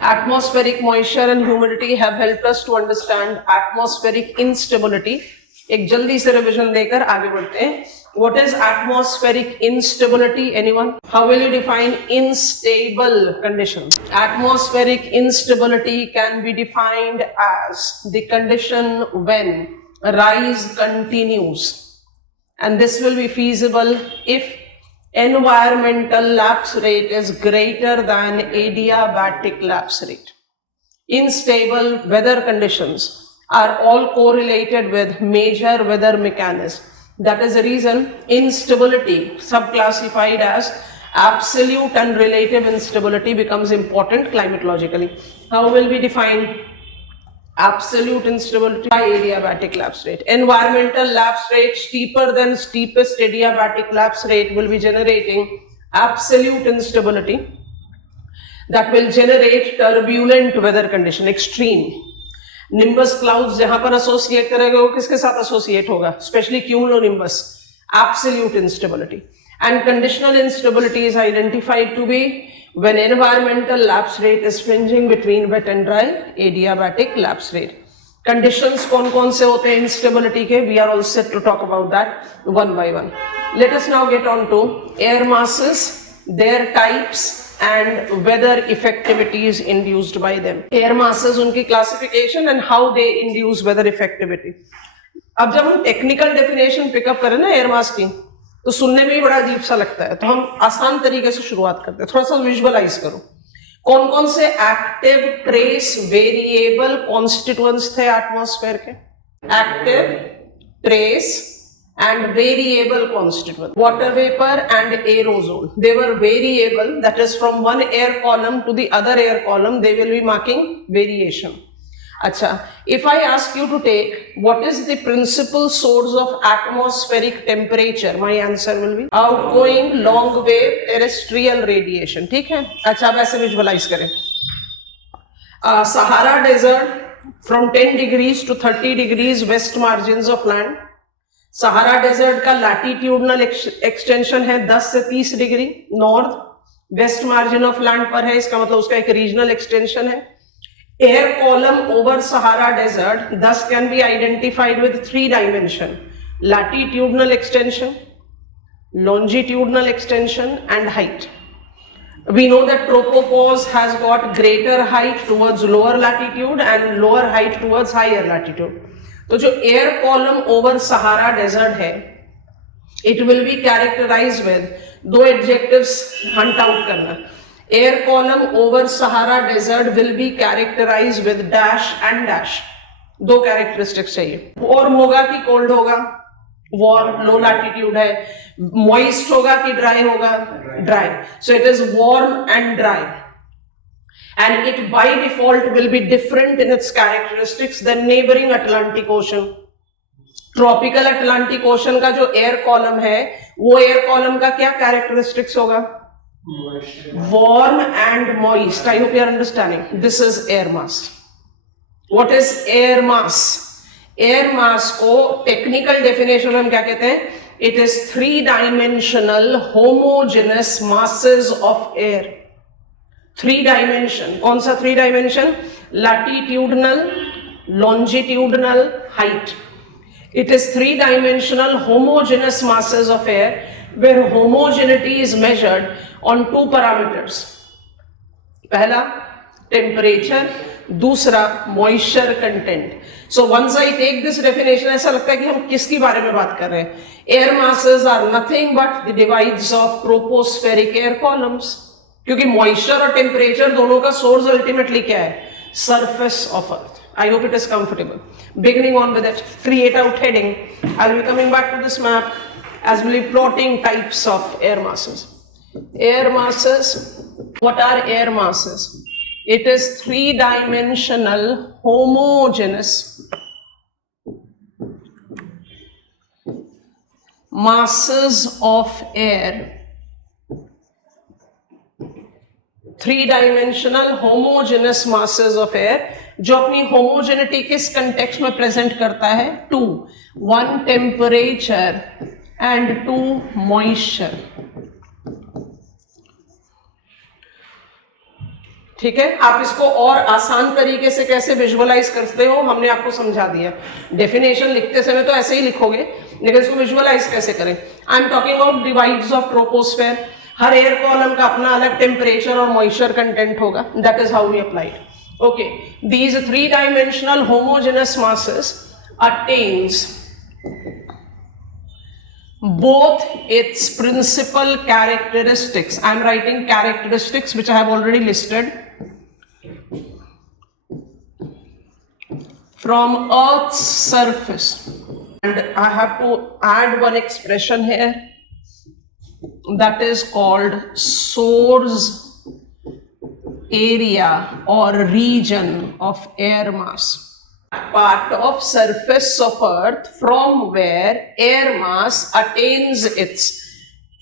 Atmospheric moisture and humidity have helped us to understand atmospheric instability. एक जल्दी से revision देकर आगे बढ़ते हैं. What is atmospheric instability? Anyone? How will you define unstable conditions? Atmospheric instability can be defined as the condition when rise continues, and this will be feasible if environmental lapse rate is greater than adiabatic lapse rate. Unstable weather conditions are all correlated with major weather mechanisms. That is the reason instability, subclassified as absolute and relative instability, becomes important climatologically. How will we define absolute instability? By adiabatic lapse rate. Environmental lapse rate steeper than steepest adiabatic lapse rate will be generating absolute instability that will generate turbulent weather condition, extreme. Nimbus clouds जहां पर associate करेगा वो किसके साथ associate होगा? Especially cumulonimbus. Absolute instability. And conditional instability is identified to be when environmental lapse rate is fringing between wet and dry, adiabatic lapse rate. Conditions कौन-कौन से होते हैं instability के? We are all set to talk about that one by one. Let us now get on to air masses, their types and weather effectivities induced by them. Air masses, उनकी classification and how they induce weather effectivity. अब जब हम technical definition pick up करें ना air mass की, तो सुनने में ही बड़ा अजीब सा लगता है. तो हम आसान तरीके से शुरुआत करते हैं. थोड़ा सा विजुअलाइज करो. कौन कौन से एक्टिव, ट्रेस, वेरिएबल कॉन्स्टिट्यूएंट्स थे एटमॉस्फेयर के? Active, trace and variable constituent. Water vapor and aerosol. They were variable, that is from one air column to the other air column, they will be marking variation. Acha, if I ask you to take what is the principal source of atmospheric temperature, my answer will be outgoing long wave terrestrial radiation. ठीक है? अच्छा, अब ऐसे visualise करें. Sahara desert from 10 degrees to 30 degrees west margins of land. Sahara desert का latitudinal extension है 10 से 30 degree north west margin of land पर है. इसका मतलब उसका एक रीजनल एक्सटेंशन है. Air column over Sahara desert thus can be identified with 3 dimension: latitudinal extension, longitudinal extension and height. We know that tropopause has got greater height towards lower latitude and lower height towards higher latitude. तो जो air column over Sahara desert है, it will be characterize with दो adjectives hunt out करना. Air column over Sahara desert will be characterize with dash and dash. दो characteristics चाहिए. Warm होगा कि cold होगा? वार्म, लो लैटिट्यूड है. Moist होगा कि ड्राई होगा? Dry. So it is warm and dry. And it by default will be different in its characteristics than neighboring Atlantic Ocean. Tropical Atlantic Ocean का जो air column है, वो air column का क्या characteristics होगा? Warm and moist. I hope you are understanding. This is air mass. What is air mass? Air mass को technical definition में हम क्या कहते हैं? It is 3-dimensional homogeneous masses of air. 3 dimension. कौन सा 3 dimension? Latitudinal, longitudinal, height. It is 3-dimensional homogeneous masses of air where homogeneity is measured on 2 parameters. पहला temperature, दूसरा moisture content. So once I take this definition, ऐसा लगता है कि हम किसकी बारे में बात कर रहे हैं? Air masses are nothing but the divides of tropospheric air columns. क्योंकि मॉइस्चर और टेम्परेचर दोनों का सोर्स अल्टीमेटली क्या है? Surface of earth. I hope it is comfortable. Beginning on with it, create out heading. I will be coming back to this map as we'll be plotting types of air masses. Air masses, what are air masses? It is 3-dimensional homogeneous masses of air. 3-dimensional homogeneous masses of air जो अपनी homogeneity किस context में present करता है? 2. 1 temperature and 2 moisture. ठीक है, आप इसको और आसान तरीके से कैसे विजुअलाइज करते हो हमने आपको समझा दिया। डेफिनेशन लिखते समय तो ऐसे ही लिखोगे, लेकिन इसको विजुअलाइज कैसे करें। I am talking about divides of troposphere. हर एयर कॉलम का अपना अलग टेम्परेचर और मॉइस्चर कंटेंट होगा, that is how we applied. Okay, these 3-dimensional homogeneous masses attains both its principal characteristics. I am writing characteristics which I have already listed from Earth's surface, and I have to add one expression here that is called source area or region of air mass, part of surface of Earth from where air mass attains its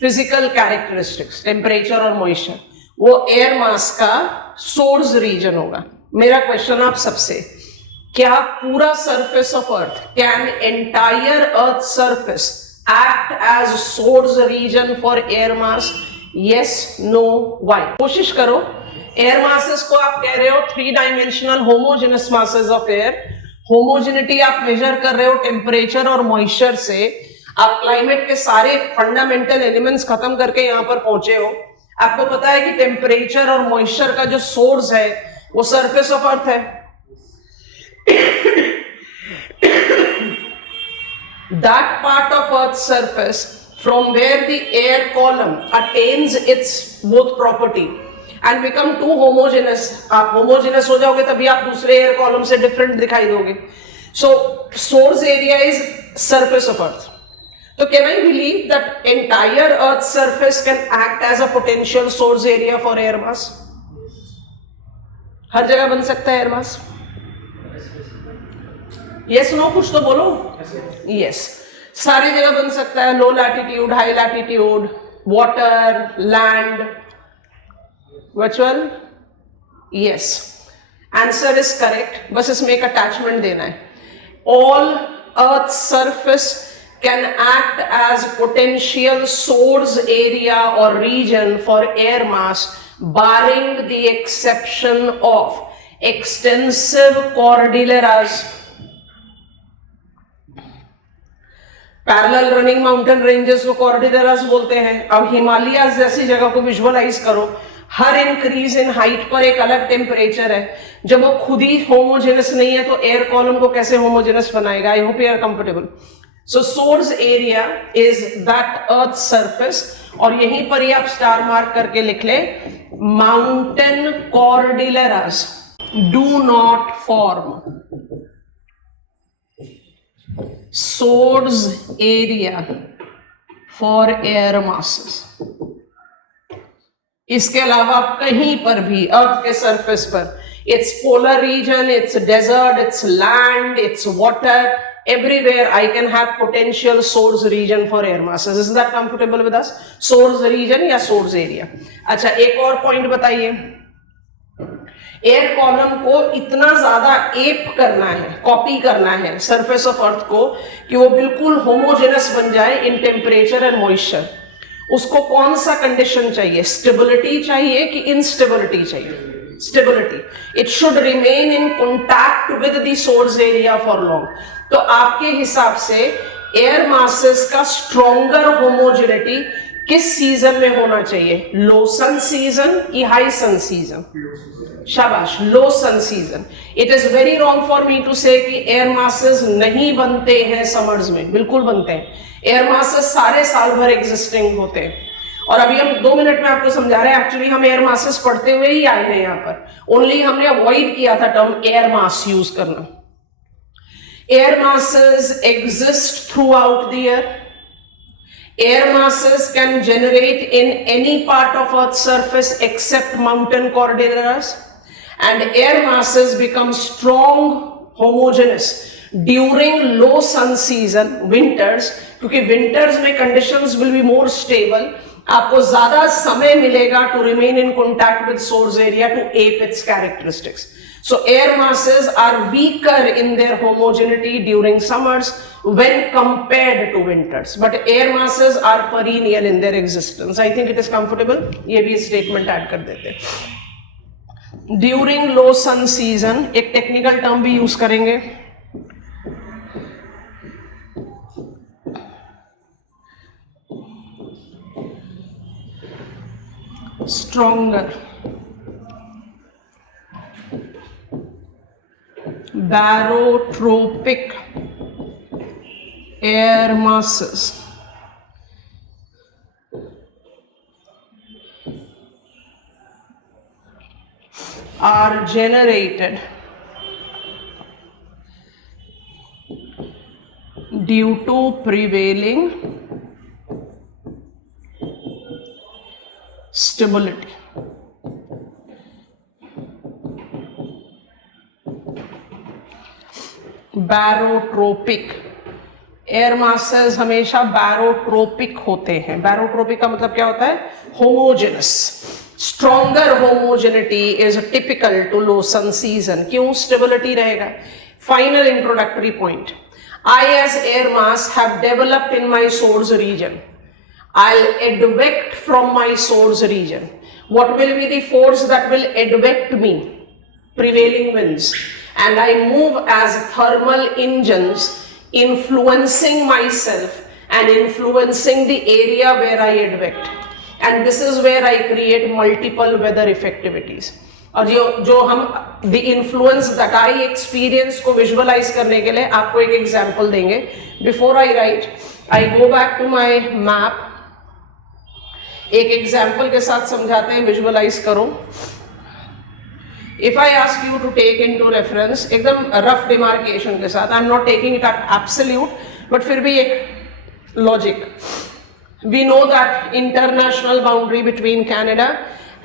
physical characteristics, temperature और moisture, वो air mass का source region होगा। मेरा question आप सबसे, क्या पूरा surface of Earth, can entire Earth surface act as source region for air mass? Yes, no, why? कोशिश करो। एयर मासेस को आप कह रहे हो 3-dimensional homogeneous masses of air, homogeneity आप मेजर कर रहे हो टेम्परेचर और मॉइस्चर से, आप क्लाइमेट के सारे फंडामेंटल एलिमेंट्स खत्म करके यहां पर पहुंचे हो। आपको पता है कि टेम्परेचर और मॉइस्चर का जो सोर्स है वो सरफेस ऑफ अर्थ है। That part of Earth's surface from where the air column attains its both property and become too homogeneous, आप homogeneous हो जाओगे तभी आप दूसरे एयर कॉलम से डिफरेंट दिखाई दोगे। So source area is surface of Earth. So can I believe that entire Earth's surface can act as a potential source area for air mass? हर जगह बन सकता है एयर मास? यस नो कुछ तो बोलो। यस, सारी जगह बन सकता है, low latitude, high latitude, water, land, virtual. Yes, answer is correct, बस इसमें एक अटैचमेंट देना है। All earth surface can act as potential source area और region for air mass barring the exception of extensive cordilleras, parallel running mountain ranges को cordilleras बोलते हैं। अब हिमालयाज जैसी जगह को विजुअलाइज करो, हर इंक्रीज इन हाइट पर एक अलग टेम्परेचर है। जब वो खुद ही होमोजेनस नहीं है तो एयर कॉलम को कैसे होमोजेनस बनाएगा? I hope you are comfortable. So source area is that earth surface, और यहीं पर ही आप स्टार मार्क करके लिख ले, mountain cordilleras do not form source area for air masses। इसके अलावा कहीं पर भी अर्थ के सरफेस पर, it's polar region, it's desert, it's land, it's water, everywhere I can have potential source region for air masses। Is that comfortable with us? source region या source area। अच्छा, एक और पॉइंट बताइए, एयर कॉलम को इतना ज्यादा app करना है, कॉपी करना है सरफेस ऑफ अर्थ को कि वो बिल्कुल होमोजेनस बन जाए इन टेम्परेचर एंड मॉइस्चर। उसको कौन सा कंडीशन चाहिए? स्टेबिलिटी चाहिए कि इनस्टेबिलिटी चाहिए? Stability. It should remain in contact with the source area for long. तो आपके हिसाब से एयर मासेस का स्ट्रॉन्गर होमोजेनिटी किस सीजन में होना चाहिए? लो सन सीजन कि हाई सन सीजन? शाबाश, low sun season. It is very wrong for me to say कि एयर मासेस नहीं बनते हैं समर्स में, बिल्कुल बनते हैं। एयर मासेस सारे साल भर एग्जिस्टिंग होते हैं, और अभी हम 2 मिनट में आपको समझा रहे हैं। एक्चुअली हम एयर मासेस पढ़ते हुए ही आए हैं यहाँ पर, ओनली हमने अवॉइड किया था टर्म एयर मास यूज करना। Air masses exist through out the year. Air masses can generate in any part of Earth's surface except mountain cordilleras, and air masses become strong, homogeneous during low sun season, winters, क्योंकि winters में conditions will be more stable, आपको ज्यादा समय मिलेगा to remain in contact with source area to ape its characteristics. So air masses are weaker in their homogeneity during summers when compared to winters, but air masses are perennial in their existence. I think it is comfortable. ये भी statement add कर देते हैं। During low sun season, एक technical term भी use करेंगे, stronger barotropic air masses are generated due to prevailing stability. Barotropic air masses हमेशा barotropic होते हैं। बैरोट्रोपिक का मतलब क्या होता है? Homogeneous. Stronger homogeneity is typical to low sun season. क्यों? स्टेबिलिटी रहेगा। Final introductory point, I as air mass have developed in my source region, I'll advect from my source region. What will be the force that will advect me? Prevailing winds. And I move as thermal engines, influencing myself and influencing the area where I advect. And this is where I create multiple weather effectivities. और जो हम the influence that I experience को visualize करने के लिए आपको एक example देंगे. Before I write, I go back to my map. एक एग्जाम्पल के साथ समझाते हैं, विजुअलाइज करो. If I ask you to take into reference, एकदम रफ डिमार्केशन के साथ, I am not taking it absolute, but फिर भी एक लॉजिक. We know that international boundary between Canada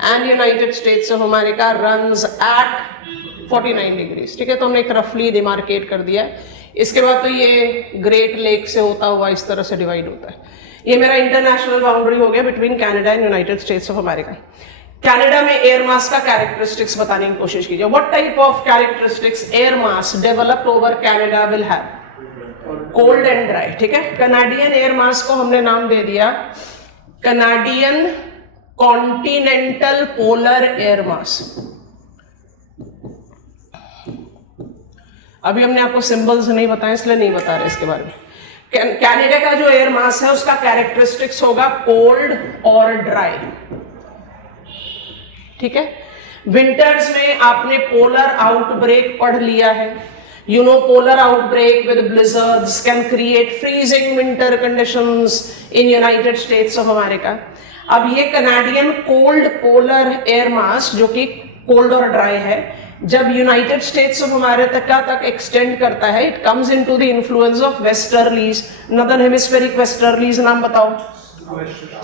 and United States of America runs at 49 degrees. ठीक है, तो हमने एक रफली डिमार्केट कर दिया है. इसके बाद तो ये ग्रेट लेक से होता हुआ इस तरह से डिवाइड होता है. ये मेरा इंटरनेशनल बाउंड्री हो गया between Canada and United States of America. Canada में एयर मास का कैरेक्टरिस्टिक्स बताने की कोशिश कीजिए. What type of characteristics air mass developed over Canada will have? Cold and dry. ठीक है, कनाडियन एयर मास को हमने नाम दे दिया कनाडियन कॉन्टिनेंटल पोलर एयर मास. अभी हमने आपको सिंबल्स नहीं बताए इसलिए नहीं बता रहे इसके बारे में. कनाडा का जो एयर मास है उसका कैरेक्टरिस्टिक्स होगा कोल्ड और ड्राई. ठीक है, विंटर्स में आपने पोलर आउटब्रेक पढ़ लिया है. You know polar outbreak with blizzards can create freezing winter conditions in United States of America. अब ये Canadian cold polar air mass जो कि कोल्ड और ड्राई है, जब यूनाइटेड स्टेट्स ऑफ अमेरिका तक एक्सटेंड करता है, it comes into the influence of westerlies. Northern hemispheric westerlies नाम बताओ.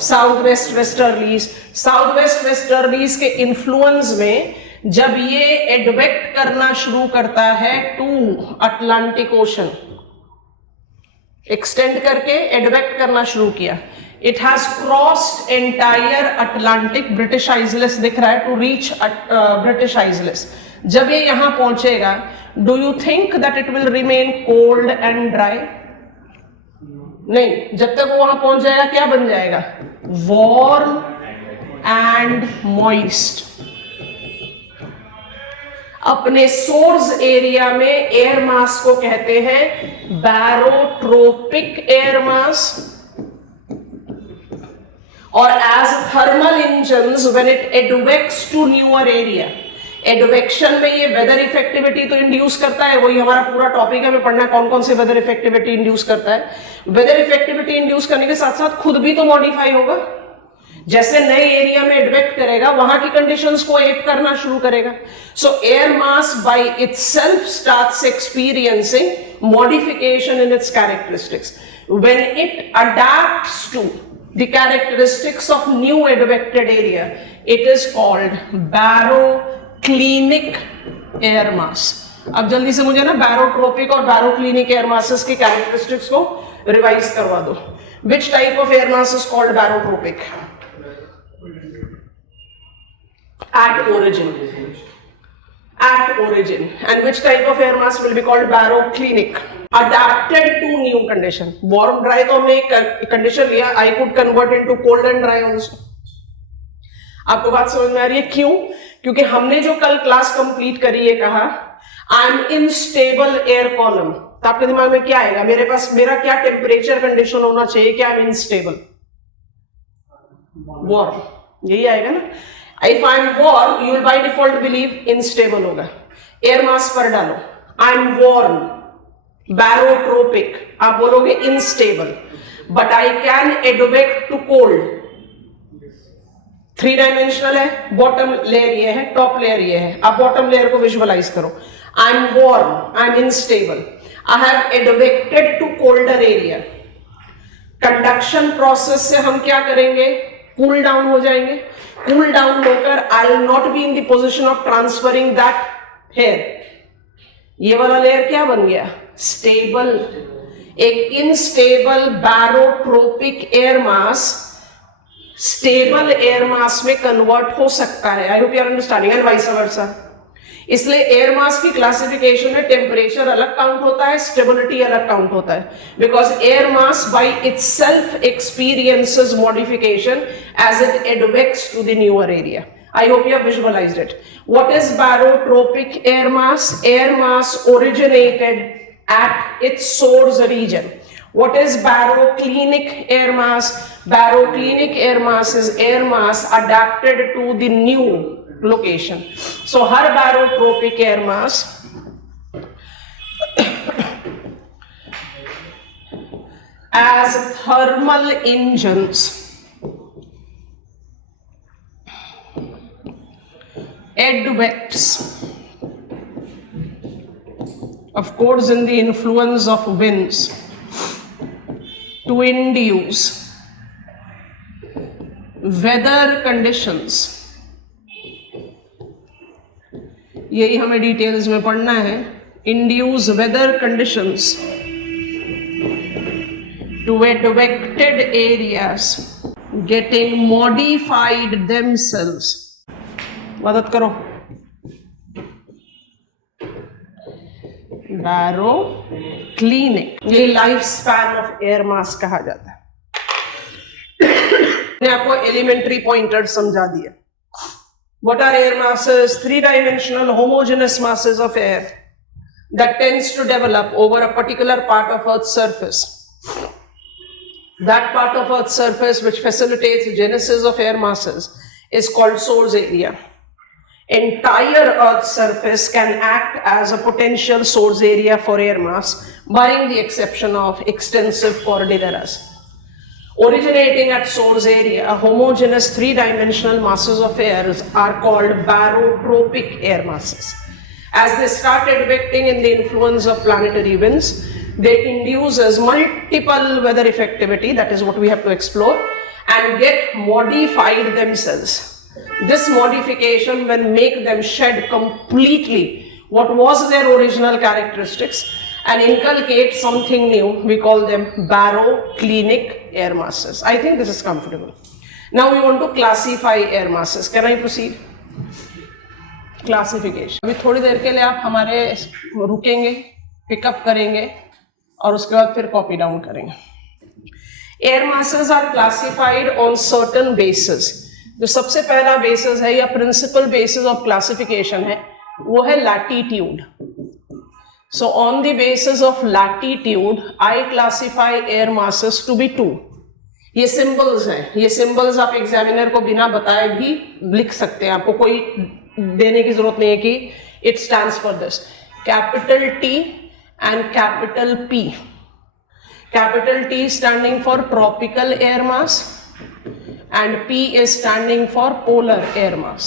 South west westerlies. South west westerlies के इन्फ्लुएंस में जब ये एडवेक्ट करना शुरू करता है टू अटलांटिक ओशन, एक्सटेंड करके एडवेक्ट करना शुरू किया, it has crossed entire Atlantic. British islands दिख रहा है, टू रीच ब्रिटिश आइसलैंड्स. जब ये यहां पहुंचेगा, do you think that it will remain cold and dry? नहीं, जब तक वो वहां पहुंच जाएगा क्या बन जाएगा? Warm and moist. अपने सोर्स एरिया में एयर मास को कहते हैं बैरोट्रोपिक एयर मास. और as thermal engines when it advects to newer area, advection में ये वेदर इफेक्टिविटी तो इंड्यूस करता है, वही हमारा पूरा टॉपिक है, हमें पढ़ना है कौन कौन से वेदर इफेक्टिविटी इंड्यूस करता है. वेदर इफेक्टिविटी इंड्यूस करने के साथ साथ खुद भी तो मॉडिफाई होगा. जैसे नए एरिया में एडवेक्ट करेगा, वहां की कंडीशंस को एड करना शुरू करेगा. So air mass by itself starts experiencing modification in its characteristics. When it adapts to the characteristics of new advected area, it is called baroclinic air mass. अब जल्दी से मुझे ना बैरोट्रोपिक और बैरोक्लिनिक एयर मासेस की कैरेक्टरिस्टिक्स को रिवाइज करवा दो. Which type of air mass is called barotropic? At origin. At origin. And which type of air mass will be called baroclinic? Adapted to new condition. Warm dry तो हमने एक condition लिया, I could convert into cold and dry also. आपको बात समझ में आ रही है? क्यों? क्योंकि हमने जो कल क्लास कंप्लीट करी है कहा I am in stable air column, तो आपके दिमाग में क्या आएगा, मेरे पास मेरा क्या टेम्परेचर कंडीशन होना चाहिए कि आई एम इनस्टेबल, वार्म, यही आएगा ना। If I am warm you will by default believe instable होगा। एयर मास पर डालो, आई एम वार्म बैरोट्रोपिक, आप बोलोगे instable, but I can advect to cold, 3 dimensional है, बॉटम लेयर ये है, टॉप लेयर ये है, आप बॉटम लेयर को विजुअलाइज करो, I am warm, I am instable, I have advected to colder area. Conduction process से हम क्या करेंगे, कूल डाउन हो जाएंगे, कूल डाउन होकर I will not be in the position of transferring that hair, ये वाला लेयर क्या बन गया, स्टेबल। एक instable barotropic air mass stable air mass में कन्वर्ट हो सकता है। I hope you are understanding, and vice versa. इसलिए एयर मास की क्लासिफिकेशन में टेम्परेचर अलग काउंट होता है, स्टेबिलिटी अलग काउंट होता है, because air mass by itself experiences modification as it advects to the newer area. I hope you have visualized it. What is barotropic air mass? Air mass originated at its source region. What is baroclinic air mass? Baroclinic air mass is air mass adapted to the new location. So, har barotropic air mass as thermal engines advects, of course in the influence of winds, to induce weather conditions, यही हमें details में पढ़ना है, induce weather conditions to advected areas getting modified themselves. मदद करो, बैरोक्लिनिक, ये life span of air मास कहा जाता है। मैंने आपको एलिमेंट्री पॉइंटर समझा दिया। What are air masses? 3-dimensional homogeneous masses of air that tends to develop over a particular part of Earth's surface. That part of Earth's surface which facilitates genesis of air masses is called source area. Entire Earth's surface can act as a potential source area for air mass, barring the exception of extensive cordilleras. Originating at source area, homogeneous 3-dimensional masses of air are called barotropic air masses. As they start advecting in the influence of planetary winds, they induces multiple weather effectivity, that is what we have to explore, and get modified themselves. This modification will make them shed completely what was their original characteristics and inculcate something new. We call them baroclinic air masses. I think this is comfortable. Now we want to classify air masses. Can I proceed? Classification. अभी थोड़ी देर के लिए आप हमारे रुकेंगे, pickup करेंगे और उसके बाद फिर कॉपी डाउन करेंगे। Air masses are classified on certain bases. जो सबसे पहला बेसिस है या प्रिंसिपल बेसिस ऑफ क्लासिफिकेशन है वो है latitude. So on the basis of latitude I classify air masses to be 2। ये सिंबल्स हैं, ये सिंबल्स आप एग्जामिनर को बिना बताए भी लिख सकते हैं, आपको कोई देने की जरूरत नहीं है कि it stands for this. Capital T and capital P. Capital T standing for tropical air mass and P is standing for polar air mass.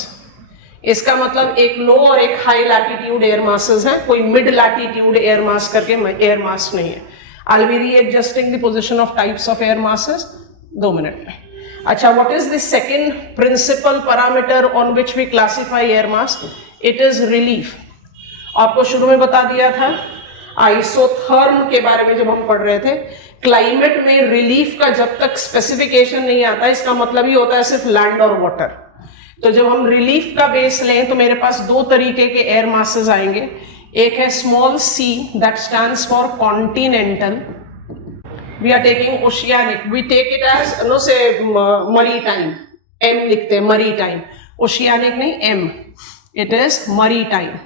इसका मतलब एक लो और एक हाई लैटिट्यूड एयर मासेस हैं, कोई मिड लैटिट्यूड एयर मास करके air mass नहीं है। I'll be readjusting the position of types of air masses 2 minute में। अच्छा, what is the second principal parameter on which we classify air mass? It is relief. आपको शुरू में बता दिया था आइसोथर्म के बारे में जब हम पढ़ रहे थे, क्लाइमेट में रिलीफ का जब तक स्पेसिफिकेशन नहीं आता इसका मतलब ही होता है सिर्फ लैंड और वाटर। तो जब हम रिलीफ का बेस लें तो मेरे पास 2 तरीके के एयर मासेस आएंगे। एक है small C that stands for continental, we are taking oceanic, we take it as no say maritime, M लिखते हैं मरी टाइम, ओशियानिक नहीं M. It is maritime.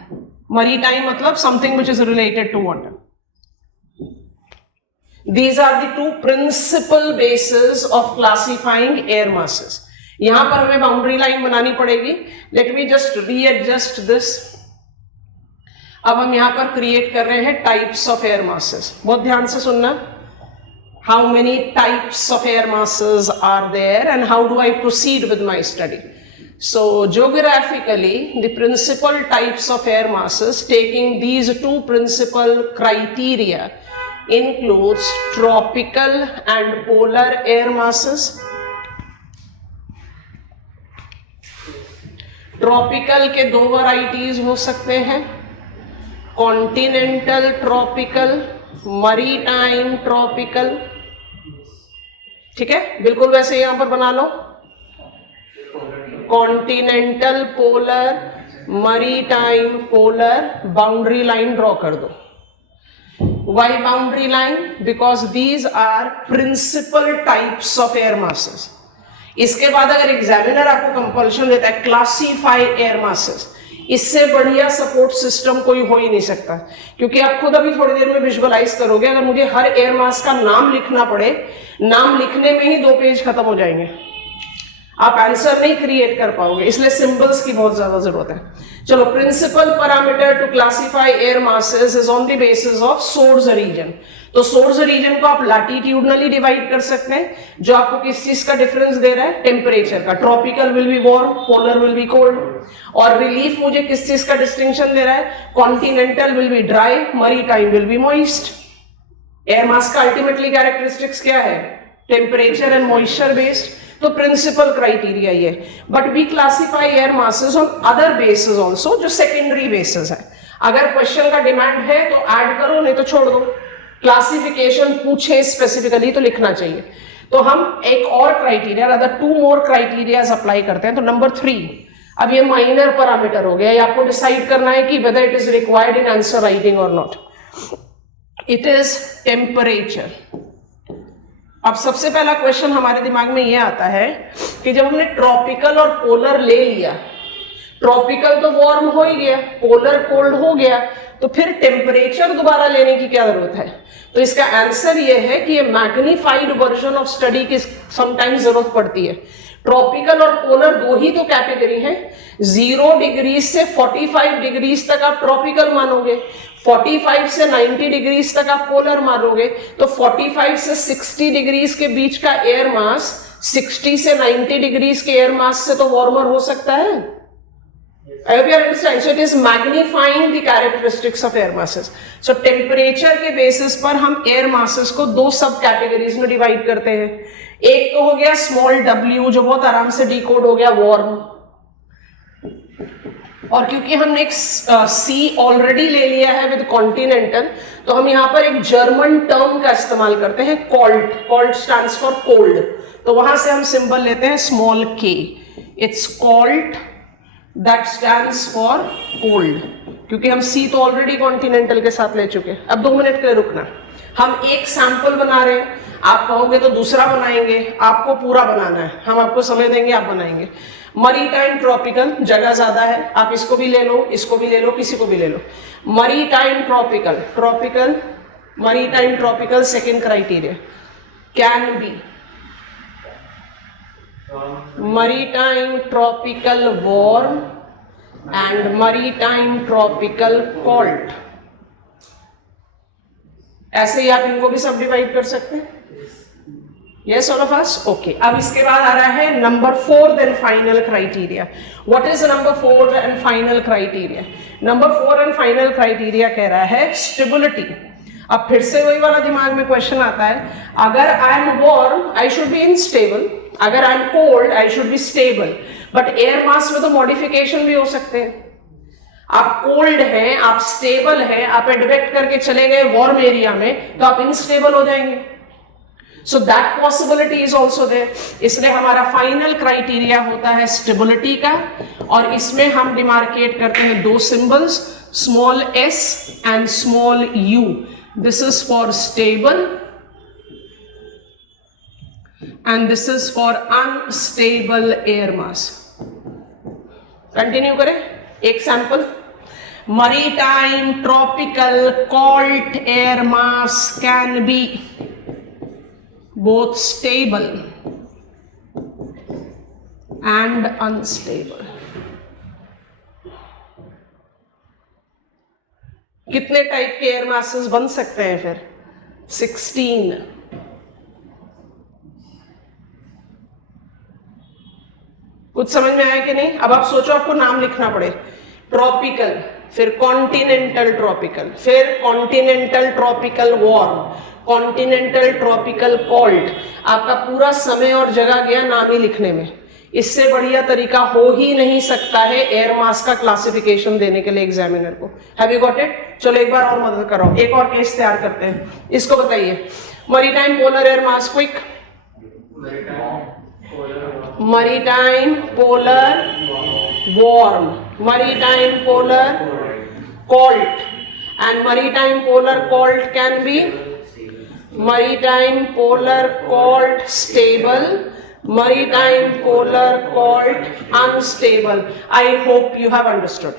Maritime matlab something which is related to water. These are the two principal bases of classifying air masses. यहां पर हमें boundary line बनानी पड़ेगी. Let me just readjust this. अब हम यहां पर क्रिएट कर रहे हैं टाइप्स ऑफ एयर मासेस. बहुत ध्यान से सुनना. How many types of air masses are there and how do I proceed with my study? So geographically, the principal types of air masses taking these two principal criteria includes tropical and polar air masses. Tropical के दो varieties हो सकते हैं, continental tropical, maritime tropical. ठीक है, बिल्कुल वैसे यहां पर बना लो. Continental polar, maritime polar. Boundary line draw कर दो. Why boundary line? Because these are principal types of air masses. इसके बाद अगर एग्जामिनर आपको कंपल्शन देता है क्लासीफाई एयर मासेस, इससे बढ़िया सपोर्ट सिस्टम कोई हो ही नहीं सकता. क्योंकि आप खुद अभी थोड़ी देर में विजुअलाइज करोगे, अगर मुझे हर एयर मास का नाम लिखना पड़े, नाम लिखने में ही 2 पेज खत्म हो जाएंगे. आप आंसर नहीं क्रिएट कर पाओगे, इसलिए सिंबल्स की बहुत ज्यादा जरूरत है. चलो, principal parameter to classify air masses is on the basis of source region. तो सोर्स रीजन को आप लैटिट्यूडनली डिवाइड कर सकते हैं, जो आपको किस चीज का डिफरेंस दे रहा है? टेम्परेचर का. Tropical will be warm, polar will be cold. और रिलीफ मुझे किस चीज का डिस्टिंक्शन दे रहा है? Continental will be dry, maritime will be moist. Air mass का अल्टीमेटली कैरेक्टरिस्टिक्स क्या है? Temperature and moisture based. तो प्रिंसिपल क्राइटेरिया ये. But we classify air masses on other basis also, जो सेकेंडरी बेसिस है. अगर क्वेश्चन का डिमांड है तो ऐड करो, नहीं तो छोड़ दो. क्लासिफिकेशन पूछे स्पेसिफिकली तो लिखना चाहिए. तो हम एक और क्राइटेरिया, अदर 2 मोर क्राइटेरियाज अप्लाई करते हैं. तो नंबर 3, अब ये माइनर पैरामीटर हो गया. ये आपको डिसाइड करना है कि whether it is required in answer writing और नॉट. It is temperature. अब सबसे पहला क्वेश्चन हमारे दिमाग में यह आता है कि जब हमने ट्रॉपिकल और पोलर ले लिया, ट्रॉपिकल तो वार्म हो ही गया, पोलर कोल्ड हो गया, तो फिर टेम्परेचर दोबारा लेने की क्या जरूरत है? तो इसका आंसर ये है कि ये मैग्नीफाइड वर्जन ऑफ स्टडी की समटाइम्स जरूरत पड़ती है. ट्रॉपिकल और पोलर 2 ही तो कैटेगरी है. 0 डिग्री से 45 डिग्रीज तक आप ट्रॉपिकल मानोगे, 45 से 90 डिग्रीज तक आप पोलर मानोगे. तो 45 से 60 डिग्रीज के बीच का एयर मास 60 से 90 डिग्रीज के एयर मास से तो वार्मर हो सकता है. I hope you understand. So it is magnifying the characteristics of air masses. So temperature के बेसिस पर हम एयर मासेस को 2 सब कैटेगरीज में डिवाइड करते हैं. एक तो हो गया स्मॉल w, जो बहुत आराम से डिकोड हो गया, वार्म. और क्योंकि हमने एक सी ऑलरेडी ले लिया है विद कॉन्टिनेंटल, तो हम यहां पर एक जर्मन टर्म का इस्तेमाल करते हैं, Colt. Colt stands for cold. तो वहां से हम सिंबल लेते हैं small k. It's Colt, that stands for cold. क्योंकि हम सी तो ऑलरेडी कॉन्टिनेंटल के साथ ले चुके हैं. अब 2 मिनट के लिए रुकना. हम एक सैंपल बना रहे हैं, आप कहोगे तो दूसरा बनाएंगे. आपको पूरा बनाना है, हम आपको समय देंगे, आप बनाएंगे. मरीटाइम ट्रॉपिकल, जगह ज्यादा है, आप इसको भी ले लो, इसको भी ले लो, किसी को भी ले लो. Maritime tropical, tropical, maritime tropical. Second criteria can be maritime tropical warm and maritime tropical cold. ऐसे ही आप इनको भी सब डिवाइड कर सकते हैं. Yes, all of us? Okay. अब इसके बाद आ रहा है number 4th and final criteria. What is number 4th and final criteria? Number 4 and final criteria कह रहा है stability. अब फिर से वही वाला दिमाग में क्वेश्चन आता है, अगर I am warm I should be unstable, अगर I am cold I should be stable. But air mass में तो मॉडिफिकेशन भी हो सकते हैं. आप कोल्ड हैं, आप स्टेबल हैं, आप एडवेक्ट करके चले गए वार्म एरिया में, तो आप इनस्टेबल हो जाएंगे. So that possibility is also there. इसलिए हमारा फाइनल क्राइटेरिया होता है स्टेबिलिटी का, और इसमें हम डिमार्केट करते हैं 2 symbols, small s and small u. This is for stable and this is for unstable air mass. Continue करें. एक sample, maritime tropical cold air mass can be both stable and unstable. कितने type के air masses बन सकते हैं फिर? 16. कुछ समझ में आया कि नहीं? अब आप सोचो, आपको नाम लिखना पड़े, ट्रॉपिकल, फिर कॉन्टिनेंटल ट्रॉपिकल, फिर continental tropical warm, continental tropical cold. आपका पूरा समय और जगह गया नाम ही लिखने में। इससे बढ़िया तरीका हो ही नहीं सकता है एयर मास का क्लासिफिकेशन देने के लिए एग्जामिनर को। Have you got it? चलो एक बार और मदद करो, एक और केस तैयार करते हैं। इसको बताइए, maritime polar air mass, quick. Maritime polar warm, maritime polar cold, and maritime polar cold can be maritime polar cold stable, maritime polar cold unstable. I hope you have understood.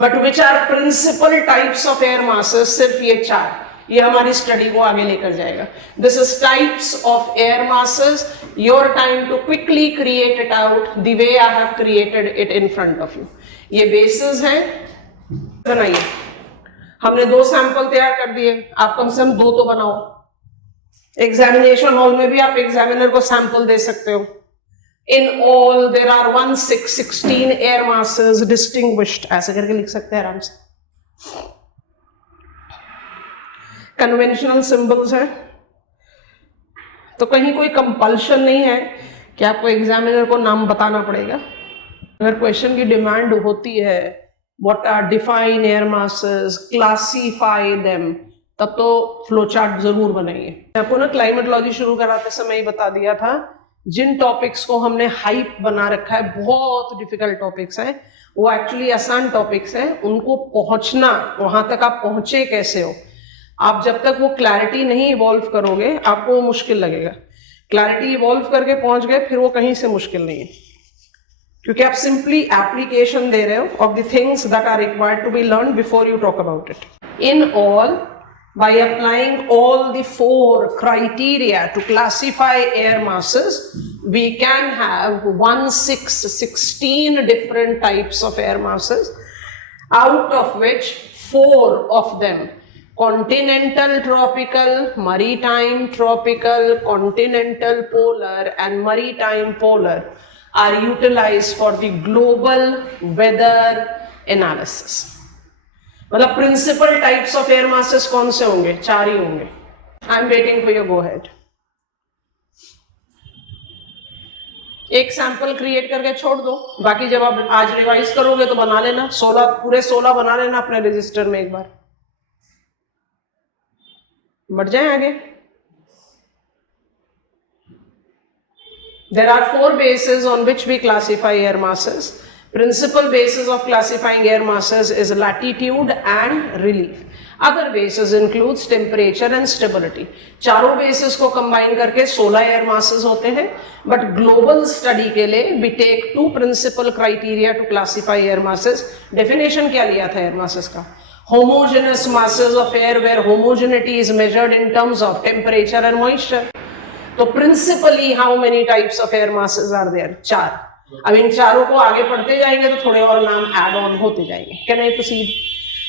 But which are principal types of air masses? सिर्फ ये 4, ये हमारी study को आगे लेकर जाएगा. This is types of air masses. Your time to quickly create it out the way I have created it in front of you. ये bases हैं, बनाइए. हमने 2 सैंपल तैयार कर दिए, आप कम से कम 2 तो बनाओ. एग्जामिनेशन हॉल में भी आप एग्जामिनर को सैंपल दे सकते हो. In all there are 16 air masses distinguished, ऐसे करके लिख सकते हैं आराम से. कन्वेंशनल सिंबल्स है, तो कहीं कोई कंपल्शन नहीं है कि आपको एग्जामिनर को नाम बताना पड़ेगा. अगर क्वेश्चन की डिमांड होती है what are define air masses, classify them, तब तो फ्लो चार्ट जरूर बनाइए. आपको ना क्लाइमेटोलॉजी शुरू कराते समय ही बता दिया था, जिन टॉपिक्स को हमने हाइप बना रखा है, बहुत डिफिकल्ट टॉपिक्स हैं, वो एक्चुअली आसान टॉपिक्स हैं. उनको पहुंचना, वहां तक आप पहुंचे कैसे हो, आप जब तक वो क्लैरिटी नहीं इवॉल्व करोगे आपको वो मुश्किल लगेगा. क्लैरिटी इवॉल्व करके पहुंच गए फिर वो कहीं से मुश्किल नहीं है, क्योंकि आप सिंपली एप्लीकेशन दे रहे हो of the things that are required to be learn before you talk about it. In all, by applying all the 4 criteria to classify air masses, we can have 16 different types of air masses, out of which 4 of them, continental tropical, maritime tropical, continental polar and maritime polar, are utilized for the global weather analysis. मतलब principal types of air masses कौन से होंगे? 4 ही होंगे. I am waiting for your go ahead. एक sample create करके छोड़ दो, बाकी जब आप आज रिवाइज करोगे तो बना लेना. 16 पूरे 16 बना लेना अपने रजिस्टर में एक बार. बढ़ जाए आगे. There are 4 bases on which we classify air masses. Principal basis of classifying air masses is latitude and relief. Other bases includes temperature and stability. चारों bases को combine करके 16 air masses होते हैं. But global study के लिए we take 2 principal criteria to classify air masses. Definition क्या लिया था air masses का? Homogeneous masses of air where homogeneity is measured in terms of temperature and moisture. तो principally how many types of air masses are there? 4. अब इन चारों को आगे पढ़ते जाएंगे तो थोड़े और नाम एड ऑन होते जाएंगे. Can I proceed?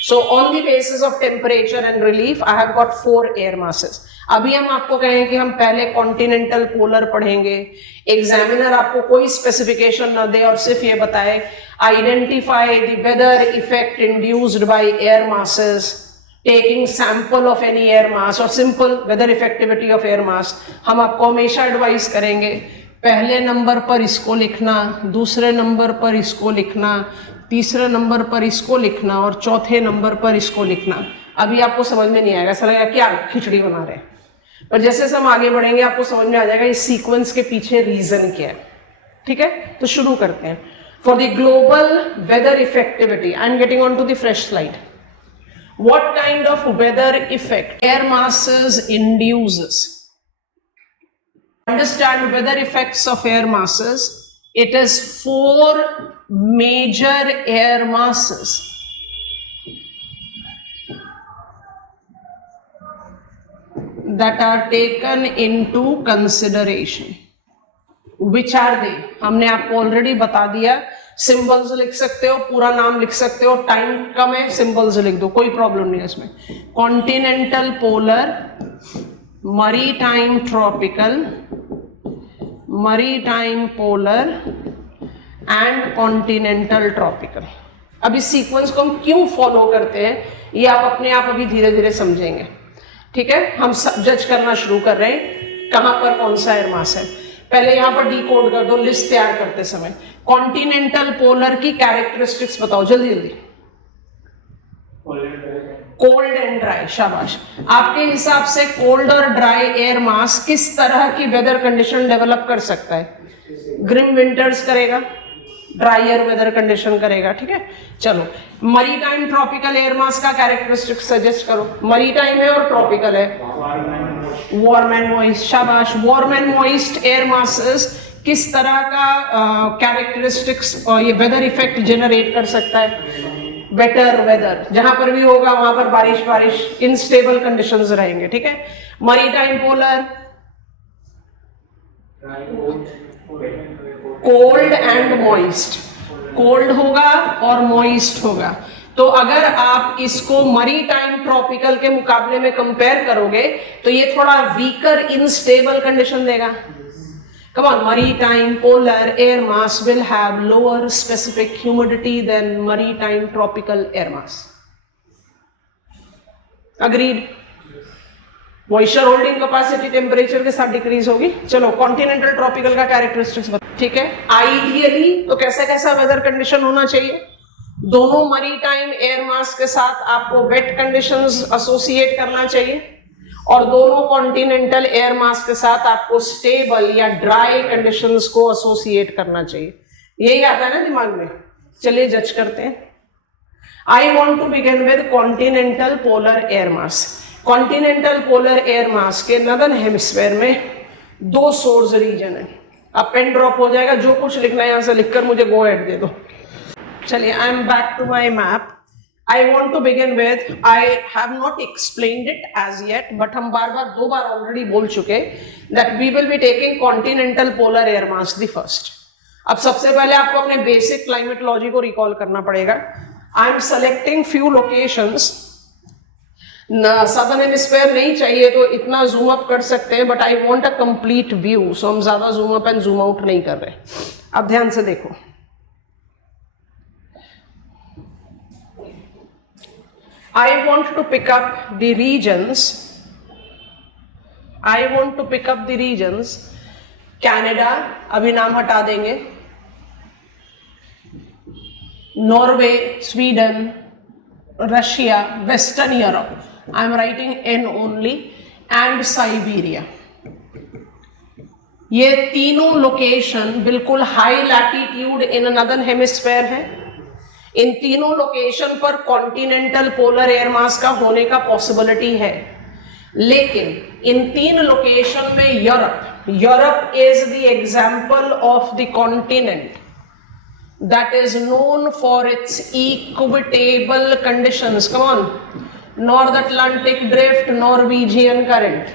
So on the basis of temperature and relief I have got 4 air masses. अभी हम आपको कहें कि हम पहले कॉन्टिनेंटल पोलर पढ़ेंगे, एग्जामिनर आपको कोई स्पेसिफिकेशन न दे और सिर्फ ये बताए identify the weather effect induced by air masses, taking sample of any air mass और simple weather effectivity of air mass. हम आपको हमेशा एडवाइस करेंगे पहले नंबर पर इसको लिखना, दूसरे नंबर पर इसको लिखना, तीसरे नंबर पर इसको लिखना और चौथे नंबर पर इसको लिखना. अभी आपको समझ में नहीं आएगा, ऐसा लगेगा क्या खिचड़ी बना रहे हैं, पर जैसे हम आगे बढ़ेंगे आपको समझ में आ जाएगा इस सीक्वेंस के पीछे रीजन क्या है. ठीक है, तो शुरू करते हैं. For the global weather effectivity, I am getting on to the fresh slide. What kind of weather effect air masses induces? Understand weather effects of air masses. It is 4 major air masses that are taken into consideration. Which are they? हमने आपको already बता दिया, symbols लिख सकते हो, पूरा नाम लिख सकते हो, टाइम कम है सिंबल्स लिख दो, कोई प्रॉब्लम नहीं है इसमें. Continental polar, maritime tropical, maritime polar and continental tropical. अब इस सीक्वेंस को हम क्यों फॉलो करते हैं ये आप अपने आप अभी धीरे धीरे समझेंगे. ठीक है, हम जज करना शुरू कर रहे हैं कहां पर कौन सा एयर मास है. पहले यहां पर डिकोड कर दो लिस्ट तैयार करते समय. कॉन्टिनेंटल पोलर की कैरेक्टरिस्टिक्स बताओ जल्दी जल्दी. कोल्ड एंड ड्राई, शाबाश. आपके हिसाब से कोल्ड और ड्राई एयर मास किस तरह की वेदर कंडीशन डेवलप कर सकता है? ग्रिम विंटर्स करेगा, ड्राइयर वेदर कंडीशन करेगा. ठीक है, चलो मरीटाइम ट्रॉपिकल एयर मास का कैरेक्टरिस्टिक सजेस्ट करो. मरीटाइम है और ट्रॉपिकल है, वार्म एंड मॉइस्ट, शाबाश. Warm and moist air masses किस तरह का कैरेक्टरिस्टिक्स ये वेदर इफेक्ट जनरेट कर सकता है? बेटर वेदर, जहां पर भी होगा वहां पर बारिश बारिश, इनस्टेबल कंडीशंस रहेंगे. ठीक है, maritime polar cold and moist, cold होगा और मॉइस्ट होगा. तो अगर आप इसको मरीटाइम ट्रॉपिकल के मुकाबले में कंपेयर करोगे तो ये थोड़ा वीकर इनस्टेबल कंडीशन देगा. Come on, maritime polar air mass will have lower specific humidity than maritime tropical air mass. Agreed? Moisture holding capacity temperature के साथ डिक्रीज होगी. चलो कॉन्टिनेंटल ट्रॉपिकल का कैरेक्टरिस्टिक्स बताओ. ठीक है, आइडियली तो कैसा कैसा वेदर कंडीशन होना चाहिए? दोनों मरीटाइम एयर मास के साथ आपको वेट कंडीशंस एसोसिएट करना चाहिए और दोनों कॉन्टिनेंटल एयर मास के साथ आपको स्टेबल या ड्राई कंडीशंस को एसोसिएट करना चाहिए. यही आता है ना दिमाग में. चलिए जज करते हैं. I want to begin with continental polar air mass. Continental polar air mass के नदर्न हेमिस्फेयर में दो सोर्स रीजन है. अब पेन ड्रॉप हो जाएगा, जो कुछ लिखना है यहां से लिखकर मुझे गो एड दे दो. चलिए, I am back to my map. I want to begin with, I have not explained it as yet, but हम बार बार दो बार ऑलरेडी बोल चुके that we will be taking continental polar air mass the first. अब सबसे पहले आपको अपने basic climatology को रिकॉल करना पड़ेगा. I am selecting few locations. Southern hemisphere नहीं चाहिए तो इतना जूम अप कर सकते हैं, but I want a complete view, so हम ज्यादा zoom up and zoom out नहीं कर रहे. अब ध्यान से देखो. I want to pick up the regions. I want to pick up the regions. Canada, अभी नाम हटा देंगे. Norway, Sweden, Russia, Western Europe. I am writing N only, and Siberia. ये तीनों लोकेशन बिल्कुल हाई लैटिट्यूड इन नदर्न हेमिस्फीयर है. इन तीनों location पर कॉन्टिनेंटल पोलर एयर मास का होने का पॉसिबिलिटी है. लेकिन इन तीन लोकेशन में Europe is the example of the continent that is known for its equitable conditions. Come on, north Atlantic drift, Norwegian current,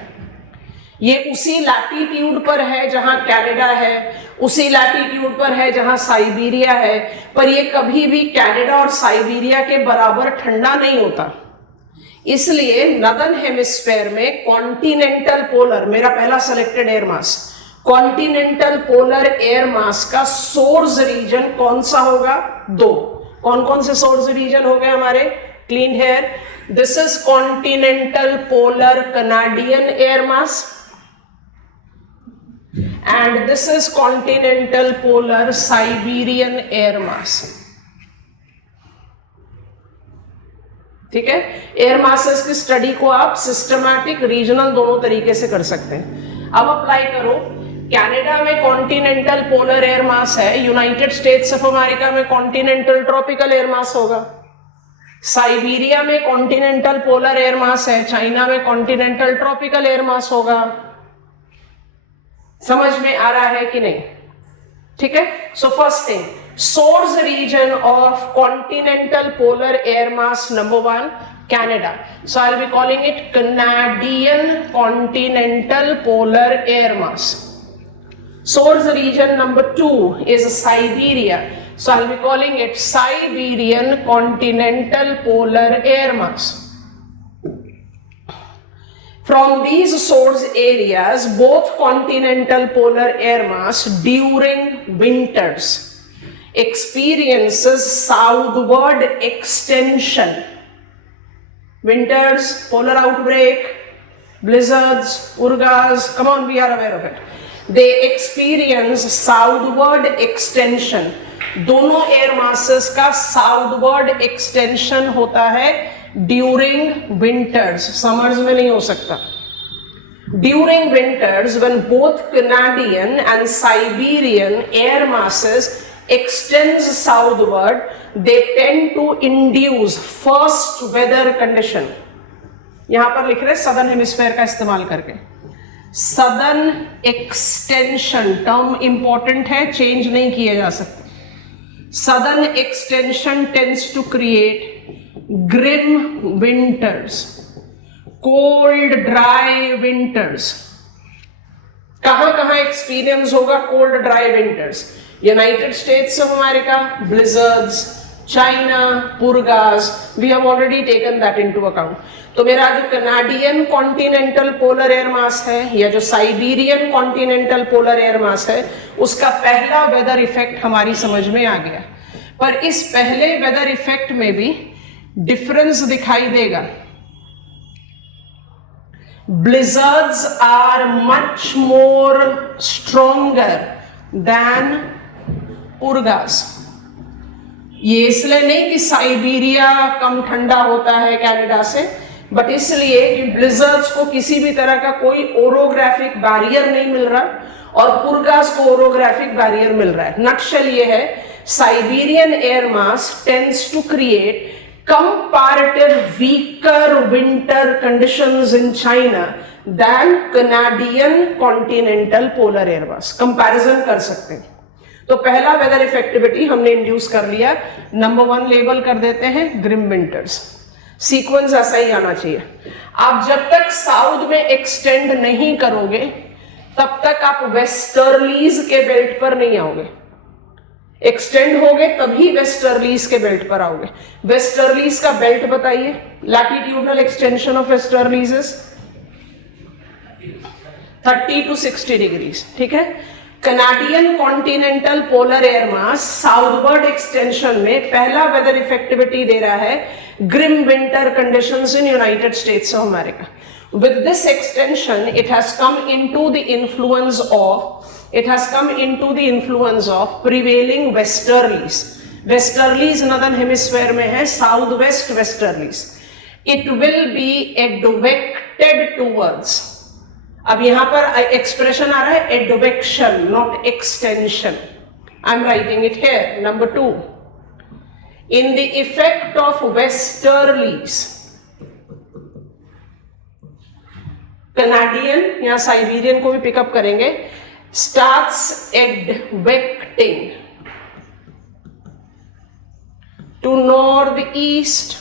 ये उसी लैटिट्यूड पर है जहां कनाडा है, उसी लैटिट्यूड पर है जहां साइबेरिया है, पर ये कभी भी कनाडा और साइबेरिया के बराबर ठंडा नहीं होता. इसलिए नदर्न हेमिस्फीयर में कॉन्टिनेंटल पोलर, मेरा पहला selected air mass, continental polar air mass का सोर्स रीजन कौन सा होगा? दो. कौन कौन से सोर्स रीजन हो गए हमारे? Clean here, this is continental polar Canadian air mass and this is continental polar Siberian air mass. ठीक है, एयर मासेस की स्टडी को आप सिस्टमैटिक, रीजनल दोनों तरीके से कर सकते हैं. अब अप्लाई करो. कनाडा में कॉन्टिनेंटल पोलर एयर मास है, यूनाइटेड स्टेट्स ऑफ अमेरिका में कॉन्टिनेंटल ट्रॉपिकल एयर मास होगा, साइबेरिया में कॉन्टिनेंटल पोलर एयर मास है, चाइना में कॉन्टिनेंटल ट्रॉपिकल एयर मास होगा. समझ में आ रहा है कि नहीं? ठीक है. So first thing, Source region of continental polar air mass number 1, Canada. So I'll be calling it Canadian continental polar air mass. Source region number 2 is Siberia. So I'll be calling it Siberian continental polar air mass. From these source areas, both continental polar air mass during winters experiences southward extension. Winters, polar outbreak, blizzards, urgas, come on, we are aware of it. They experience southward extension. दोनों air masses का southward extension होता है during winters, summers में नहीं हो सकता. During winters when both Canadian and Siberian air masses extends southward, they tend to induce first weather condition. यहां पर लिख रहे सदर्न हेमिस्फेयर का इस्तेमाल करके. सदर्न एक्सटेंशन टर्म इंपॉर्टेंट है, चेंज नहीं किए जा सकते. Southern extension tends to create grim winters, cold dry winters. कहां कहां एक्सपीरियंस होगा cold dry winters? United States of America, blizzards, China, purgas, we have already taken that into account. तो मेरा जो Canadian continental polar air mass है या जो Siberian continental polar air mass है, उसका पहला वेदर इफेक्ट हमारी समझ में आ गया. पर इस पहले वेदर इफेक्ट में भी डिफरेंस दिखाई देगा. blizzards are much more stronger than उर्गास. ये इसलिए नहीं कि साइबेरिया कम ठंडा होता है कनाडा से, बट इसलिए कि ब्लिजर्ड्स को किसी भी तरह का कोई ओरोग्राफिक बैरियर नहीं मिल रहा और पुरगास को ओरोग्राफिक बैरियर मिल रहा है. नक्शल ये है, Siberian air mass tends to create comparative weaker winter conditions in China than Canadian continental polar air mass. Comparison कर सकते हैं. तो पहला वेदर इफेक्टिविटी हमने इंड्यूस कर लिया. नंबर 1 लेबल कर देते हैं ग्रिम विंटर्स. सीक्वेंस ऐसा ही आना चाहिए. आप जब तक साउथ में एक्सटेंड नहीं करोगे तब तक आप वेस्टर्लीज के बेल्ट पर नहीं आओगे. एक्सटेंड होगे तभी वेस्टर्लीज के बेल्ट पर आओगे. वेस्टर्लीज का बेल्ट बताइए. Latitudinal extension of westerlies is 30 to 60 degrees. ठीक है. Canadian continental polar air mass southward extension में पहला वेदर इफेक्टिविटी दे रहा है grim winter conditions in United States of America. With this extension, it has come into the influence of prevailing westerlies. Westerlies northern hemisphere में है, south west westerlies. It will be advected towards. अब यहां पर expression आ रहा है advection, not extension. I'm writing it here. Number 2. In the effect of westerlies, Canadian या Siberian को भी पिकअप करेंगे, starts advecting to northeast.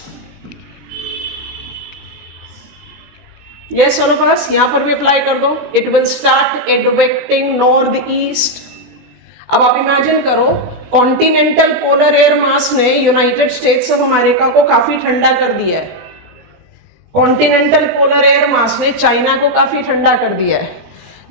Yes, all of us, यहां पर भी अप्लाई कर दो. It will start advecting northeast. अब आप इमेजिन करो, कॉन्टिनेंटल पोलर एयर मास ने यूनाइटेड स्टेट्स ऑफ अमेरिका को काफी ठंडा कर दिया है. कॉन्टिनेंटल पोलर एयर मास ने चाइना को काफी ठंडा कर दिया है.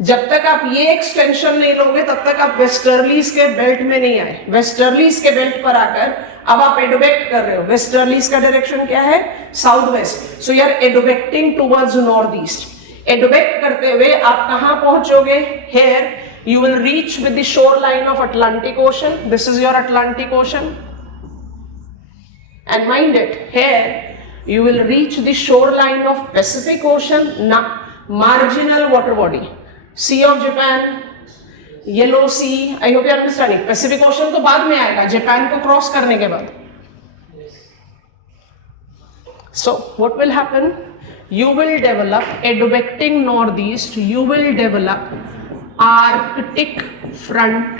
जब तक आप ये एक्सटेंशन नहीं लोगे तब तक आप वेस्टर्लीज के बेल्ट में नहीं आए. वेस्टर्लीज के बेल्ट पर आकर अब आप एडवेक्ट कर रहे हो. वेस्टर्लीज का डायरेक्शन क्या है? South west. So you are advecting towards north east. Advect करते हुए आप कहां पहुंचोगे? Here you will reach with the shoreline of Atlantic Ocean. This is your Atlantic Ocean, and mind it, here you will reach the shoreline of Pacific Ocean, marginal water body, Sea of Japan, Yellow Sea. I hope you are understanding. Pacific Ocean तो बाद में आएगा, Japan को cross करने के बाद. So what will happen? You will develop, advecting northeast, you will develop Arctic front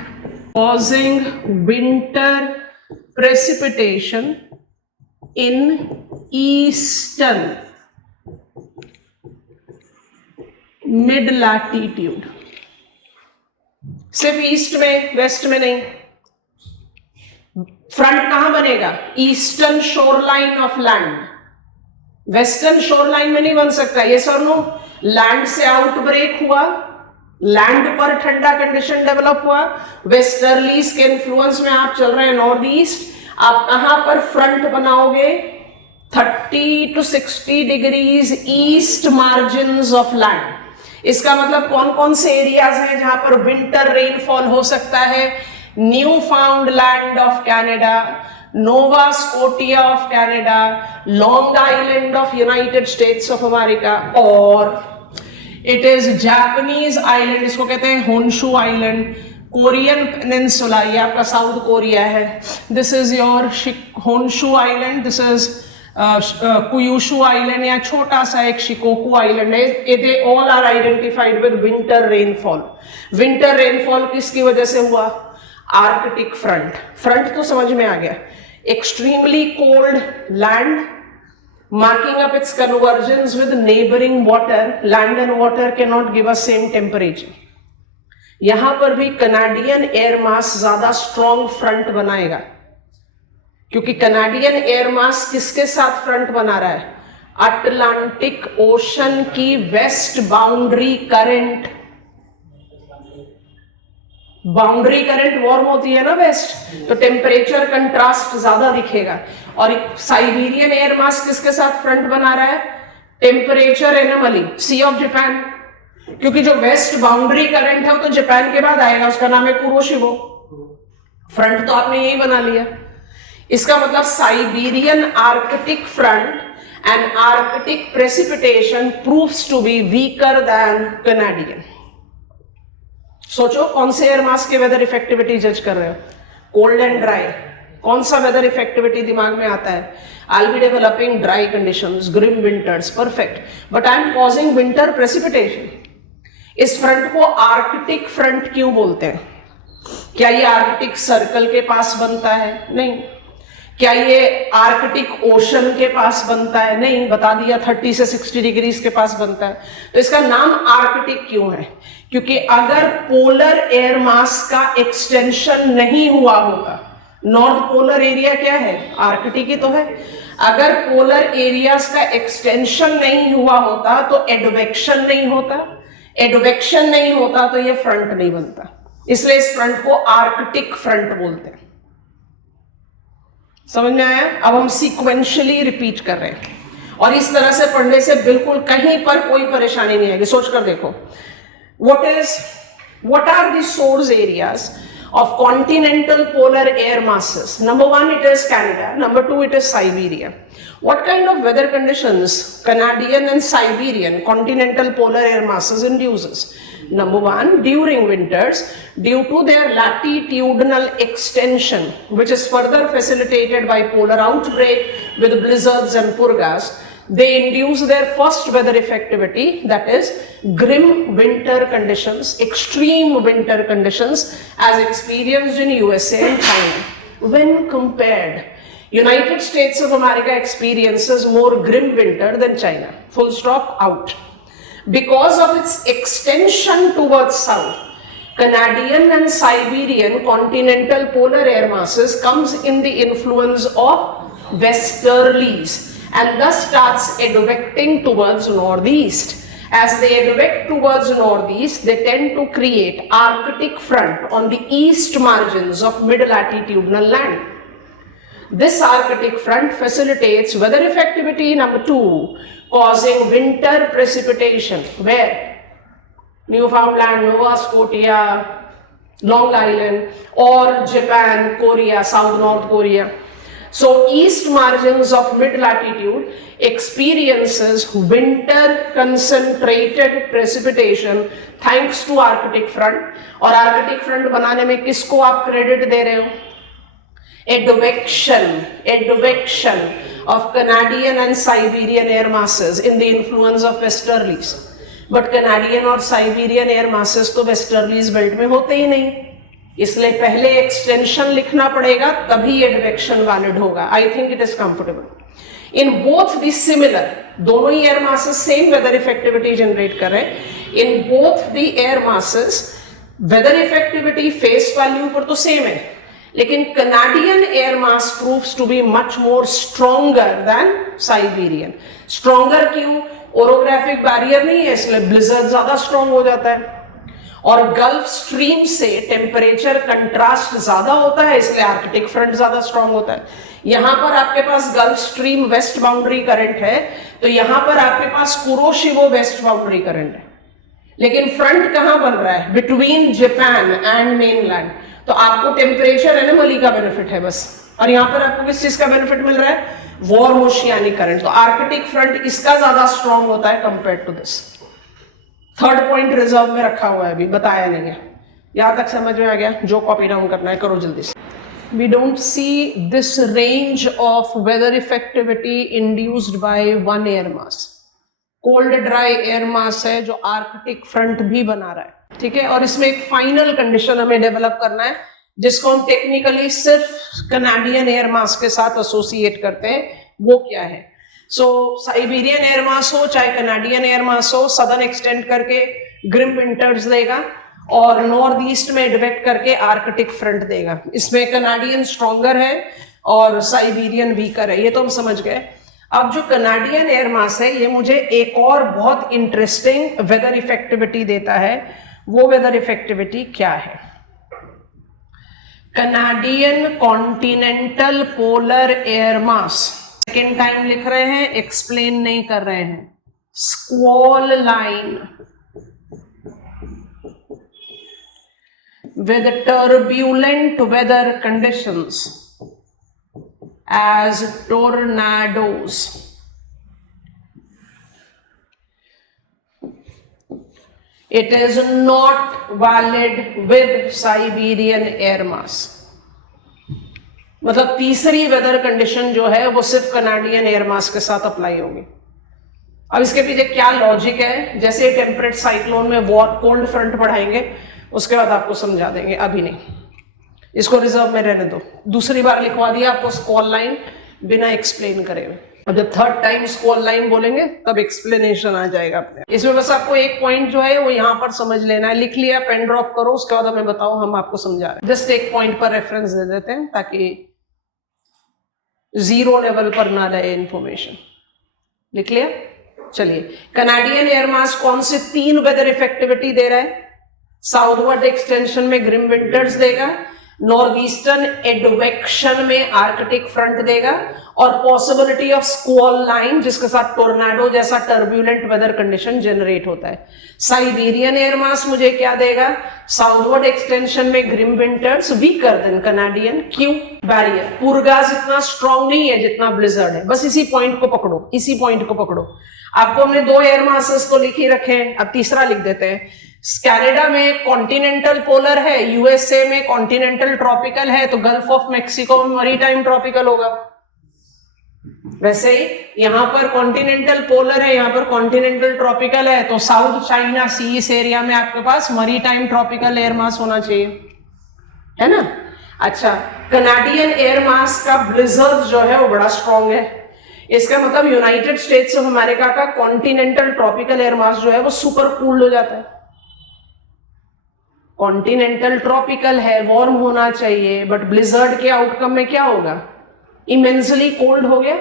causing winter precipitation in eastern mid latitude. सिर्फ east में, वेस्ट में नहीं. फ्रंट कहां बनेगा? Eastern shore line of land. Western shore line में नहीं बन सकता. ये सर नो, लैंड से आउटब्रेक हुआ, लैंड पर ठंडा कंडीशन डेवलप हुआ, वेस्टर्लीज के इन्फ्लुएंस में आप चल रहे हैं नॉर्थ ईस्ट. आप कहां पर फ्रंट बनाओगे? 30 to 60 degrees east margins of land. इसका मतलब कौन कौन से एरियाज हैं जहां पर विंटर रेनफॉल हो सकता है? Newfoundland of Canada, Nova Scotia of Canada, Long Island of United States of America, और इट इज जापानीज आइलैंड, इसको कहते हैं होन्शु आइलैंड, कोरियन पेनिनसुला, ये आपका साउथ कोरिया है. This is your Honshu island, this is Kyushu island, या छोटा सा एक शिकोकू आइलैंड है. They all are identified with winter rainfall. Winter rainfall किसकी वजह से हुआ? Arctic front. फ्रंट तो समझ में आ गया. Extremely cold land marking up its convergence with neighboring water. Land and water cannot give us same temperature. यहां पर भी कनाडियन एयर मास ज्यादा स्ट्रॉन्ग फ्रंट बनाएगा, क्योंकि कनाडियन एयर मास किसके साथ फ्रंट बना रहा है? अटलांटिक ओशन की west boundary current. Boundary current warm होती है ना वेस्ट, तो टेम्परेचर कंट्रास्ट ज्यादा दिखेगा. और साइबेरियन एयर मास किसके साथ फ्रंट बना रहा है? Temperature anomaly, sea of Japan. क्योंकि जो वेस्ट बाउंड्री करंट है वो तो जापान के बाद आएगा, उसका नाम है कुरोशिबो. फ्रंट तो आपने यही बना लिया. इसका मतलब Siberian Arctic front and Arctic precipitation proves to be weaker than Canadian. सोचो कौन से एयर मास के वेदर इफेक्टिविटी जज कर रहे हो? Cold and dry. कौन सा वेदर इफेक्टिविटी दिमाग में आता है? I will be developing dry conditions, grim winters, perfect, but I am causing winter precipitation. इस फ्रंट को आर्कटिक फ्रंट क्यों बोलते हैं? क्या ये आर्कटिक सर्कल के पास बनता है? नहीं. क्या ये आर्कटिक ओशन के पास बनता है? नहीं. बता दिया 30 से 60 डिग्रीज के पास बनता है. तो इसका नाम आर्कटिक क्यों है? क्योंकि अगर पोलर एयर मास का एक्सटेंशन नहीं हुआ होता, नॉर्थ पोलर एरिया क्या है? आर्कटिक ही तो है. अगर पोलर एरियाज का एक्सटेंशन नहीं हुआ होता तो एडवेक्शन नहीं होता. एडवेक्शन नहीं होता तो ये फ्रंट नहीं बनता. इसलिए इस फ्रंट को आर्कटिक फ्रंट बोलते हैं. समझ में आया? अब हम सीक्वेंशियली रिपीट कर रहे हैं, और इस तरह से पढ़ने से बिल्कुल कहीं पर कोई परेशानी नहीं आएगी. सोच कर देखो, what are the source areas of continental polar air masses? Number 1, it is Canada. Number 2, it is Siberia. What kind of weather conditions Canadian and Siberian continental polar air masses induces? Number 1, during winters, due to their latitudinal extension, which is further facilitated by polar outbreak with blizzards and purgas, they induce their first weather effectivity, that is grim winter conditions, extreme winter conditions as experienced in USA and China. When compared, United States of America experiences more grim winter than China. Full stop, out. Because of its extension towards south, Canadian and Siberian continental polar air masses comes in the influence of westerlies and thus starts advecting towards northeast. As they advect towards northeast, they tend to create Arctic front on the east margins of mid-latitudinal land. This Arctic front facilitates weather effectivity, number 2, causing winter precipitation. Where? Newfoundland, Nova Scotia, Long Island, or Japan, Korea, South North Korea. So east margins of mid-latitude experiences winter concentrated precipitation thanks to Arctic front. और Arctic front बनाने में किसको आप credit दे रहे हो? Advection of Canadian and Siberian air masses in the influence of westerlies. But Canadian और Siberian air masses तो westerlies belt में होते ही नहीं. इसलिए पहले एक्सटेंशन लिखना पड़ेगा, तभी ये डायरेक्शन वैलिड होगा. I think it is comfortable. In both the similar, दोनों ही air masses same weather effectivity generate कर रहे हैं. In both the air masses weather effectivity face value पर तो सेम है, लेकिन Canadian air mass proves to be much more stronger than Siberian. Stronger क्यों? ओरोग्राफिक बैरियर नहीं है, इसलिए ब्लिजर्ड ज्यादा स्ट्रॉन्ग हो जाता है. और गल्फ स्ट्रीम से टेम्परेचर कंट्रास्ट ज्यादा होता है, इसलिए आर्कटिक फ्रंट ज्यादा स्ट्रॉन्ग होता है. यहां पर आपके पास Gulf Stream west boundary current है, तो यहां पर आपके पास कुरोशिवो वेस्ट बाउंड्री करंट है. लेकिन फ्रंट कहां बन रहा है? Between Japan and mainland. तो आपको टेम्परेचर एनोमली का बेनिफिट है बस, और यहां पर आपको किस चीज का बेनिफिट मिल रहा है? Warm oceanic current. तो आर्कटिक फ्रंट इसका ज्यादा स्ट्रॉन्ग होता है compare to this. Third point reserve में रखा हुआ है, अभी बताया नहीं है. यहां तक समझ में आ गया? जो कॉपी डाउन करना है करो जल्दी से. We don't see this range of weather effectivity induced by one air mass. Cold dry air mass है जो आर्कटिक फ्रंट भी बना रहा है, ठीक है. और इसमें एक फाइनल कंडीशन हमें डेवलप करना है, जिसको हम टेक्निकली सिर्फ कनाडियन एयर मास के साथ एसोसिएट करते हैं. वो क्या है? सो साइबेरियन एयर मास हो चाहे कनाडियन एयर मास हो, सदर्न एक्सटेंड करके ग्रिम विंटर्स देगा और नॉर्थ ईस्ट में डिवेक्ट करके आर्कटिक फ्रंट देगा. इसमें कनाडियन स्ट्रॉन्गर है और साइबेरियन वीकर है, ये तो हम समझ गए. अब जो कनाडियन एयर मास है, ये मुझे एक और बहुत इंटरेस्टिंग वेदर इफेक्टिविटी देता है. वो वेदर इफेक्टिविटी क्या है? कनाडियन कॉन्टिनेंटल पोलर एयर मास. सेकेंड टाइम लिख रहे हैं, एक्सप्लेन नहीं कर रहे हैं. स्क्वॉल line with turbulent weather conditions as tornadoes. It is not valid with Siberian air mass. मतलब तीसरी वेदर कंडीशन जो है वो सिर्फ कनाडियन एयर मास के साथ अप्लाई होगी. अब इसके पीछे क्या लॉजिक है? जैसे टेम्परेट साइक्लोन में कोल्ड फ्रंट बढ़ाएंगे, उसके बाद आपको समझा देंगे, अभी नहीं. इसको रिजर्व में रहने दो. दूसरी बार लिखवा दिया आपको स्क्वॉल लाइन बिना एक्सप्लेन करे हुए. अब जब थर्ड टाइम स्क्वॉल लाइन बोलेंगे तब एक्सप्लेनेशन आ जाएगा अपने. इसमें बस आपको एक पॉइंट जो है वो यहां पर समझ लेना है. लिख लिया, पेन ड्रॉप करो, उसके बाद हमें बताओ, हम आपको समझा रहे हैं. जस्ट एक पॉइंट पर रेफरेंस दे देते हैं ताकि जीरो लेवल पर ना रहे इंफॉर्मेशन. लिख लिया? चलिए, कनाडियन एयर मास कौन से 3 वेदर इफेक्टिविटी दे रहा है? साउथवर्ड एक्सटेंशन में ग्रिम विंटर्स देगा, नॉर्थ ईस्टर्न एडवेक्शन में आर्कटिक फ्रंट देगा, और पॉसिबिलिटी ऑफ स्क्वॉल लाइन जिसके साथ टोर्नाडो जैसा टर्ब्यूलेंट वेदर कंडीशन जनरेट होता है. साइबेरियन एयर मास मुझे क्या देगा? साउथवर्ड एक्सटेंशन में grim winters, weaker than Canadian. क्यों? बैरियर. पूर्गास इतना स्ट्रॉन्ग नहीं है जितना ब्लिजर्ड है. बस इसी पॉइंट को पकड़ो, इसी पॉइंट को पकड़ो. आपको हमने 2 एयर मासेस तो लिख ही रखे हैं, अब तीसरा लिख देते हैं. कनाडा में कॉन्टिनेंटल पोलर है, यूएसए में कॉन्टिनेंटल ट्रॉपिकल है, तो गल्फ ऑफ मैक्सिको में मरीटाइम ट्रॉपिकल होगा. वैसे ही यहां पर कॉन्टिनेंटल पोलर है, यहां पर कॉन्टिनेंटल ट्रॉपिकल है, तो साउथ चाइना सी इस एरिया में आपके पास मरीटाइम ट्रॉपिकल एयर मास होना चाहिए, है ना. अच्छा, कनाडियन एयर मास का ब्लिजर्ड जो है वो बड़ा स्ट्रॉन्ग है. इसका मतलब यूनाइटेड स्टेट्स ऑफ अमेरिका का कॉन्टिनेंटल ट्रॉपिकल एयर मास जो है वो सुपर कूल्ड हो जाता है. कॉन्टिनेंटल ट्रॉपिकल है, वार्म होना चाहिए, बट ब्लिजर्ड के आउटकम में क्या होगा? इमेंसली कोल्ड हो गया.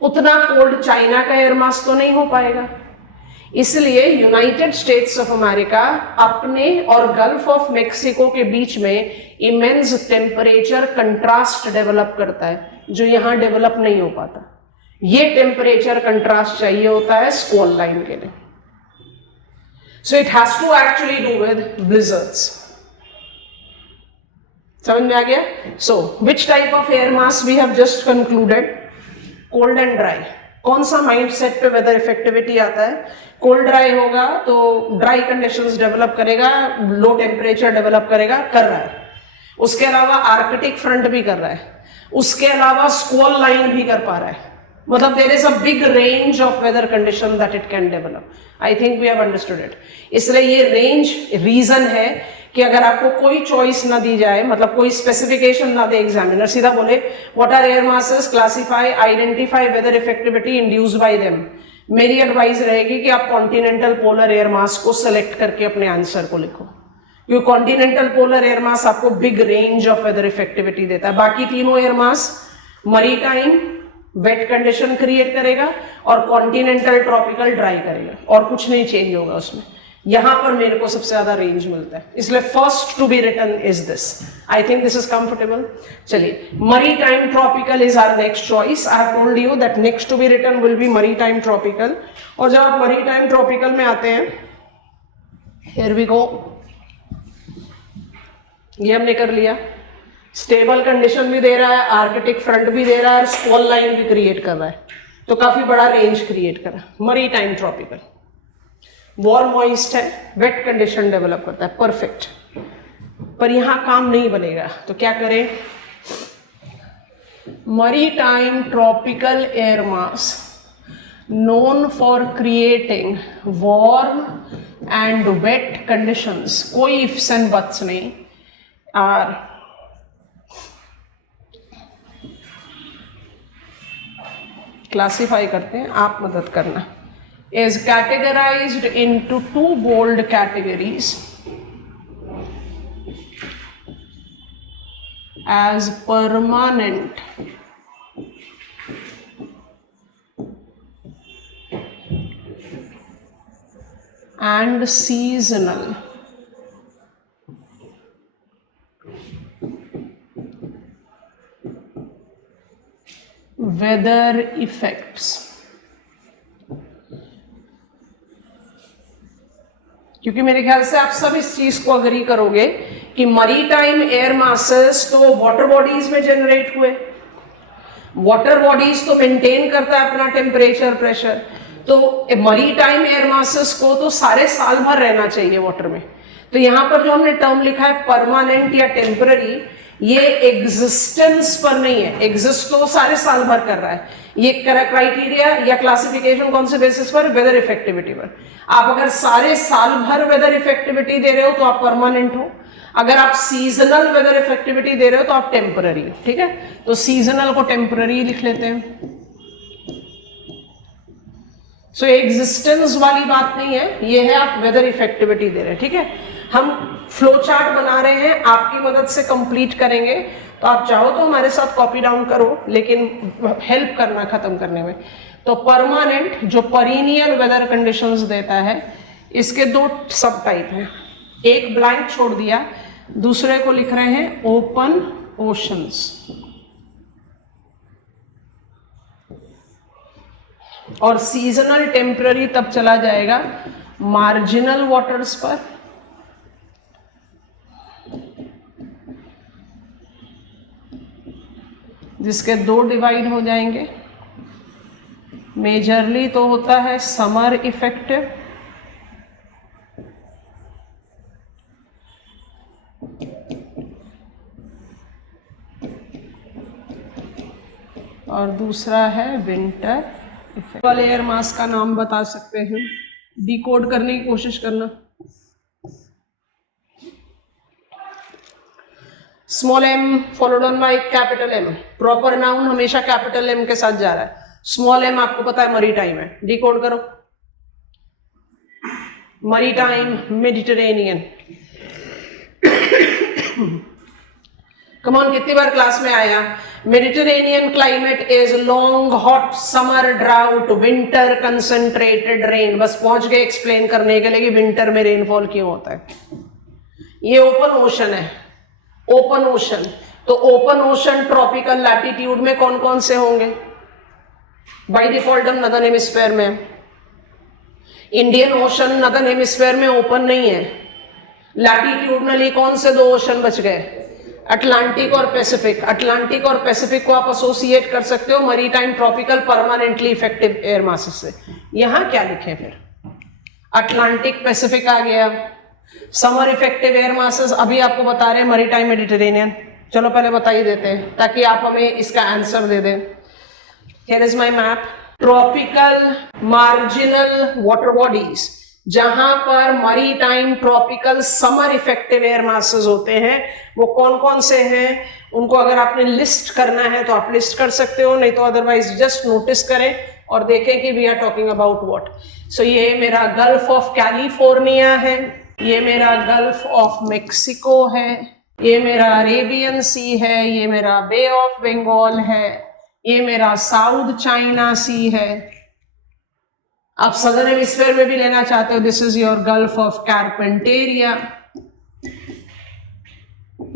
उतना कोल्ड चाइना का एयर मास तो नहीं हो पाएगा. इसलिए यूनाइटेड स्टेट्स ऑफ अमेरिका अपने और गल्फ ऑफ मेक्सिको के बीच में इमेंस टेम्परेचर कंट्रास्ट डेवलप करता है, जो यहां डेवलप नहीं हो पाता. ये टेम्परेचर कंट्रास्ट चाहिए होता है स्क्वॉल लाइन के लिए. So it has to actually do with blizzards. समझ में आ गया? So which type of air mass we have just concluded? Cold and dry. कौन सा माइंडसेट पे वेदर इफेक्टिविटी आता है? कोल्ड ड्राई होगा तो ड्राई कंडीशंस डेवलप करेगा, लो टेम्परेचर डेवलप करेगा, कर रहा है. उसके अलावा आर्कटिक फ्रंट भी कर रहा है, उसके अलावा स्क्वॉल लाइन भी कर पा रहा है. मतलब there is a big range of weather condition that it can develop. I think we have understood it. इसलिए ये रेंज रीजन है कि अगर आपको कोई चॉइस ना दी जाए, मतलब कोई स्पेसिफिकेशन ना दे एग्जामिनर, सीधा बोले what are air masses, classify, identify weather effectivity induced by them, मेरी एडवाइस रहेगी कि आप कॉन्टिनेंटल पोलर एयर मास को सेलेक्ट करके अपने आंसर को लिखो, क्योंकि कॉन्टिनेंटल पोलर एयर मास आपको big range of weather effectivity देता है। बाकी तीनों air mass maritime wet condition create करेगा और कॉन्टिनेंटल ट्रॉपिकल ड्राई करेगा, और कुछ नहीं चेंज होगा उसमें। यहां पर मेरे को सबसे ज्यादा रेंज मिलता है, इसलिए first to be written is this. I think this is comfortable. चलिए, maritime tropical is our next choice. I have told you that next to be written will be maritime tropical. और जब आप maritime tropical में आते हैं, here we go, ये हमने कर लिया, स्टेबल कंडीशन भी दे रहा है, आर्कटिक फ्रंट भी दे रहा है, स्क्वॉल लाइन भी क्रिएट कर रहा है, तो काफी बड़ा रेंज क्रिएट कर रहा है। मरीटाइम ट्रॉपिकल वार्म मॉइस्ट है, वेट कंडीशन डेवलप करता है, परफेक्ट। पर यहां काम नहीं बनेगा, तो क्या करें? Maritime tropical air mass known for creating warm and wet conditions, कोई ifs and buts नहीं, are क्लासिफाई करते हैं, आप मदद करना, is categorized into two bold categories as permanent and seasonal. Weather effects. क्योंकि मेरे ख्याल से आप सब इस चीज को अग्री करोगे कि मरीटाइम एयर मासेस तो वाटर बॉडीज में जनरेट हुए, वाटर बॉडीज तो मेंटेन करता है अपना टेम्परेचर, प्रेशर, तो मरीटाइम एयर मासेस को तो सारे साल भर रहना चाहिए वाटर में। तो यहां पर जो हमने टर्म लिखा है परमानेंट या टेम्पररी, ये एग्जिस्टेंस पर नहीं है, एग्जिस्ट तो सारे साल भर कर रहा है। ये क्राइटेरिया या क्लासिफिकेशन कौन से बेसिस पर? वेदर इफेक्टिविटी पर। आप अगर सारे साल भर वेदर इफेक्टिविटी दे रहे हो तो आप परमानेंट हो, अगर आप सीजनल वेदर इफेक्टिविटी दे रहे हो तो आप टेम्पररी हो। ठीक है, तो सीजनल को टेम्पररी लिख लेते हैं। सो एग्जिस्टेंस वाली बात नहीं है, ये है आप वेदर इफेक्टिविटी दे रहे हैं। ठीक है, हम फ्लो चार्ट बना रहे हैं, आपकी मदद से कंप्लीट करेंगे, तो आप चाहो तो हमारे साथ कॉपी डाउन करो, लेकिन हेल्प करना खत्म करने में। तो परमानेंट जो परीनियल वेदर कंडीशंस देता है, इसके दो सब टाइप हैं, एक ब्लैंक छोड़ दिया, दूसरे को लिख रहे हैं ओपन ओशंस। और सीजनल टेम्पररी तब चला जाएगा मार्जिनल वाटर्स पर, जिसके दो डिवाइड हो जाएंगे। मेजरली तो होता है समर इफेक्टिव, और दूसरा है विंटर इफेक्ट। वाले एयर मास का नाम बता सकते हैं, डिकोड करने की कोशिश करना। Small M followed on by capital M, proper noun हमेशा कैपिटल एम के साथ जा रहा है। स्मॉल एम आपको पता है मरीटाइम है, डिकोड करो। Maritime Mediterranean. कम ऑन, कितनी बार क्लास में आया? Mediterranean climate is long hot summer drought winter concentrated rain. बस पहुंच गए एक्सप्लेन करने के लिए कि विंटर में रेनफॉल क्यों होता है। ये ओपन ओशन है, ओपन ओशन। तो ओपन ओशन ट्रॉपिकल लैटिट्यूड में कौन कौन से होंगे? बाय डिफॉल्ट हम नदर्न हेमिस्फीयर में, इंडियन ओशन नदर्न हेमिस्फीयर में ओपन नहीं है। लैटिट्यूडनली कौन से दो ओशन बच गए? अटलांटिक और पैसिफिक। अटलांटिक और पैसिफिक को आप एसोसिएट कर सकते हो maritime tropical permanently effective air masses से। यहां क्या लिखें फिर? अटलांटिक पैसिफिक आ गया। समर इफेक्टिव एयर मासेस अभी आपको बता रहे हैं मरीटाइम मेडिटेरेनियन। चलो पहले बता ही देते हैं ताकि आप हमें इसका आंसर दे दें। Here is my map. Tropical marginal water bodies जहां पर maritime tropical summer effective air masses होते हैं, वो कौन कौन से हैं, उनको अगर आपने लिस्ट करना है तो आप लिस्ट कर सकते हो, नहीं तो अदरवाइज जस्ट नोटिस करें और देखें कि we are talking about what. So ये मेरा गल्फ ऑफ कैलिफोर्निया है, ये मेरा गल्फ ऑफ मेक्सिको है, ये मेरा अरेबियन सी है, ये मेरा बे ऑफ बंगाल है, ये मेरा साउथ चाइना सी है। आप सदर्न हेमिस्फीयर में भी लेना चाहते हो, this is your Gulf of Carpentaria.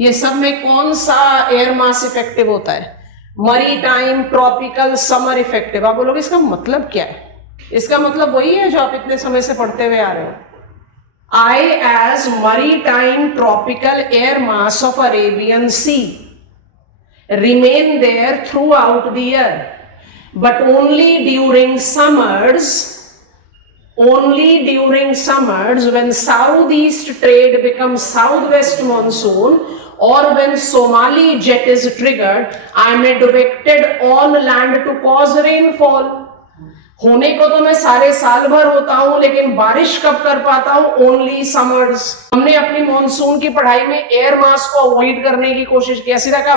ये सब में कौन सा एयर मास इफेक्टिव होता है? Maritime tropical summer effective. आप बोलोगे इसका मतलब क्या है? इसका मतलब वही है जो आप इतने समय से पढ़ते हुए आ रहे हो। I as maritime tropical air mass of Arabian Sea remain there throughout the year, but only during summers when southeast trade becomes southwest monsoon or when Somali jet is triggered, I am directed on land to cause rainfall. होने को तो मैं सारे साल भर होता हूं, लेकिन बारिश कब कर पाता हूं? Only summers. हमने अपनी मॉनसून की पढ़ाई में एयर मास को अवॉइड करने की कोशिश की, सीधा कहा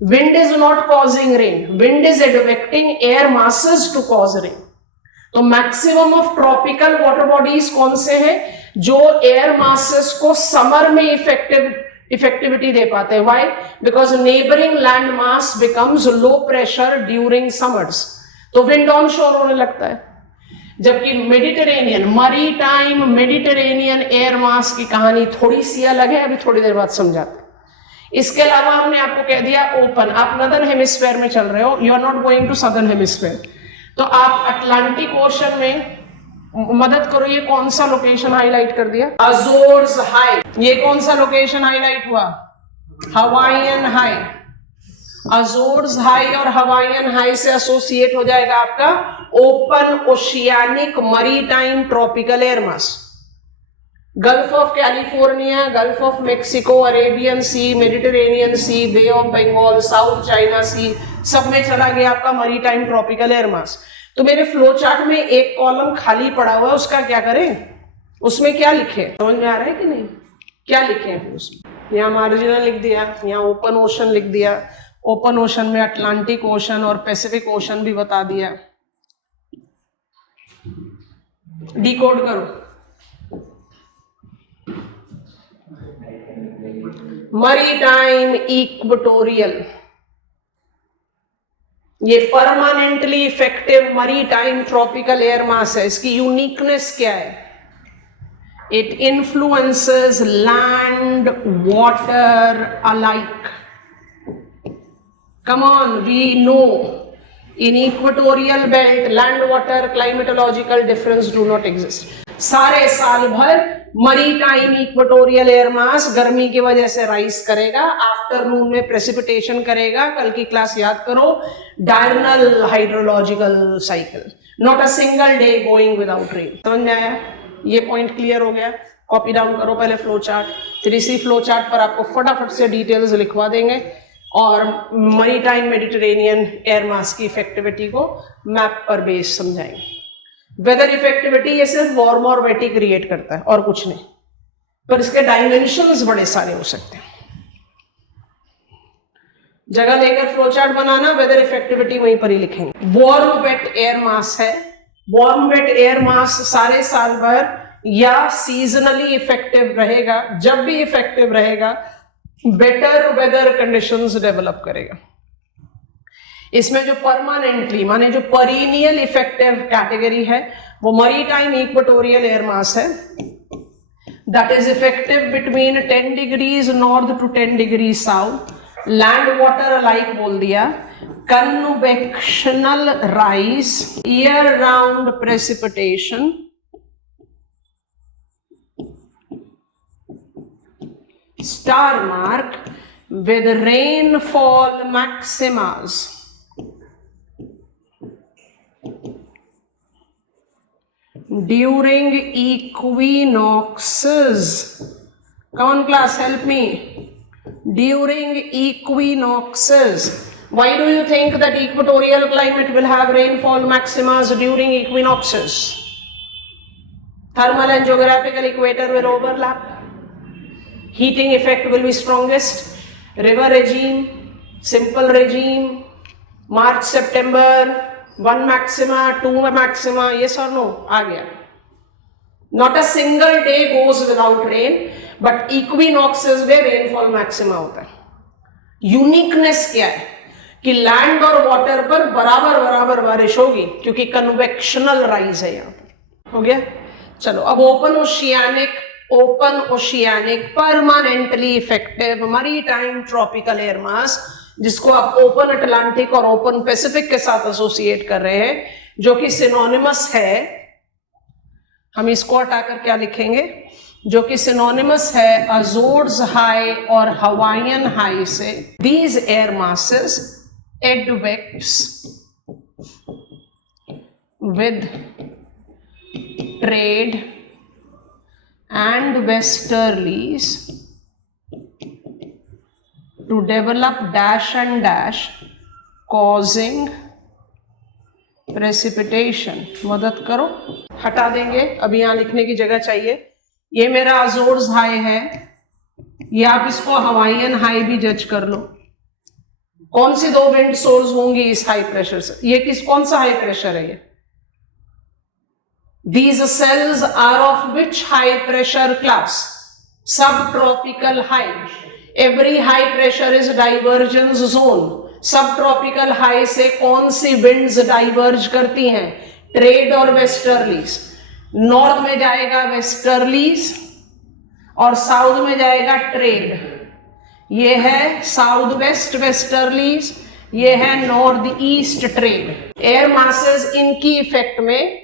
wind is not causing rain, wind is advecting air masses to cause rain. तो maximum of tropical water bodies कौन से हैं जो एयर मासेस को समर में इफेक्टिविटी दे पाते हैं? Why? Because neighbouring land mass becomes low pressure during summers, तो विंड ऑन शोर होने लगता है। जबकि Mediterranean, maritime Mediterranean air mass की कहानी थोड़ी सी अलग है, अभी थोड़ी देर बाद समझाते हैं। इसके अलावा हमने आपको कह दिया ओपन, आप नदर्न हेमिस्फीयर में चल रहे हो, you are not going to southern hemisphere, तो आप अटलांटिक ओशन में मदद करो। ये कौन सा लोकेशन हाईलाइट कर दिया? Azores high. ये कौन सा लोकेशन हाईलाइट हुआ? Hawaiian high. अजोर्स हाई और हवाईयन हाई से एसोसिएट हो जाएगा आपका open oceanic maritime tropical air mass. Gulf of California, Gulf of Mexico, Arabian Sea, Mediterranean Sea, bay of Bengal, South China Sea, सब में चला गया आपका मरीटाइम ट्रॉपिकल एयर मास। तो मेरे फ्लो चार्ट में एक कॉलम खाली पड़ा हुआ है, उसका क्या करें? उसमें क्या लिखे? समझ में आ रहा है कि नहीं? क्या लिखे हैं उसमें? यहाँ मार्जिनल लिख दिया, यहाँ ओपन ओशन लिख दिया, ओपन ओशन में अटलांटिक ओशन और पैसिफिक ओशन भी बता दिया। डिकोड करो। मरीटाइम इक्वेटोरियल, ये permanently effective maritime tropical air mass है। इसकी यूनिकनेस क्या है? It influences land water alike. Come on, we know in equatorial belt land water climatological difference do not exist. सारे साल भर मरीटाइम इक्वेटोरियल एयर मास गर्मी की वजह से राइज करेगा, आफ्टरनून में प्रेसिपिटेशन करेगा। कल की क्लास याद करो, diurnal hydrological cycle, not a single day going without rain. समझ में आया? ये पॉइंट क्लियर हो गया। कॉपी डाउन करो पहले फ्लो चार्ट, फिर इसी फ्लो चार्ट पर आपको फटाफट से डिटेल्स लिखवा देंगे और मरीटाइम मेडिटेरेनियन एयर मास की इफेक्टिविटी को मैप पर बेस समझाएंगे। वेदर इफेक्टिविटी ये सिर्फ वार्म और वेट क्रिएट करता है और कुछ नहीं, पर इसके डायमेंशंस बड़े सारे हो सकते हैं। जगह लेकर फ्लो चार्ट बनाना, वेदर इफेक्टिविटी वहीं पर ही लिखेंगे। वार्म वेट एयर मास है। वार्म वेट एयर मास सारे साल भर या सीजनली इफेक्टिव रहेगा। जब भी इफेक्टिव रहेगा बेटर वेदर कंडीशंस डेवलप करेगा। इसमें जो परमानेंटली माने जो परीनियल इफेक्टिव कैटेगरी है वो मरीटाइम इक्वेटोरियल एयर मास है, that is effective between 10 degrees north to 10 degree south, land water alike बोल दिया, convectional rise, year round precipitation, star mark with rainfall maximas. During equinoxes. Come on class, help me. During equinoxes. Why do you think that equatorial climate will have rainfall maximas during equinoxes? Thermal and geographical equator will overlap. Heating effect will be strongest. River regime, simple regime, March, September, 1 maxima, 2 maxima, yes or no? आ गया. Not a single day goes without rain, but equinoxes में rainfall maxima होता है. Uniqueness क्या है कि land और water पर बराबर बराबर बारिश होगी क्योंकि कन्वेक्शनल राइज है यहाँ पर. हो गया. चलो अब open oceanic permanently effective maritime tropical air मास, जिसको आप ओपन अटलांटिक और ओपन पैसिफिक के साथ एसोसिएट कर रहे हैं, जो कि सिनोनिमस है. हम इसको हटाकर क्या लिखेंगे? जो कि सिनोनिमस है अजोर्स हाई और हवाईयन हाई से. These air masses advects with trade and westerlies to develop dash and dash causing precipitation. मदद करो. हटा देंगे, अब यहां लिखने की जगह चाहिए. ये मेरा अजोर्स हाई है, ये आप इसको हवाईयन हाई भी जज कर लो. कौन सी दो विंड सोर्स होंगी इस हाई प्रेशर से? ये कौन सा हाई प्रेशर है? ये These cells are of which high pressure class? Subtropical high. Every high pressure is divergence zone. Subtropical high से कौन सी winds diverge करती हैं? ट्रेड और वेस्टर्लीज. नॉर्थ में जाएगा वेस्टर्लीज और साउथ में जाएगा ट्रेड. ये है साउथ वेस्ट वेस्टर्लीज, ये है north east trade. Air masses इनकी इफेक्ट में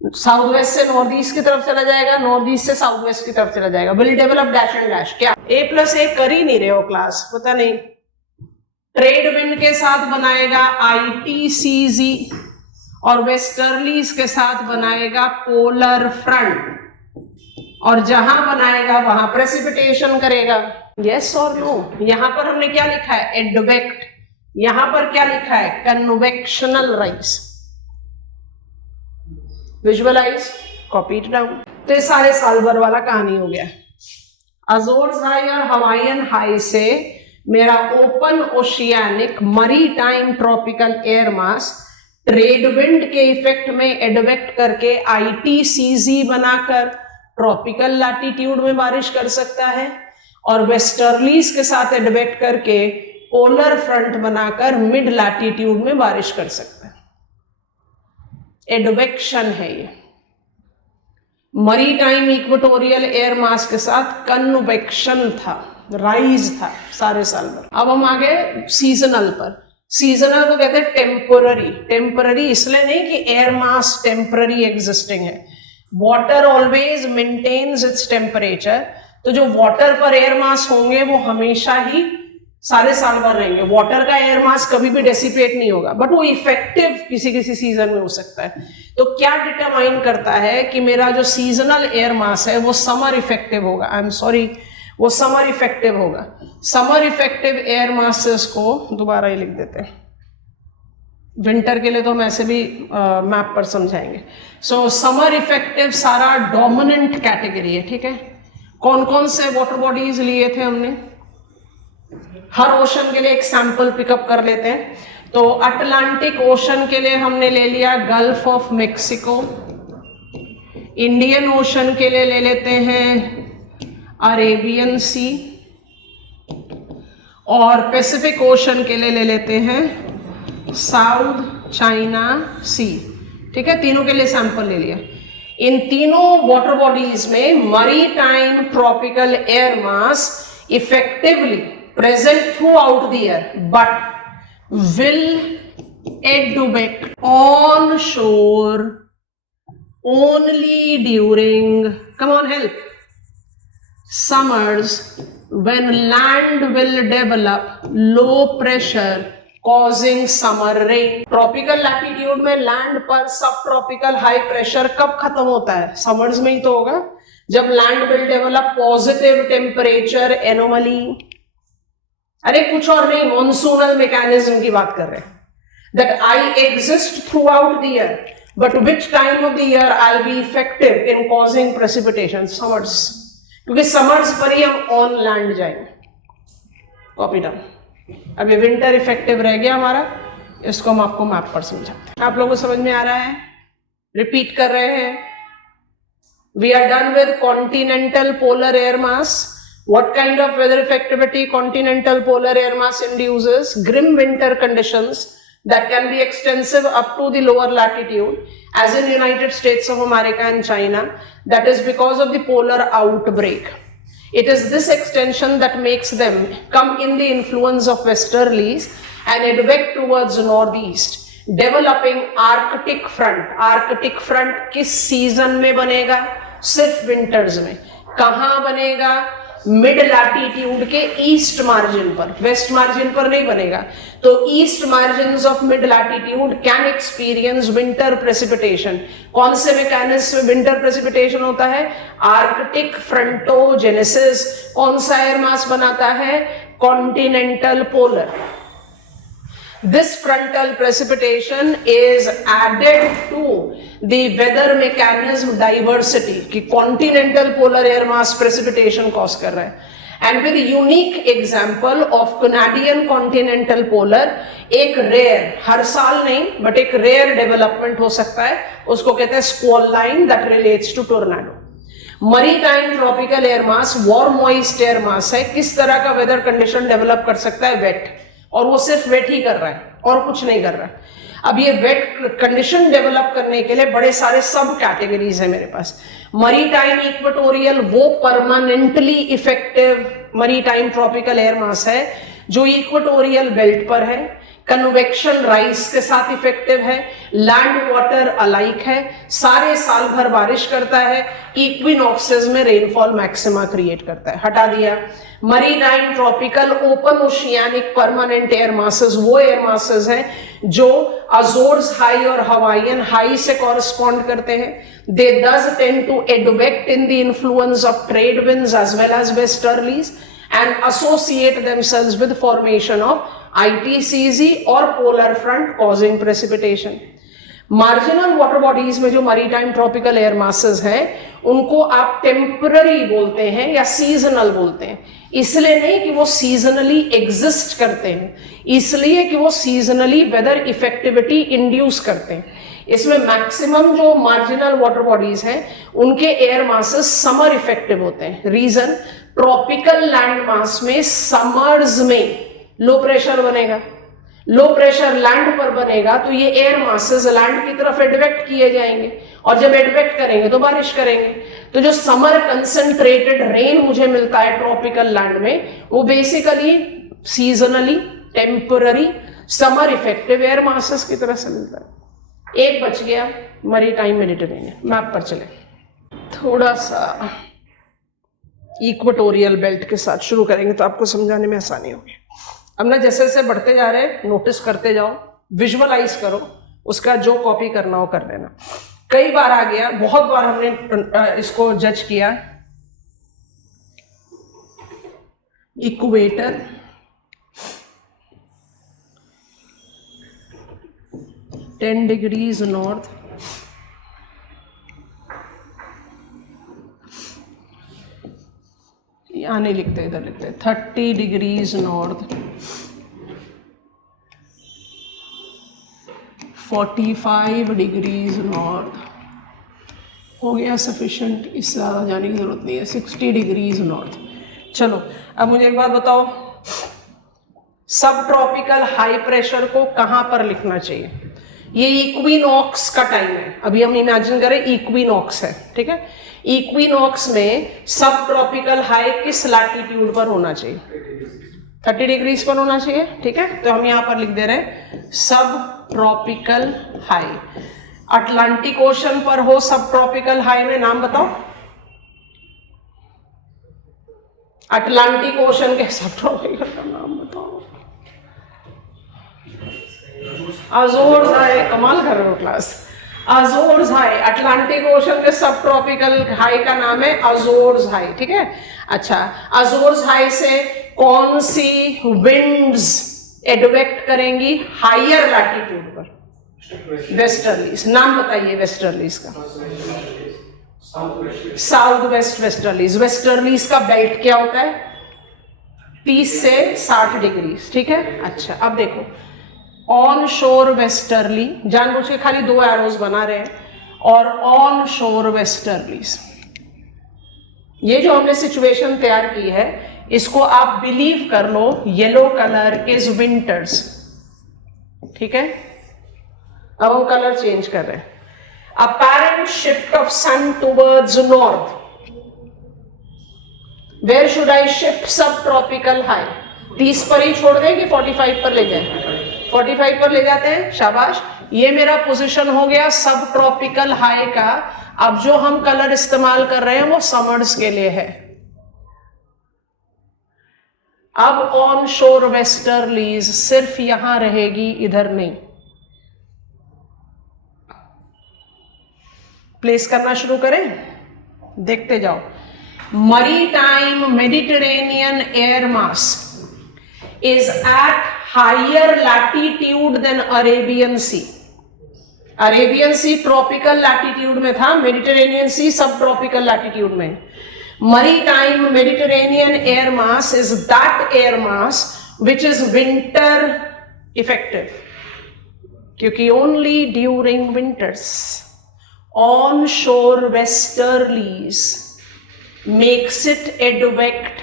साउथ वेस्ट से नॉर्थ ईस्ट की तरफ चला जाएगा, नॉर्थ ईस्ट से साउथ वेस्ट की तरफ चला जाएगा. Will develop dash and dash. क्या A+A कर ही नहीं रहे हो क्लास? पता नहीं. ट्रेड विंड के साथ बनाएगा ITCZ और वेस्टर्लीज के साथ बनाएगा पोलर फ्रंट, और जहां बनाएगा वहां प्रेसिपिटेशन करेगा. यस और नो? यहां पर हमने क्या लिखा है? एडवेक्ट. यहां पर क्या लिखा है? Convectional rise. Visualize, copy it down. तो ये सारे साल भर वाला कहानी हो गया. अजोर्स हाई और हवाईयन हाई से मेरा open oceanic maritime tropical air mass trade wind के इफेक्ट में एडवेक्ट करके ITCZ बनाकर ट्रॉपिकल लैटिट्यूड में बारिश कर सकता है, और वेस्टर्लीज के साथ एडवेक्ट करके पोलर फ्रंट बनाकर मिड लैटिट्यूड में बारिश कर सकता है. एडवेक्शन है ये. मरीटाइम इक्वेटोरियल एयर मास के साथ कन्वेक्शन था, राइज था सारे साल भर. अब हम आ गए सीजनल पर. सीजनल को कहते हैं टेम्पोररी. टेम्पोररी इसलिए नहीं कि एयर मास टेम्पोररी एग्जिस्टिंग है. Water always maintains its temperature. तो जो वाटर पर एयर मास होंगे वो हमेशा ही सारे साल भर रहेंगे. वाटर का एयर मास कभी भी डेसिपेट नहीं होगा, बट वो इफेक्टिव किसी किसी सीजन में हो सकता है. तो क्या डिटरमाइन करता है कि मेरा जो सीजनल एयर मास है वो समर इफेक्टिव होगा? आई एम सॉरी, वो समर इफेक्टिव होगा. समर इफेक्टिव एयर मासेस को दोबारा ही लिख देते हैं. विंटर के लिए तो हम ऐसे भी मैप पर समझाएंगे. सो समर इफेक्टिव सारा डोमिनेंट कैटेगरी है. ठीक है. कौन कौन से वाटर बॉडीज लिए थे हमने? हर ओशन के लिए एक सैंपल पिकअप कर लेते हैं. तो अटलांटिक ओशन के लिए हमने ले लिया gulf of Mexico. Indian ocean के लिए ले लेते हैं अरेबियन सी, और पैसिफिक ओशन के लिए ले लेते हैं साउथ चाइना सी. ठीक है. तीनों के लिए सैंपल ले लिया. इन तीनों वाटर बॉडीज में maritime tropical air mass effectively present throughout the year, but will advect on shore only during, come on help, summers, when land will develop low pressure causing summer rain. Tropical latitude में land पर सब tropical high pressure कब खत्म होता है? Summers में ही तो होगा, जब land will develop positive temperature anomaly. अरे कुछ और नहीं, मॉनसूनल मैकेनिज्म की बात कर रहे हैं. That I exist through out the year. But which time of the year I'll be effective in causing precipitation? Summers. क्योंकि summers पर ही हम on land जाएंगे. Copy down. अभी winter effective रह गया हमारा, इसको हम आपको मैप पर समझाते हैं. आप लोगों को समझ में आ रहा है? रिपीट कर रहे हैं. We are done with continental polar air mass. What kind of weather effectivity continental polar air mass induces? Grim winter conditions that can be extensive up to the lower latitude, as in United States of America and China. That is because of the polar outbreak. It is this extension that makes them come in the influence of westerlies and advance towards northeast, developing Arctic front. Arctic front किस season में बनेगा? सिर्फ winters में. कहां बनेगा? Mid latitude के east margin पर, waste margin पर नहीं बनेगा. तो east margin of mid latitude can experience winter precipitation. कौन से मैकेनिज्म में विंटर प्रेसिपिटेशन होता है? Arctic frontogenesis. कौन सा एयर मास बनाता है? Continental polar. This frontal precipitation is added to the weather mechanism diversity कि continental polar air mass precipitation cause कर रहा है. And with unique example of Canadian continental polar, एक rare, हर साल नहीं but एक rare development हो सकता है, उसको कहते हैं squall line that relates to tornado. Maritime tropical air mass warm moist air mass है. किस तरह का weather condition develop कर सकता है? Wet. और वो सिर्फ वेट ही कर रहा है और कुछ नहीं कर रहा है. अब ये वेट कंडीशन डेवलप करने के लिए बड़े सारे सब कैटेगरीज है मेरे पास. मरीटाइम इक्वेटोरियल वो permanently effective maritime tropical air mass है जो इक्वेटोरियल बेल्ट पर है, कन्वेक्शन राइज के साथ इफेक्टिव है, लैंड वाटर अलाइक है, सारे साल भर बारिश करता है, इक्विनॉक्सेस में रेनफॉल मैक्सिमा क्रिएट करता है. हटा दिया. Maritime tropical open oceanic permanent air masses वो एयर मासेस हैं जो अजोर्स हाई और हवाईयन हाई से कॉरेस्पॉन्ड करते हैं. दे does tend to advect in the influence of trade winds as well as westerlies and associate themselves with formation of ITCZ or polar front causing precipitation. Marginal water bodies में जो maritime tropical air masses हैं उनको आप temporary बोलते हैं या seasonal बोलते हैं. इसलिए नहीं कि वो सीजनली एग्जिस्ट करते हैं, इसलिए कि वो सीजनली वेदर इफेक्टिविटी इंड्यूस करते हैं. इसमें मैक्सिमम जो मार्जिनल वाटर बॉडीज हैं उनके एयर मासेस समर इफेक्टिव होते हैं. रीजन, ट्रॉपिकल लैंड मास में समर्स में लो प्रेशर बनेगा. लो प्रेशर लैंड पर बनेगा तो ये एयर मासेस लैंड की तरफ एडवेक्ट किए जाएंगे और जब एडवेक्ट करेंगे तो बारिश करेंगे. तो जो समर कंसंट्रेटेड रेन मुझे मिलता है ट्रॉपिकल लैंड में वो basically seasonally temporary summer effective air masses की तरह से मिलता है. एक बच गया मरीटाइम मेडिटेरेनियन. मैप पर चले. थोड़ा सा इक्वेटोरियल बेल्ट के साथ शुरू करेंगे तो आपको समझाने में आसानी होगी. अब ना जैसे जैसे बढ़ते जा रहे हैं नोटिस करते जाओ, विजुअलाइज करो, उसका जो कॉपी करना हो कर लेना. कई बार आ गया, बहुत बार हमने इसको जज किया. इक्वेटर, 10 डिग्रीज नॉर्थ, यहाँ नहीं लिखते, इधर लिखते 30 डिग्रीज नॉर्थ, 45 डिग्रीज नॉर्थ. हो गया सफिशिएंट, इससे ज़्यादा जाने की जरूरत नहीं है. 60 डिग्रीज नॉर्थ. चलो अब मुझे एक बात बताओ, सब ट्रॉपिकल हाई प्रेशर को कहाँ पर लिखना चाहिए? ये इक्विनॉक्स का टाइम है. अभी हम इमेजिन करें इक्विनॉक्स है, ठीक है. इक्विनॉक्स में सब ट्रॉपिकल हाई किस लैटिट्यूड पर होना चाहिए? 30 डिग्रीज पर होना चाहिए, ठीक है. तो हम यहाँ पर लिख दे रहे हैं सब ट्रॉपिकल हाई. अटलांटिक ओशन पर हो सब ट्रॉपिकल हाई में नाम बताओ. अटलांटिक ओशन के सब ट्रॉपिकल का नाम बताओ. Azores high. कमाल कर रहे हो class. Azores high. Atlantic ocean के सब ट्रॉपिकल हाई का नाम है अजोर्स हाई, ठीक है. अच्छा, अजोर्स हाई से कौन सी विंड्स एडवेक्ट करेंगी? हायर लैटिट्यूड पर. वेस्टर्लीज। नाम बताइए वेस्टर्लीज का। South west westerlies. वेस्टर्लीज का बेल्ट क्या होता है? 30 से 60 डिग्री, ठीक है। अच्छा, अब देखो ऑन शोर वेस्टर्ली, जानबूझ के खाली 2 एरोज बना रहे हैं, और ऑन शोर वेस्टर्लीज। ये जो हमने सिचुएशन तैयार की है, इसको आप बिलीव कर लो येलो कलर इज विंटर्स, ठीक है। अब हम कलर चेंज कर रहे हैं। Apparent shift of sun towards north. Where should I shift subtropical high? 30 पर ही छोड़ दें कि 45 पर ले जाएं? 45 पर ले जाते हैं, शाबाश। ये मेरा पोजीशन हो गया सब ट्रॉपिकल हाई का। अब जो हम कलर इस्तेमाल कर रहे हैं वो समर्स के लिए है। अब ऑन शोर वेस्टर्लीज सिर्फ यहां रहेगी, इधर नहीं। प्लेस करना शुरू करें, देखते जाओ। Maritime Mediterranean air mass is at higher latitude than Arabian Sea. Arabian Sea tropical latitude में था, Mediterranean Sea subtropical latitude में। Maritime Mediterranean air mass is that air mass which is winter effective, क्योंकि only during winters onshore westerlies makes it advect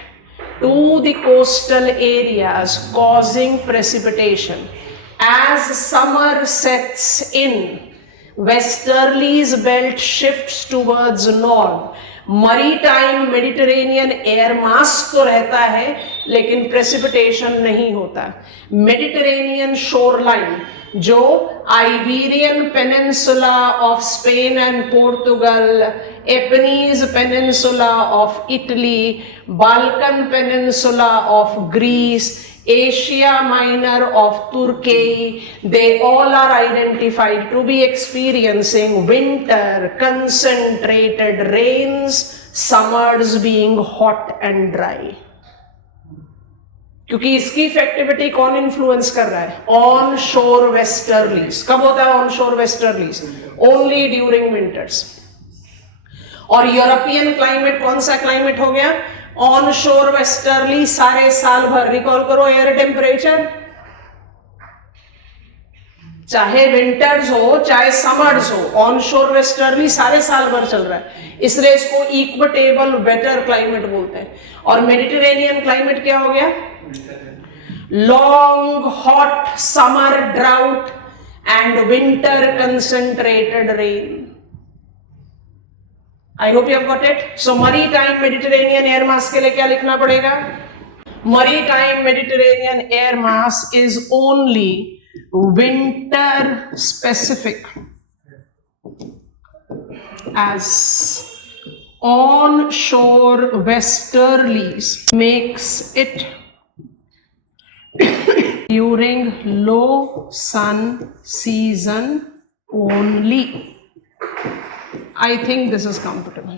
to the coastal areas, causing precipitation. As summer sets in, westerlies belt shifts towards north. Maritime Mediterranean air mass तो रहता है, लेकिन precipitation नहीं होता। Mediterranean shoreline जो Iberian peninsula of Spain and Portugal, Apennines peninsula of Italy, Balkan peninsula of Greece, Asia Minor of Turkey, they all are identified to be experiencing winter concentrated rains, summers being hot and dry. क्योंकि इसकी effectivity कौन influence कर रहा है? On शोर westerlies. कब होता है ऑन शोर वेस्टर्लीज? Only during winters. और यूरोपियन क्लाइमेट कौन सा क्लाइमेट हो गया? ऑन शोर वेस्टर्ली सारे साल भर। रिकॉल करो एयर टेम्परेचर, चाहे विंटर्स हो चाहे समर्स हो, ऑन शोर वेस्टर्ली सारे साल भर चल रहा है, इसलिए इसको इक्वेटेबल वेटर क्लाइमेट बोलते हैं। और मेडिटेरेनियन क्लाइमेट क्या हो गया? Long hot summer drought and winter concentrated rain. I hope you have got it. So maritime Mediterranean air mass के लिए क्या लिखना पड़ेगा? Maritime Mediterranean air mass is only winter specific, as onshore westerlies makes it during low sun season only. I think this is comfortable.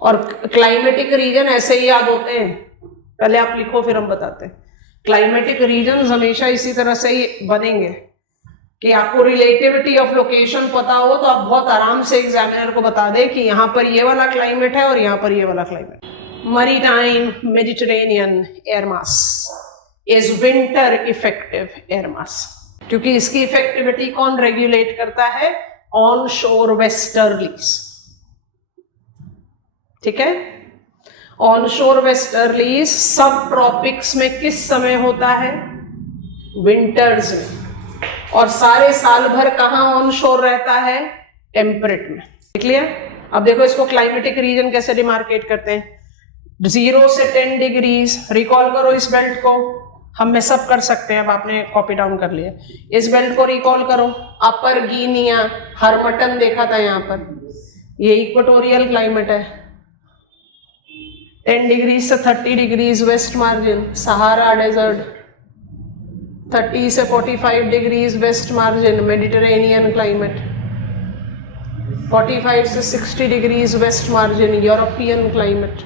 और climatic reason ऐसे ही याद होते हैं, पहले आप लिखो फिर हम बताते हैं। क्लाइमेटिक रीजन्स हमेशा इसी तरह से ही बनेंगे कि आपको रिलेटिविटी ऑफ लोकेशन पता हो तो आप बहुत आराम से एग्जामिनर को बता दें कि यहाँ पर ये वाला क्लाइमेट है और यहाँ पर ये वाला climate. Maritime Mediterranean air mass is winter effective air mass, क्योंकि इसकी इफेक्टिविटी कौन रेगुलेट करता है? ऑन शोर वेस्टर्लीज, ठीक है। ऑन शोर वेस्टर्लीज सब ट्रॉपिक्स में किस समय होता है? विंटर्स में। और सारे साल भर कहाँ ऑन शोर रहता है? टेम्परेट में। क्लियर? अब देखो इसको क्लाइमेटिक रीजन कैसे डिमार्केट करते हैं। 0 से 10 डिग्रीज। रिकॉल करो इस बेल्ट को, हम में सब कर सकते हैं, अब आपने कॉपी डाउन कर लिया। इस बेल्ट को रिकॉल करो। अपर गिनिया, हरमटन देखा था यहाँ पर, ये इक्वेटोरियल क्लाइमेट है। 10 डिग्रीज से 30 degrees west margin Sahara desert, 30 से 45 degrees west margin Mediterranean climate, 45 से 60 degrees west margin European climate.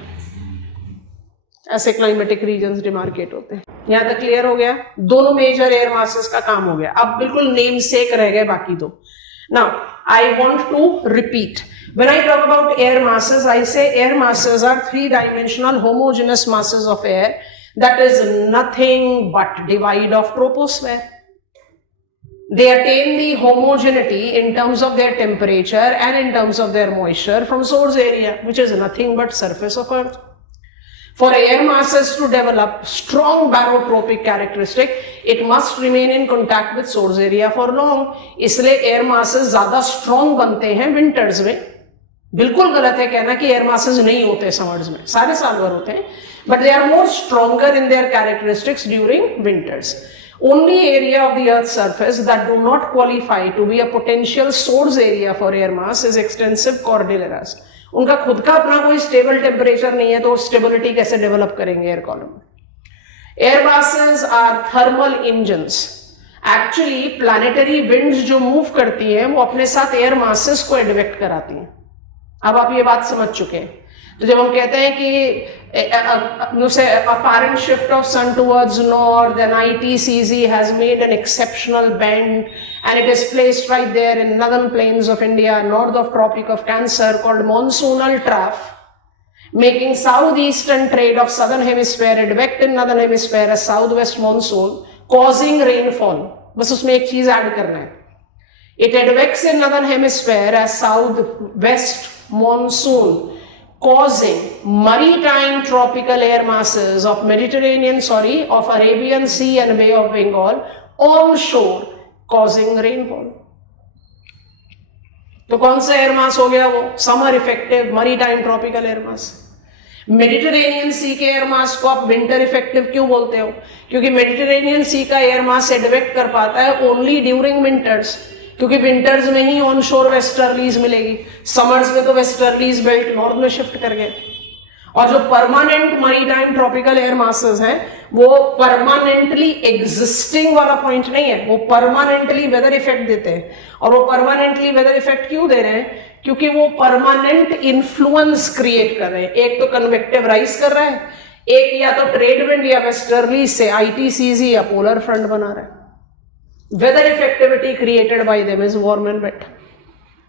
ऐसे क्लाइमेटिक रीजन्स डिमार्केट होते हैं। यहाँ तक क्लियर हो गया? दोनों मेजर एयर मासेस का काम हो गया, अब बिल्कुल नेम सेक रह गए बाकी दो। Now I want to repeat, when I talk about air masses, I say air masses are three-dimensional homogeneous masses of air that is nothing but divide of troposphere. They attain the homogeneity in terms of their temperature and in terms of their moisture from source area, which is nothing but surface of earth. For air masses to develop strong barotropic characteristic, it must remain in contact with source area for long. इसलिए air masses ज्यादा strong बनते हैं winters में। बिल्कुल गलत है कहना कि air masses नहीं होते summers में, सारे साल भर होते हैं, but they are more stronger in their characteristics during winters. Only area of the earth's surface that do not qualify to be a potential source area for air mass is extensive cordilleras. उनका खुद का अपना कोई stable temperature नहीं है, तो stability कैसे develop करेंगे एयर कॉलम में? Air masses are thermal engines. Actually planetary winds जो मूव करती हैं वो अपने साथ एयर मासेस को एडवेक्ट कराती हैं। अब आप ये बात समझ चुके हैं। तो जब हम कहते हैं कि apparent shift of sun towards north, then ITCZ has made an exceptional bend and it is placed right there in northern plains of India, north of Tropic of Cancer, called monsoonal trough, making southeastern trade of southern hemisphere advect in northern hemisphere as southwest monsoon, causing rainfall. बस उसमें एक चीज add करना है, it advects in northern hemisphere as southwest monsoon, causing maritime tropical air masses of of Arabian Sea and Bay of Bengal onshore, causing rainfall. तो कौन सा air mass हो गया वो? Summer effective maritime tropical air mass. Mediterranean Sea के air mass को आप winter effective क्यों बोलते हो? क्योंकि मेडिटेरेनियन सी का एयर मास एडवेक्ट कर पाता है ओनली ड्यूरिंग विंटर्स, क्योंकि विंटर्स में ही ऑन शोर वेस्टर्लीज मिलेगी, समर्स में तो वेस्टर्लीज बेल्ट नॉर्थ में शिफ्ट कर गए। और जो permanent maritime tropical air masses हैं वो परमानेंटली एग्जिस्टिंग वाला पॉइंट नहीं है, वो परमानेंटली वेदर इफेक्ट देते हैं। और वो परमानेंटली वेदर इफेक्ट क्यों दे रहे हैं? क्योंकि वो परमानेंट इन्फ्लुएंस क्रिएट कर रहे हैं। एक तो कन्वेक्टिव राइज कर रहा है, एक या तो ट्रेड विंड या वेस्टर्ली से ITCZ या पोलर फ्रंट बना रहा है। Weather effectivity created by them is warm and wet.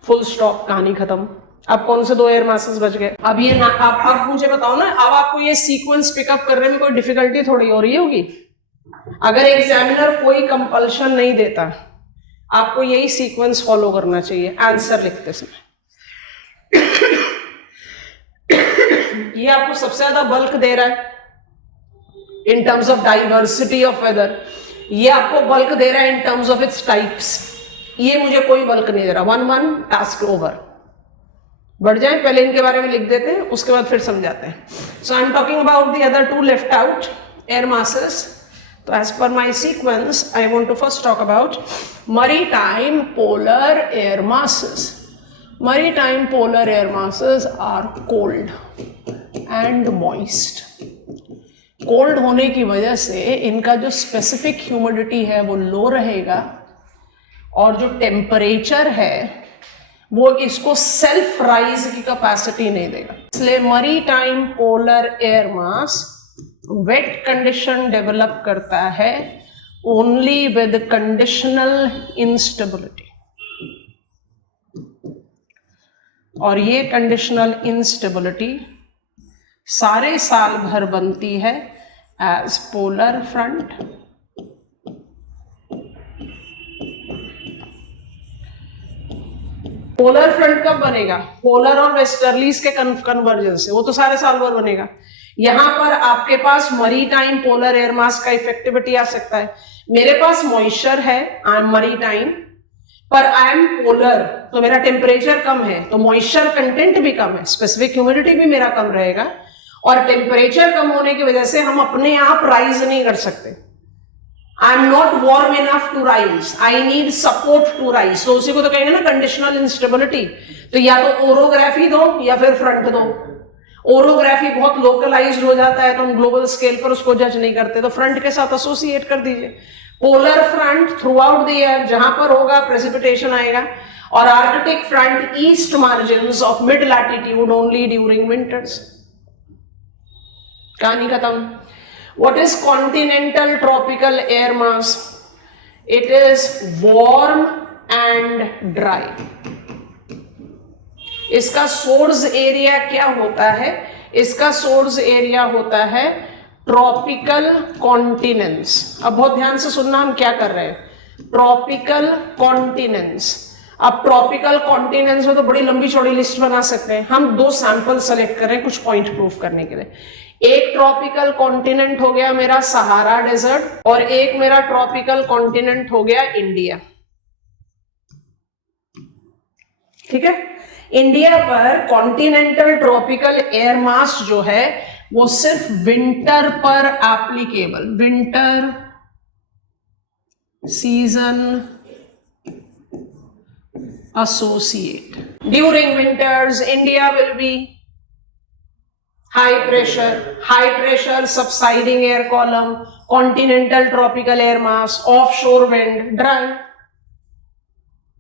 Full stop, कहानी खत्म। अब कौन से दो एयर मासेस बच गए? अब ये ना अब मुझे बताओ ना, अब आपको ये सीक्वेंस पिकअप करने में कोई डिफिकल्टी थोड़ी हो रही होगी? अगर एग्जामिनर कोई कंपल्शन नहीं देता, आपको यही सीक्वेंस फॉलो करना चाहिए आंसर लिखते समय। ये आपको सबसे ज्यादा बल्क दे रहा है in terms of diversity of weather, ये आपको बल्क दे रहा है in terms of its types, ये मुझे कोई बल्क नहीं दे रहा। One task over. बढ़ जाए, पहले इनके बारे में लिख देते हैं, उसके बाद फिर समझाते हैं। So I am talking about the other two left out air masses. तो as per my sequence I want to first talk about maritime polar air masses. Maritime polar air masses are cold and moist. Cold होने की वजह से इनका जो specific humidity है वो लो रहेगा और जो टेम्परेचर है वो इसको सेल्फ राइज की कैपेसिटी नहीं देगा। इसलिए maritime polar air mass weight condition develop करता है ओनली विद कंडीशनल इंस्टेबिलिटी, और ये कंडीशनल इंस्टेबिलिटी सारे साल भर बनती है as polar front. Polar front कब बनेगा? पोलर और वेस्टर्लीज के कन्वर्जेंस से, वो तो सारे साल भर बनेगा। यहां पर आपके पास मरीटाइम पोलर एयर मास का इफेक्टिविटी आ सकता है। मेरे पास मॉइस्चर है, आई एम मरीटाइम, पर आई एम पोलर, तो मेरा टेम्परेचर कम है, तो मॉइस्चर कंटेंट भी कम है, स्पेसिफिक ह्यूमिडिटी भी मेरा कम रहेगा, और टेम्परेचर कम होने की वजह से हम अपने आप राइज नहीं कर सकते। I am not warm enough to rise, I need support to rise. तो उसी को तो कहेंगे ना कंडीशनल इंस्टेबिलिटी। तो या तो ओरोग्राफी दो या फिर फ्रंट दो। ओरोग्राफी बहुत लोकलाइज्ड हो जाता है तो हम ग्लोबल स्केल पर उसको जज नहीं करते, तो फ्रंट के साथ एसोसिएट कर दीजिए। Polar front through out the year जहां पर होगा प्रेसिपिटेशन आएगा, और Arctic front east margins of mid latitude only during winters. कहानी खत्म। What is continental tropical air mass? It is warm and dry. इसका सोर्स एरिया क्या होता है? इसका सोर्स एरिया होता है ट्रॉपिकल कॉन्टिनेंट्स। अब बहुत ध्यान से सुनना, हम क्या कर रहे हैं, ट्रॉपिकल कॉन्टिनेंट्स। अब ट्रॉपिकल कॉन्टिनेंट्स में तो बड़ी लंबी चौड़ी लिस्ट बना सकते हैं, हम दो सैंपल सेलेक्ट कर रहे हैं कुछ पॉइंट प्रूव करने के लिए। एक ट्रॉपिकल कॉन्टिनेंट हो गया मेरा सहारा डेजर्ट, और एक मेरा ट्रॉपिकल कॉन्टिनेंट हो गया इंडिया। ठीक है, इंडिया पर कॉन्टिनेंटल ट्रॉपिकल एयर मास जो है वो सिर्फ विंटर पर applicable, winter season associate. During winters, India will be high pressure subsiding air column, continental tropical air mass, offshore wind, dry.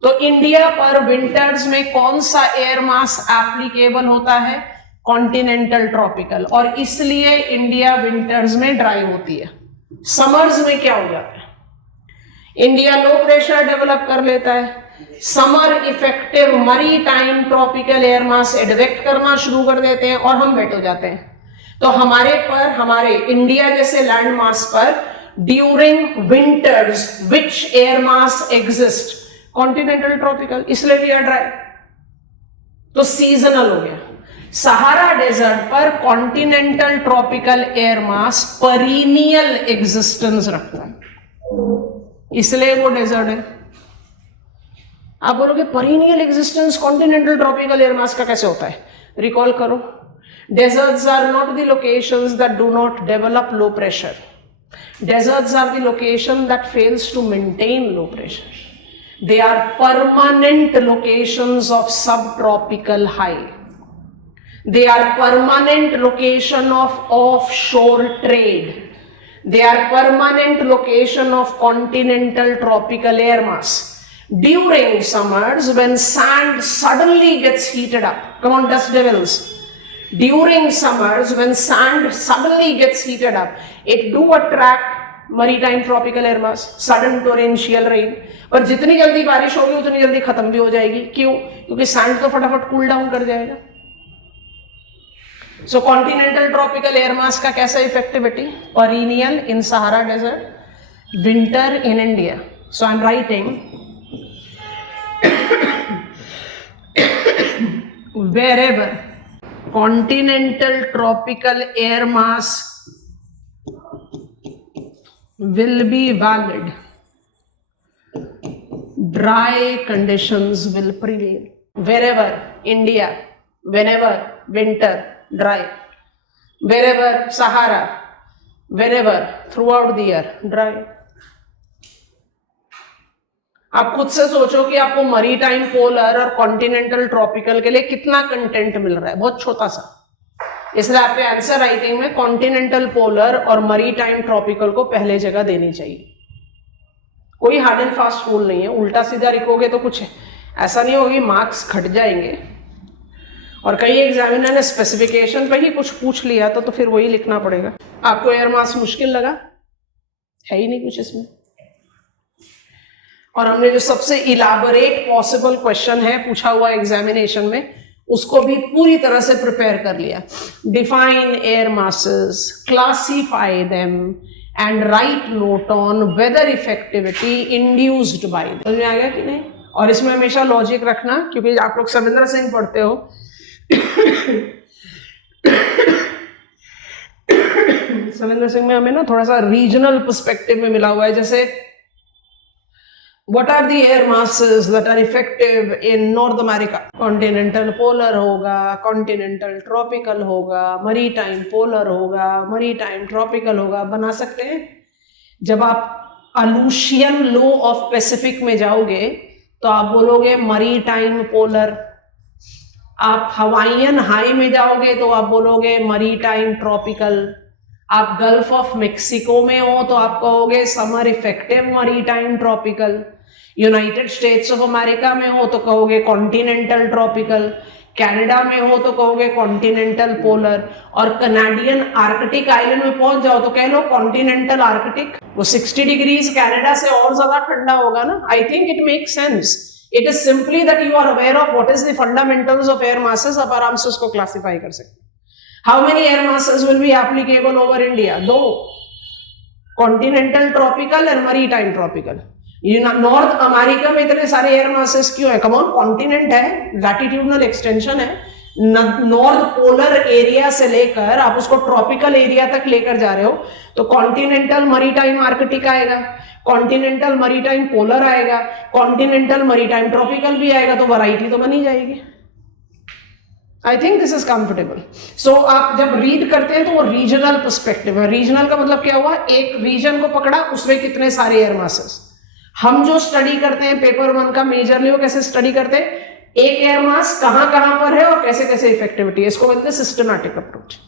तो इंडिया पर विंटर्स में कौन सा एयर मास एप्लीकेबल होता है, कॉन्टिनेंटल ट्रॉपिकल, और इसलिए इंडिया विंटर्स में ड्राई होती है। समर्स में क्या हो जाता है, इंडिया लो प्रेशर डेवलप कर लेता है, समर इफेक्टिव मरी टाइम ट्रॉपिकल एयर मास एडवेक्ट करना शुरू कर देते हैं और हम वेट हो जाते हैं। तो हमारे इंडिया जैसे लैंड मास पर during winters which air mass exist, continental tropical, इसलिए वी आर ड्राई, तो सीजनल हो गया। सहारा डेजर्ट पर continental tropical air mass perennial existence रखता है, इसलिए वो डेजर्ट है। आप बोलोगे perennial existence continental tropical air mass का कैसे होता है? रिकॉल करो, deserts are not the locations that do not develop low pressure, deserts are the location that fails to maintain low pressure, they are permanent locations of subtropical high, they are permanent location of offshore trade, they are permanent location of continental tropical air mass. During summers when sand suddenly gets heated up, come on dust devils, during summers when sand suddenly gets heated up, it do attract maritime tropical air mass, sudden torrential rain, पर जितनी जल्दी बारिश होगी उतनी जल्दी खत्म भी हो जाएगी। क्यों? क्योंकि सैंड तो फटाफट कूल डाउन कर जाएगा। So continental tropical air mass का कैसा effectivity, perennial in Sahara desert, winter in India. So I am writing wherever continental tropical air mass will be valid, dry conditions will prevail. Wherever India, whenever winter, dry. Wherever Sahara, whenever throughout the year, dry. आप खुद से सोचो कि आपको maritime polar और continental tropical के लिए कितना कंटेंट मिल रहा है, बहुत छोटा सा। इसलिए आपके आंसर राइटिंग में कॉन्टिनेंटल पोलर और मरीटाइम ट्रॉपिकल को पहले जगह देनी चाहिए। कोई हार्ड एंड फास्ट रूल नहीं है, उल्टा सीधा लिखोगे तो कुछ ऐसा नहीं होगी, मार्क्स घट जाएंगे। और कई एग्जामिनर ने स्पेसिफिकेशन पे ही कुछ पूछ लिया तो फिर वही लिखना पड़ेगा। आपको एयर मास मुश्किल लगा? है ही नहीं कुछ इसमें। और हमने जो सबसे इलाबोरेट पॉसिबल क्वेश्चन है पूछा हुआ एग्जामिनेशन में, उसको भी पूरी तरह से प्रिपेयर कर लिया। Define air masses, classify them and right note on whether effectivity induced by them. समझ में आ गया कि नहीं? और इसमें हमेशा लॉजिक रखना, क्योंकि आप लोग सविंद्र सिंह पढ़ते हो सविंद्र सिंह में हमें ना थोड़ा सा रीजनल पर्सपेक्टिव में मिला हुआ है। जैसे what are the air masses that are effective in North America? Continental polar होगा, continental tropical होगा, maritime polar होगा, maritime tropical होगा, बना सकते हैं। जब आप Aleutian law of Pacific में जाओगे तो आप बोलोगे maritime polar। आप हवाईयन हाई में जाओगे तो आप बोलोगे maritime tropical। आप गल्फ ऑफ मेक्सिको में हो तो आप कहोगे summer effective maritime tropical। United States of America में हो तो कहोगे कॉन्टिनेंटल ट्रॉपिकल। कनाडा में हो तो कहोगे कॉन्टिनेंटल पोलर, और कनाडियन आर्कटिक आइलैंड में पहुंच जाओ तो कह लो कॉन्टिनेंटल आर्कटिक। वो 60 डिग्रीज कनाडा से और ज्यादा ठंडा होगा ना। I think it make sense. It is simply that you are aware of what is the fundamentals of air masses, आप आराम से उसको क्लासिफाई कर सकते हैं। How many air masses will be applicable over India? 2, continental tropical and maritime tropical. North America में इतने सारे एयर मासेस क्यों है? कम ऑन, कॉन्टिनेंट है, लैटिट्यूडनल एक्सटेंशन है। नॉर्थ पोलर एरिया से लेकर आप उसको ट्रॉपिकल एरिया तक लेकर जा रहे हो तो कॉन्टिनेंटल मरीटाइम आर्कटिक आएगा, कॉन्टिनेंटल मरीटाइम पोलर आएगा, कॉन्टिनेंटल मरीटाइम ट्रॉपिकल भी आएगा, तो वैरायटी तो बनी जाएगी। I think this is comfortable. So आप जब रीड करते हैं तो वो रीजनल पर्सपेक्टिव है। रीजनल का मतलब क्या हुआ? एक रीजन को पकड़ा, उसमें कितने सारे एयर मासेस। हम जो स्टडी करते हैं पेपर 1 का मेजरली, वो कैसे स्टडी करते हैं? एक एयर मास कहां पर है और कैसे कैसे इफेक्टिविटी है, इसको बोलते हैं systematic approach.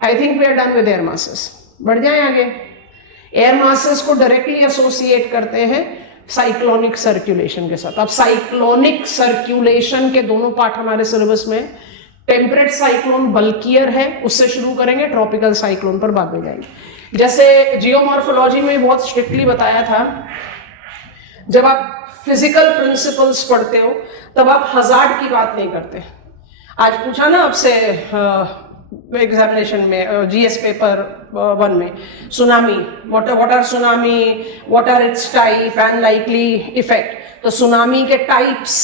I think we are done with air masses. बढ़ जाए आगे। एयर मासेस को डायरेक्टली एसोसिएट करते हैं साइक्लोनिक सर्कुलेशन के साथ। अब साइक्लोनिक सर्कुलेशन के दोनों पार्ट हमारे सिलेबस में। टेम्परेट साइक्लोन बल्कियर है, उससे शुरू करेंगे, ट्रॉपिकल साइक्लोन पर बाद में जाएंगे। जैसे जियोमॉर्फोलॉजी में बहुत स्ट्रिक्टली बताया था, जब आप फिजिकल प्रिंसिपल्स पढ़ते हो तब आप हजार्ड की बात नहीं करते। आज पूछा ना आपसे एग्जामिनेशन में, जीएस पेपर 1 में, tsunami, what are tsunami, what are its type and likely effect. तो सुनामी के टाइप्स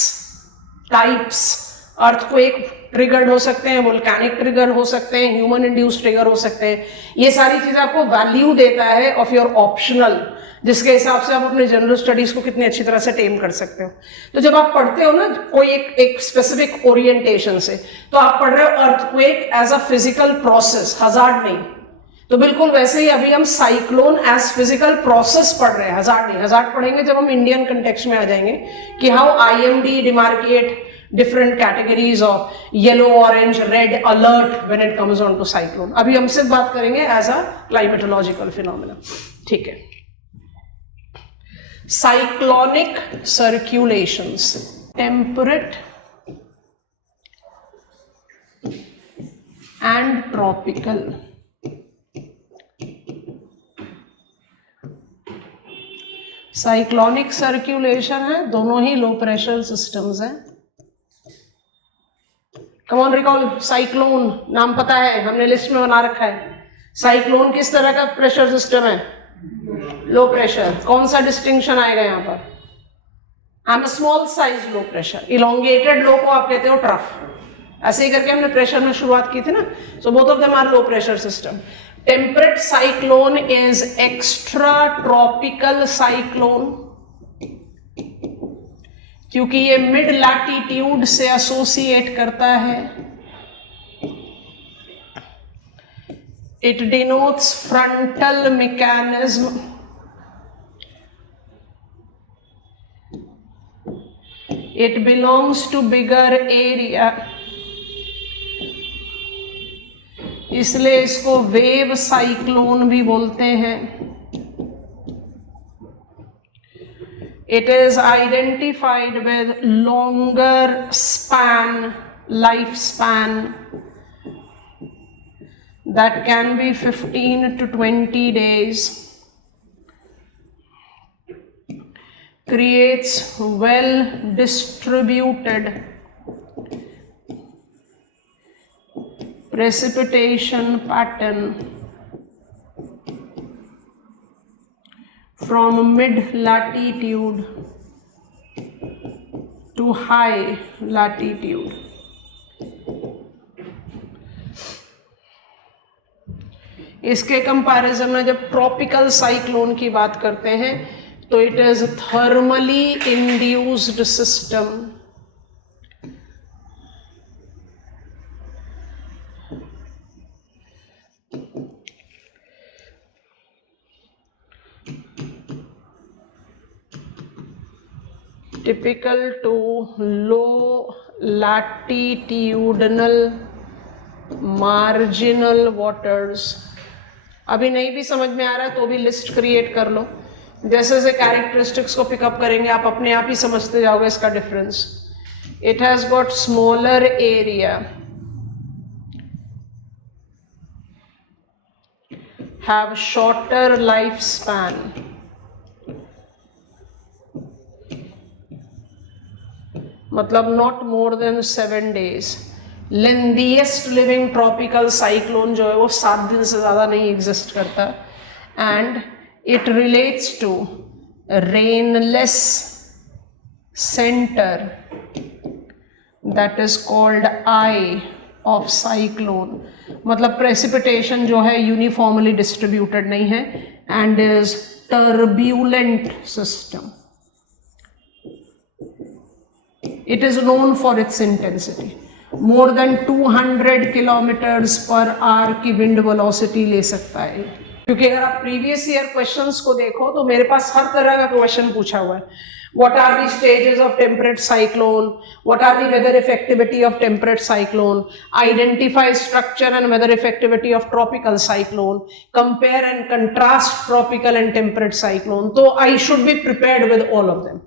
अर्थक्वेक ट्रिगर्ड हो सकते हैं, वोल्केनिक ट्रिगर हो सकते हैं, ह्यूमन इंड्यूस ट्रिगर हो सकते हैं। ये सारी चीजें आपको वैल्यू देता है ऑफ योर ऑप्शनल, जिसके हिसाब से आप अपने जनरल स्टडीज को कितनी अच्छी तरह से टेम कर सकते हो। तो जब आप पढ़ते हो ना कोई एक स्पेसिफिक ओरिएंटेशन से, तो आप पढ़ रहे हो earthquake as a physical process, hazard नहीं। तो बिल्कुल वैसे ही अभी हम साइक्लोन एज फिजिकल प्रोसेस पढ़ रहे हैं, हजार्ड नहीं। हजार्ड पढ़ेंगे जब हम इंडियन कंटेक्स्ट में आ जाएंगे कि how IMD demarcate different categories of yellow, orange, red alert when it comes on to cyclone. अभी हम सिर्फ बात करेंगे as a climatological phenomena. ठीक है। Cyclonic circulations, temperate and tropical. Cyclonic circulation है, दोनों ही लो प्रेशर सिस्टम्स हैं। कम ऑन रिकॉल, साइक्लोन नाम पता है, हमने लिस्ट में बना रखा है। साइक्लोन किस तरह का प्रेशर सिस्टम है? Low pressure. कौन सा डिस्टिंक्शन आएगा यहाँ पर? I am small size low pressure. Elongated low को आप कहते हो ट्रफ। ऐसे ही करके हमने प्रेशर में शुरुआत की थी ना। So both of them are low pressure system. Temperate cyclone is extra tropical cyclone, क्योंकि ये मिड लैटिट्यूड से एसोसिएट करता है। It denotes frontal mechanism, it belongs to bigger area, इसलिए इसको वेव साइक्लोन भी बोलते हैं। It is identified with longer lifespan that can be 15 to 20 days, creates well distributed precipitation pattern from mid latitude to high latitude. इसके comparison में जब tropical cyclone की बात करते हैं तो it is thermally induced system. typical to low latitudinal marginal waters। अभी नहीं भी समझ में आ रहा है तो भी लिस्ट क्रिएट कर लो। जैसे जैसे कैरेक्टरिस्टिक्स को पिकअप करेंगे आप अपने आप ही समझते जाओगे इसका difference. it has got smaller area, have shorter lifespan, मतलब not more than 7 days. Lengthiest living tropical cyclone जो है वो 7 दिन से ज़्यादा नहीं एग्जिस्ट करता, and it relates to rainless centre that is called eye of cyclone. मतलब प्रेसिपिटेशन जो है यूनिफॉर्मली डिस्ट्रीब्यूटेड नहीं है and is turbulent system. It is known for its intensity. More than 200 kilometers per hour की wind velocity ले सकता है. क्योंकि अगर आप previous year questions को देखो तो मेरे पास हर तरह का question पूछा हुआ है. What are the stages of temperate cyclone? What are the weather effectivity of temperate cyclone? Identify structure and weather effectivity of tropical cyclone. Compare and contrast tropical and temperate cyclone. So I should be prepared with all of them.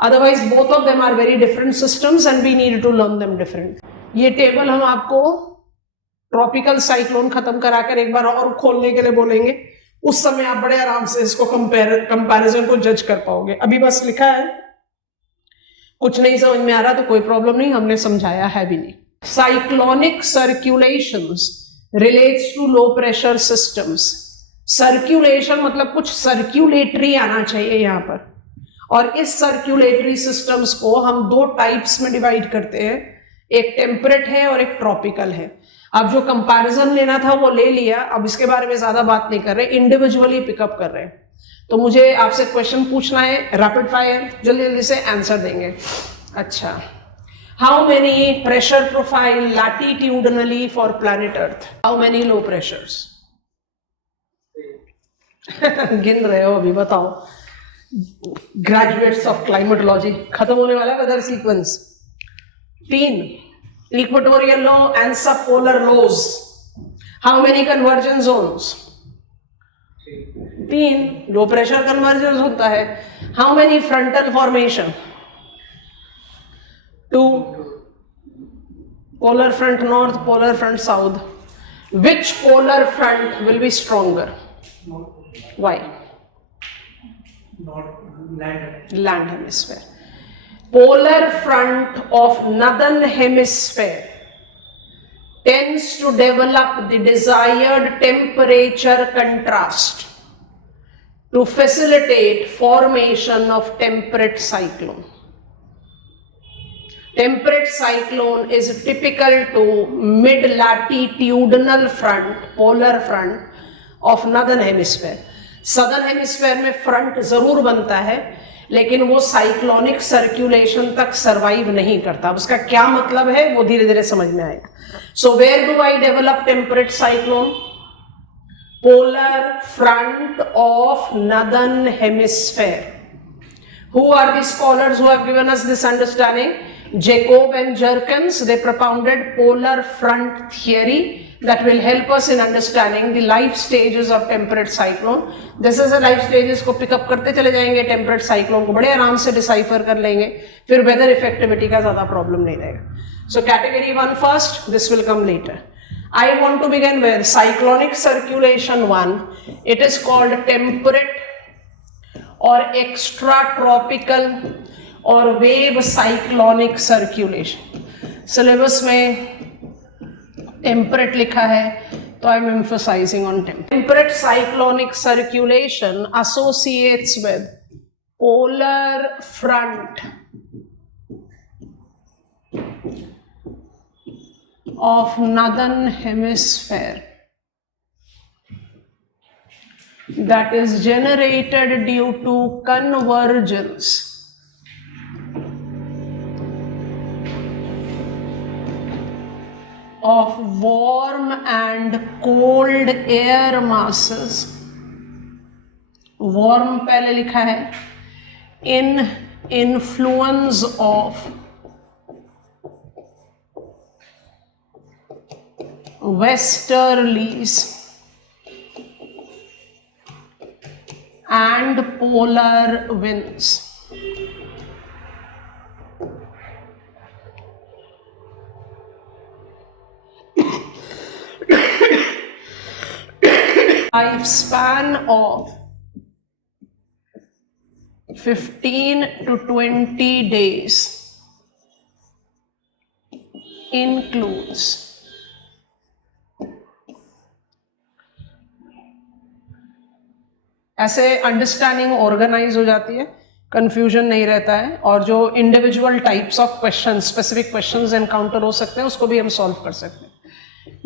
Otherwise both of them are very different systems and we need to learn them different. ये table हम आपको tropical cyclone खत्म कराकर एक बार और खोलने के लिए बोलेंगे, उस समय आप बड़े आराम से इसको कंपैरिजन को जज कर पाओगे. अभी बस लिखा है, कुछ नहीं समझ में आ रहा तो कोई प्रॉब्लम नहीं, हमने समझाया है भी नहीं. Cyclonic circulations relates to low pressure systems. Circulation मतलब कुछ सर्क्यूलेटरी आना चाहिए यहाँ पर, और इस सर्क्यूलेटरी सिस्टम्स को हम दो टाइप्स में डिवाइड करते हैं, एक टेम्परेट है और एक ट्रॉपिकल है. अब जो कंपैरिजन लेना था वो ले लिया, अब इसके बारे में ज्यादा बात नहीं कर रहे, इंडिविजुअली पिकअप कर रहे हैं. तो मुझे आपसे क्वेश्चन पूछना है, रैपिड फायर, जल्दी जल्दी से आंसर देंगे. अच्छा, how many pressure profile latitudinally for planet Earth? How many low pressures? गिन रहे हो अभी, बताओ. ग्रेजुएट्स ऑफ क्लाइमेटोलॉजी, खत्म होने वाला weather sequence. 3 equatorial low and subpolar lows. How many convergence zones? 3 low pressure convergence होता है. How many frontal formation? 2 polar front north, polar front south. Which polar front will be stronger? Why? Land hemisphere. Polar front of northern hemisphere tends to develop the desired temperature contrast to facilitate formation of temperate cyclone. Temperate cyclone is typical to mid-latitudinal front, polar front of northern hemisphere. Southern hemisphere में front जरूर बनता है, लेकिन वो cyclonic circulation तक survive नहीं करता. उसका क्या मतलब है वो धीरे धीरे समझ में आएगा. So where do I develop temperate cyclone? Polar front of northern hemisphere. Who are the scholars who have given us this understanding? Jacob and Jerkins, they propounded polar front theory that will help us in understanding the life stages of temperate cyclone. जैसे जैसे life stages को pick up करते चले जाएंगे, temperate cyclone को बड़े आराम से decipher कर लेंगे, फिर weather effectivity का ज़्यादा problem नहीं रहेगा. So category 1 first, this will come later. I want to begin with cyclonic circulation 1. It is called temperate or extratropical और wave cyclonic circulation. Syllabus में temperate लिखा है तो I am emphasizing on temperate. Temperate cyclonic circulation associates with polar front of northern hemisphere that is generated due to convergence of warm and cold air masses. Warm पहले लिखा है, in influence of westerlies and polar winds. Life span of 15 to 20 days includes ऐसे understanding organise हो जाती है, confusion नहीं रहता है, और जो individual types of question, specific questions encounter हो सकते हैं उसको भी हम सॉल्व कर सकते हैं.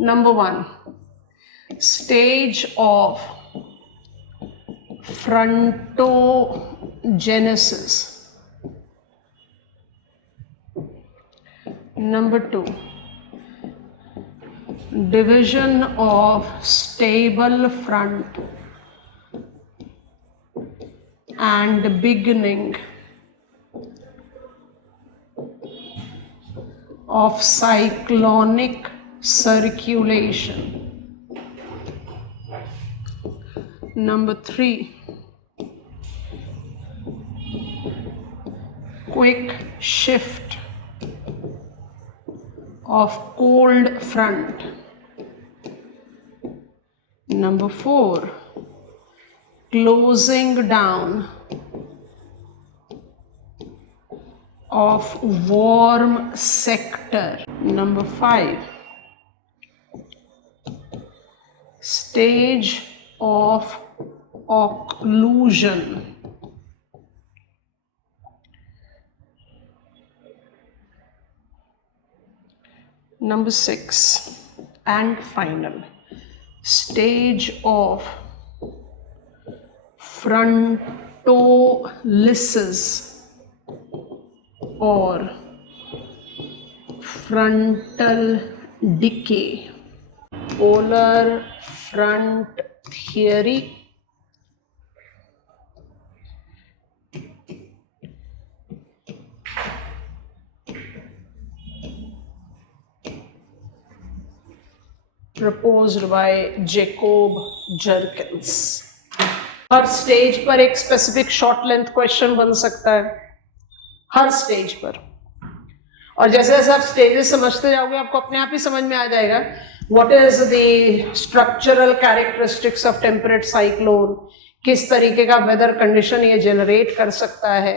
Number 1, stage of frontogenesis. Number 2, division of stable front and beginning of cyclonic circulation. Number 3, quick shift of cold front. Number 4, closing down of warm sector. Number 5, stage of occlusion. Number 6 and final, stage of frontolysis or frontal decay. Polar front theory, proposed by Jacob Jerkins. Her stage पर एक specific short length question बन सकता है, हर stage पर. और जैसे जैसे आप स्टेजेस समझते जाओगे आपको अपने आप ही समझ में आ जाएगा what is the structural characteristics of temperate cyclone, किस तरीके का वेदर कंडीशन ये जनरेट कर सकता है,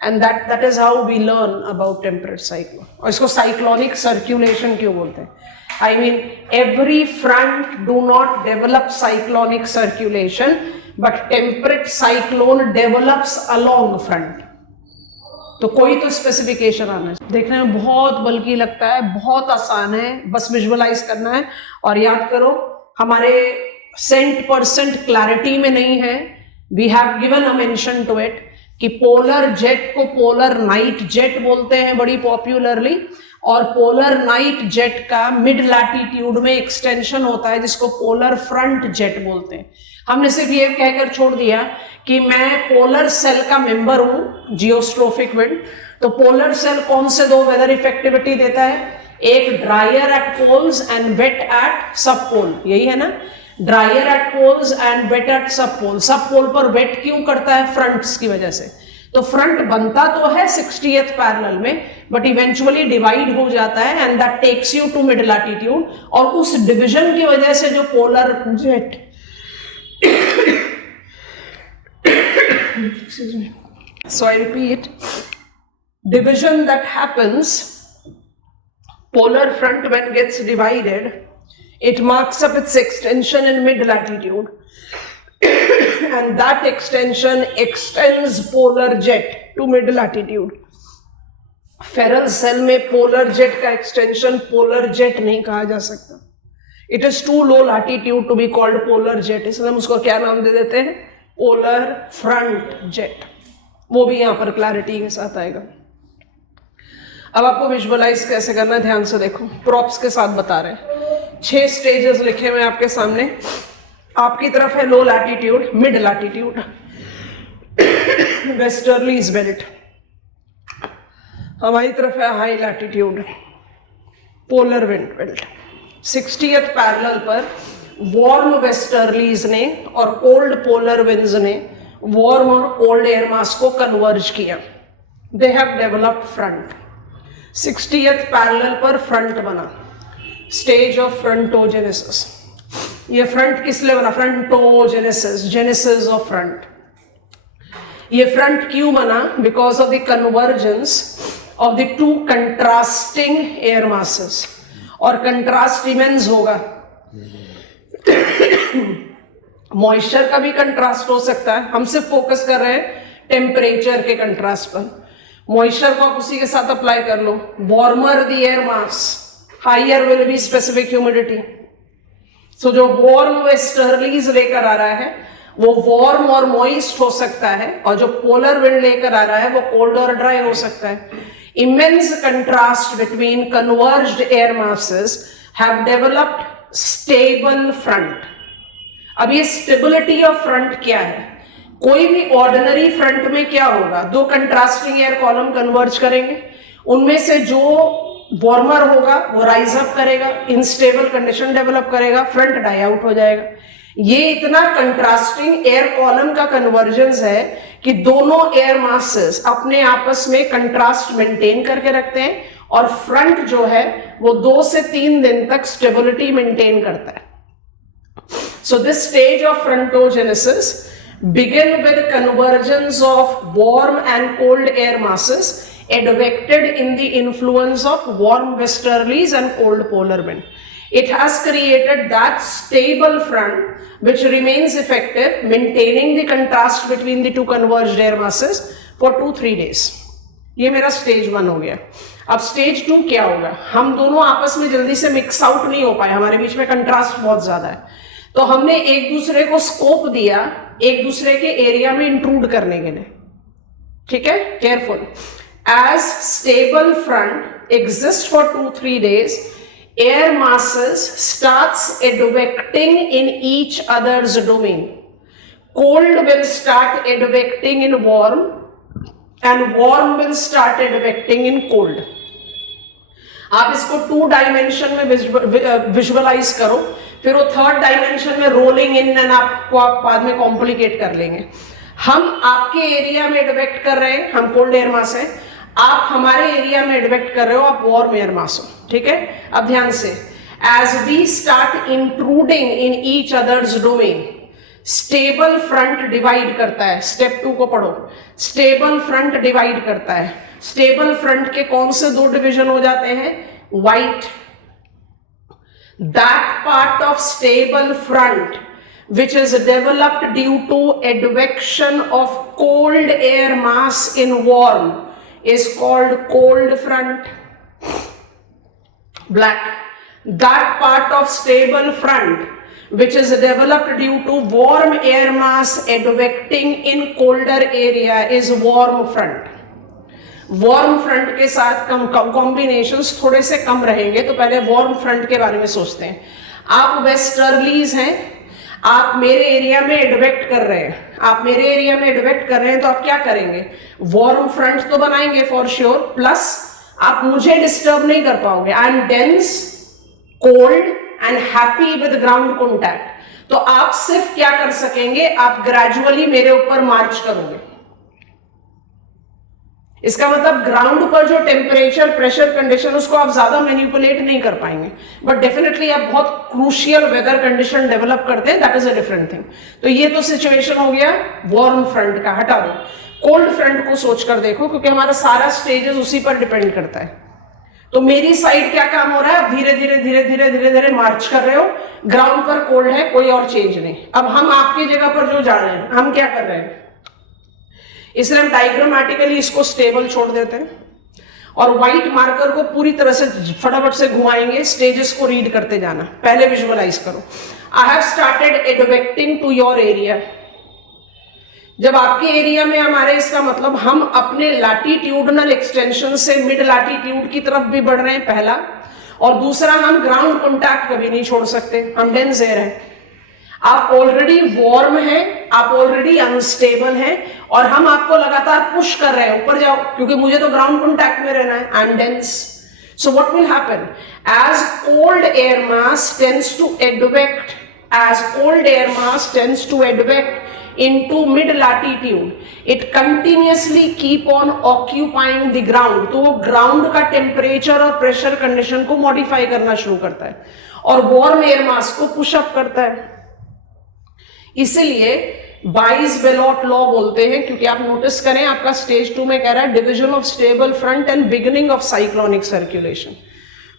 and that is how we learn about temperate cyclone. और इसको साइक्लोनिक सर्क्यूलेशन क्यों बोलते हैं? I mean, every front do not develop cyclonic circulation, but temperate cyclone develops along front. तो कोई तो स्पेसिफिकेशन आना है. देखने में बहुत बल्कि लगता है, बहुत आसान है, बस विजुअलाइज करना है. और याद करो हमारे %% क्लैरिटी में नहीं है. We have given a mention to it कि पोलर जेट को पोलर नाइट जेट बोलते हैं बड़ी पॉपुलरली, और पोलर नाइट जेट का मिड लैटिट्यूड में एक्सटेंशन होता है जिसको पोलर फ्रंट जेट बोलते हैं. हमने सिर्फ ये कहकर छोड़ दिया कि मैं पोलर सेल का मेंबर हूं, जियोस्ट्रोफिक विंड. तो पोलर सेल कौन से दो वेदर इफेक्टिविटी देता है? एक drier at poles and wet at sub pole, यही है ना? Drier at poles and wet at sub pole. सब पोल पर वेट क्यों करता है? फ्रंट्स की वजह से. तो फ्रंट बनता तो है 60th पैरेलल में, बट इवेंचुअली डिवाइड हो जाता है and that takes you to mid latitude. और उस डिवीजन की वजह से जो polar jet so I repeat, division that happens, polar front when gets divided, it marks up its extension in mid latitude and that extension extends polar jet to mid latitude. Ferrel cell में polar jet का extension polar jet नहीं कहा जा सकता. It is too low latitude to be called polar jet, इसलिए हम उसको क्या नाम दे देते हैं? Polar front jet. वो भी यहां पर क्लैरिटी के साथ आएगा. अब आपको विजुअलाइज कैसे करना है ध्यान से देखो, प्रॉप्स के साथ बता रहे हैं. 6 स्टेजेस लिखे हुए आपके सामने. आपकी तरफ है low latitude, mid latitude, westerlies belt. हमारी तरफ है high latitude, polar wind belt. 60th parallel पर वार्म वेस्टर्लीज ने और कोल्ड पोलर विंड्स ने वार्म और कोल्ड एयर मास को कन्वर्ज किया. They have developed front. 60th parallel पर फ्रंट बना, स्टेज ऑफ फ्रंटोजेनेसिस. ये फ्रंट किस लिए बना? Frontogenesis, genesis of front. ये फ्रंट क्यों बना? Because of the convergence of the two contrasting air masses, और कंट्रास्ट इमेंस होगा। मॉइस्चर का भी कंट्रास्ट हो सकता है, हम सिर्फ फोकस कर रहे हैं टेम्परेचर के कंट्रास्ट पर। मॉइस्चर को आप उसी के साथ अप्लाई कर लो। Warmer the air mass, higher will be specific humidity. So जो वार्म वेस्टर्लीज लेकर आ रहा है वो वार्म और मॉइस्ट हो सकता है, और जो पोलर विंड लेकर आ रहा है वो कोल्ड और ड्राई हो सकता है। Immense contrast between converged air masses have developed stable front. अब ये स्टेबिलिटी ऑफ फ्रंट क्या है? कोई भी ऑर्डिनरी फ्रंट में क्या होगा? दो कंट्रास्टिंग एयर कॉलम कन्वर्ज करेंगे, उनमें से जो वार्मर होगा वो राइज अप करेगा, इनस्टेबल कंडीशन डेवलप करेगा, फ्रंट डाई आउट हो जाएगा। ये इतना कंट्रास्टिंग एयर कॉलम का कन्वर्जेंस है कि दोनों एयर मासेस अपने आपस में कंट्रास्ट मेंटेन करके रखते हैं, और फ्रंट जो है वो 2 से 3 दिन तक स्टेबिलिटी मेंटेन करता है। So this stage of frontogenesis begin with convergence of warm and cold air masses advected in the influence of warm westerlies and cold polar wind. It has created that stable front which remains effective, maintaining the contrast between the two converged air masses for 2-3 days. ये मेरा stage 1 हो गया। अब stage 2 क्या होगा? हम दोनों आपस में जल्दी से मिक्स आउट नहीं हो पाए, हमारे बीच में कंट्रास्ट बहुत ज्यादा है, तो हमने एक दूसरे को स्कोप दिया एक दूसरे के एरिया में इंट्रूड करने के लिए। ठीक है, careful. As stable front exist for 2-3 days, air masses starts advecting in each other's domain. Cold will start advecting in warm and warm will start advecting in cold. आप इसको 2 डायमेंशन में visualise करो, फिर वो 3rd डायमेंशन में rolling in and आपको आप बाद में कॉम्प्लिकेट कर लेंगे। हम आपके एरिया में एडवेक्ट कर रहे हैं, हम कोल्ड एयर मास हैं, आप हमारे एरिया में एडवेक्ट कर रहे हो, आप वार्म एयर मास हो। ठीक है, अब ध्यान से, as we start intruding in each others domain, stable front divide करता है। स्टेप 2 को पढ़ो। स्टेबल फ्रंट डिवाइड करता है। स्टेबल फ्रंट के कौन से 2 डिवीजन हो जाते हैं? White, that part of stable front which is developed due to advection of cold air mass in warm is called cold front. Black, that part of stable front which is developed due to warm air mass advecting in colder area is warm front. Warm front के साथ combinations थोड़े से कम रहेंगे, तो पहले warm front के बारे में सोचते हैं। आप वेस्टर्लीज हैं, आप मेरे एरिया में एडवेक्ट कर रहे हैं, आप मेरे एरिया में एडवेक्ट कर रहे हैं, तो आप क्या करेंगे? वार्म फ्रंट तो बनाएंगे फॉर श्योर, प्लस आप मुझे डिस्टर्ब नहीं कर पाओगे। आई am dense, cold and happy with ground contact. तो आप सिर्फ क्या कर सकेंगे? आप ग्रेजुअली मेरे ऊपर मार्च करोगे। इसका मतलब ग्राउंड पर जो टेम्परेचर, प्रेशर कंडीशन, उसको आप ज्यादा मैनिपुलेट नहीं कर पाएंगे, बट डेफिनेटली आप बहुत क्रूशियल वेदर कंडीशन डेवलप करते हैं, that is a different thing. तो ये तो सिचुएशन हो गया वार्म फ्रंट का, हटा दो। कोल्ड फ्रंट को सोच कर देखो, क्योंकि हमारा सारा स्टेजेस उसी पर डिपेंड करता है। तो मेरी साइड क्या काम हो रहा है? आप धीरे धीरे धीरे धीरे धीरे धीरे मार्च कर रहे हो, ग्राउंड पर कोल्ड है, कोई और चेंज नहीं। अब हम आपकी जगह पर जो जा रहे हैं, हम क्या कर रहे हैं? इसलिए हम डायग्रामेटिकली इसको स्टेबल छोड़ देते हैं और व्हाइट मार्कर को पूरी तरह से फटाफट से घुमाएंगे, स्टेजेस को रीड करते जाना। पहले विजुअलाइज करो, I have started advecting to your area. जब आपके एरिया में हमारे, इसका मतलब हम अपने लैटिट्यूडनल एक्सटेंशन से मिड लैटिट्यूड की तरफ भी बढ़ रहे हैं, पहला। और दूसरा, हम ग्राउंड कॉन्टैक्ट कभी नहीं छोड़ सकते, हम डेंस एयर हैं। आप ऑलरेडी वार्म हैं, आप ऑलरेडी अनस्टेबल हैं, और हम आपको लगातार पुश कर रहे हैं ऊपर जाओ, क्योंकि मुझे तो ग्राउंड कॉन्टैक्ट में रहना है, I am dense. So what will happen? As cold air mass tends to advect, as cold air mass tends to advect into mid latitude, it continuously keep on occupying the ground. तो वो ground का temperature और pressure condition को modify करना शुरू करता है और वार्म एयर मास को पुश अप करता है. इसीलिए बाइस बेलॉट लॉ बोलते हैं, क्योंकि आप नोटिस करें आपका स्टेज 2 में कह रहा है division of stable front and beginning of cyclonic circulation.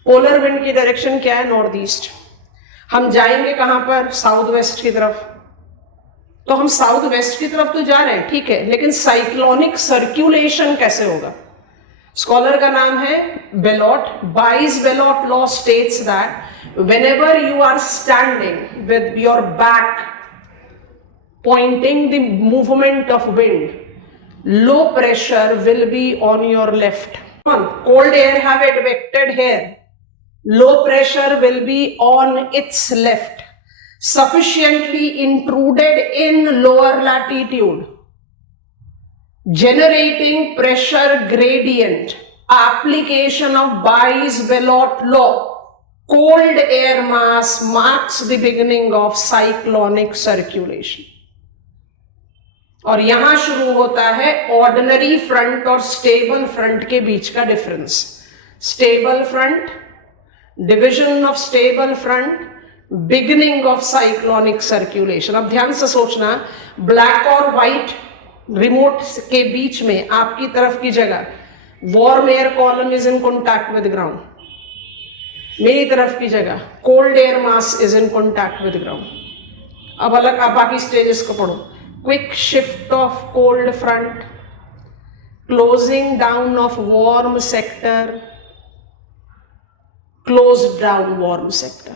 Polar wind की डायरेक्शन क्या है? North east. हम जाएंगे कहां पर? साउथ वेस्ट की तरफ. तो हम साउथ वेस्ट की तरफ तो जा रहे हैं, ठीक है, लेकिन साइक्लोनिक सर्कुलेशन कैसे होगा? स्कॉलर का नाम है Ballot. Buys Ballot law states that whenever you are standing with your back pointing the movement of wind, low pressure will be on your left. Cold air have it vectored here. Low pressure will be on its left, sufficiently intruded in lower latitude, generating pressure gradient. Application of Bayes-Bellot law. Cold air mass marks the beginning of cyclonic circulation. और यहां शुरू होता है ordinary front और stable front के बीच का difference. Stable front, division of stable front, beginning of cyclonic circulation. अब ध्यान से सोचना, ब्लैक और व्हाइट रिमोट के बीच में आपकी तरफ की जगह warm air column is in contact with ground. मेरी तरफ की जगह cold air mass is in contact with ground. अब अलग आप बाकी स्टेजेस को पढ़ो. Quick shift of cold front, closing down of warm sector, closed down warm sector.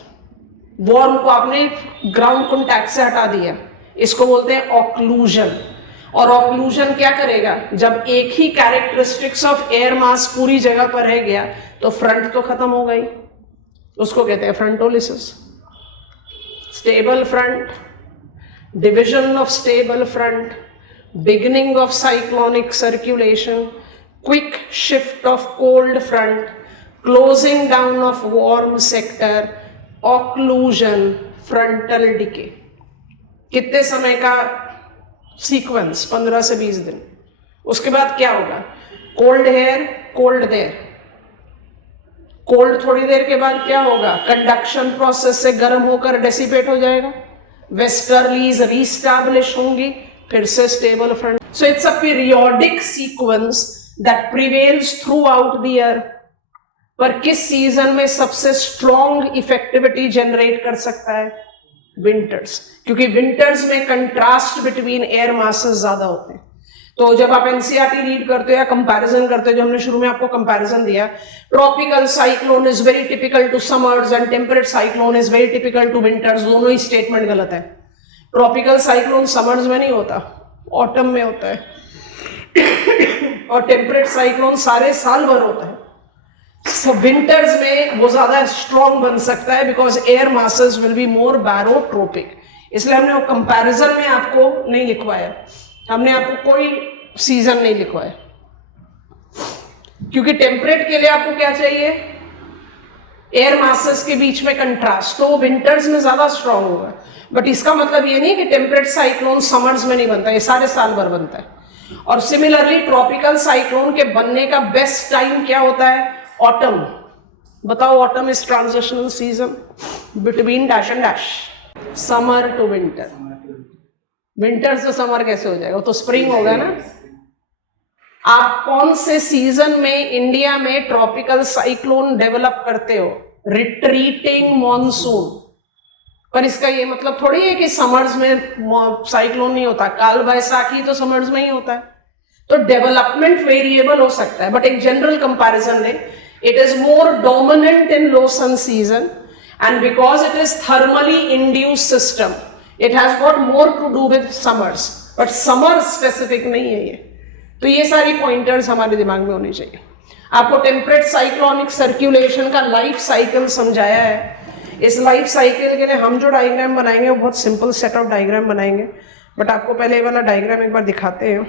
Warm को आपने ग्राउंड कॉन्टैक्ट से हटा दिया, इसको बोलते हैं ऑक्लूजन. और ऑक्लूजन क्या करेगा? जब एक ही कैरेक्टरिस्टिक्स ऑफ एयर मास पूरी जगह पर रह गया तो फ्रंट तो खत्म हो गई, उसको कहते हैं फ्रंटोलिसिस. Stable front, division of stable front, beginning of cyclonic circulation, quick shift of cold front, closing down of warm sector, occlusion, frontal decay. कितने समय का सीक्वेंस? 15 से 20 दिन. उसके बाद क्या होगा? Cold here, cold there. Cold थोड़ी देर के बाद क्या होगा? कंडक्शन प्रोसेस से गर्म होकर डेसिपेट हो जाएगा, वेस्टर्लीज रीस्टैब्लिश होंगी, फिर से stable front. So it's a periodic sequence that prevails through out the year. पर किस सीजन में सबसे स्ट्रॉन्ग इफेक्टिविटी जनरेट कर सकता है? विंटर्स. क्योंकि विंटर्स में कंट्रास्ट बिटवीन एयर मासेस ज्यादा होते हैं. तो जब आप एनसीईआरटी रीड करते हो या कंपैरिजन करते हो, जो हमने शुरू में आपको कंपैरिजन दिया, tropical cyclone is very typical to summers and temperate cyclone is very typical to winters. दोनों ही स्टेटमेंट गलत है. ट्रॉपिकल साइक्लोन समर्स में नहीं होता, ऑटम में होता है. और टेम्परेट साइक्लोन सारे साल भर होता है. So, विंटर्स में वो ज्यादा स्ट्रॉन्ग बन सकता है because air masses will be more barotropic. इसलिए हमने वो कंपैरिजन में आपको नहीं लिखवाया, हमने आपको कोई सीजन नहीं लिखवाया. क्योंकि टेम्परेट के लिए आपको क्या चाहिए? एयर मासेस के बीच में कंट्रास्ट. तो विंटर्स में ज्यादा स्ट्रॉन्ग होगा. बट इसका मतलब ये नहीं कि टेम्परेट साइक्लोन समर्स में नहीं बनता, ये सारे साल भर बनता है. और सिमिलरली ट्रॉपिकल साइक्लोन के बनने का बेस्ट टाइम क्या होता है? ऑटम. बताओ, autumn is transitional season between dash and dash, summer to winter. Winter से समर कैसे हो जाएगा? वो तो स्प्रिंग होगा ना. आप कौन से सीजन में इंडिया में ट्रॉपिकल साइक्लोन डेवलप करते हो? Retreating monsoon. पर इसका ये मतलब थोड़ी है कि समर्स में साइक्लोन नहीं होता. काल बैसाखी तो समर्स में ही होता है. तो डेवलपमेंट वेरिएबल हो सकता है, बट एक जनरल कंपैरिजन ले, it is more dominant in low sun season and because it is thermally induced system, it has got more to do with summers. But summer specific नहीं है ये. तो ये सारी पॉइंटर्स हमारे दिमाग में होने चाहिए. आपको टेम्परेट साइक्लोनिक सर्कुलेशन का लाइफ साइकिल समझाया है. इस लाइफ साइकिल के लिए हम जो डायग्राम बनाएंगे वो बहुत सिंपल सेट ऑफ डायग्राम बनाएंगे. बट आपको पहले ये वाला डायग्राम एक बार दिखाते हैं.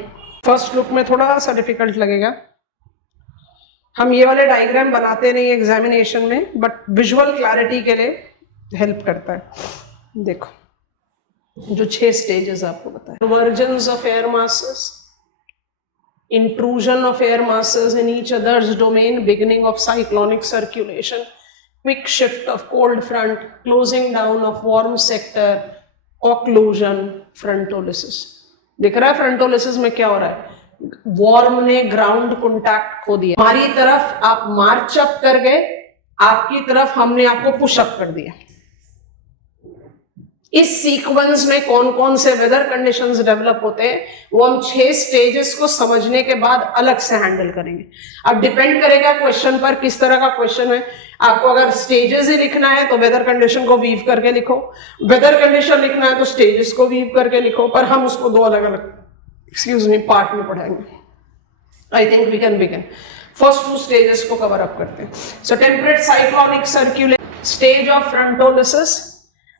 फर्स्ट लुक में थोड़ा सा डिफिकल्ट लगेगा. हम ये वाले डायग्राम बनाते नहीं एग्जामिनेशन में, बट विजुअल क्लैरिटी के लिए हेल्प करता है. देखो, जो 6 स्टेजेस आपको बताए, convergence of air masses, intrusion of air masses in each other's domain, beginning of cyclonic circulation, quick shift of cold front, closing down of warm sector, occlusion, frontolysis. दिख रहा है फ्रंटोलिसिस में क्या हो रहा है? वार्म ने ग्राउंड कॉन्टैक्ट खो दिया, हमारी तरफ आप मार्च अप कर गए, आपकी तरफ हमने आपको पुश अप कर दिया। इस सीक्वेंस में कौन कौन से वेदर कंडीशंस डेवलप होते हैं वो हम 6 स्टेजेस को समझने के बाद अलग से हैंडल करेंगे। अब डिपेंड करेगा क्वेश्चन पर, किस तरह का क्वेश्चन है। आपको अगर स्टेजेस ही लिखना है तो वेदर कंडीशन को वीव करके लिखो, वेदर कंडीशन लिखना है तो स्टेजेस को वीव करके लिखो, पर हम उसको 2 अलग अलग पार्ट में पढ़ाएंगे। I think we can begin. First 2 stages को कवर अप करते हैं। So temperate cyclonic circulation, stage of frontolysis,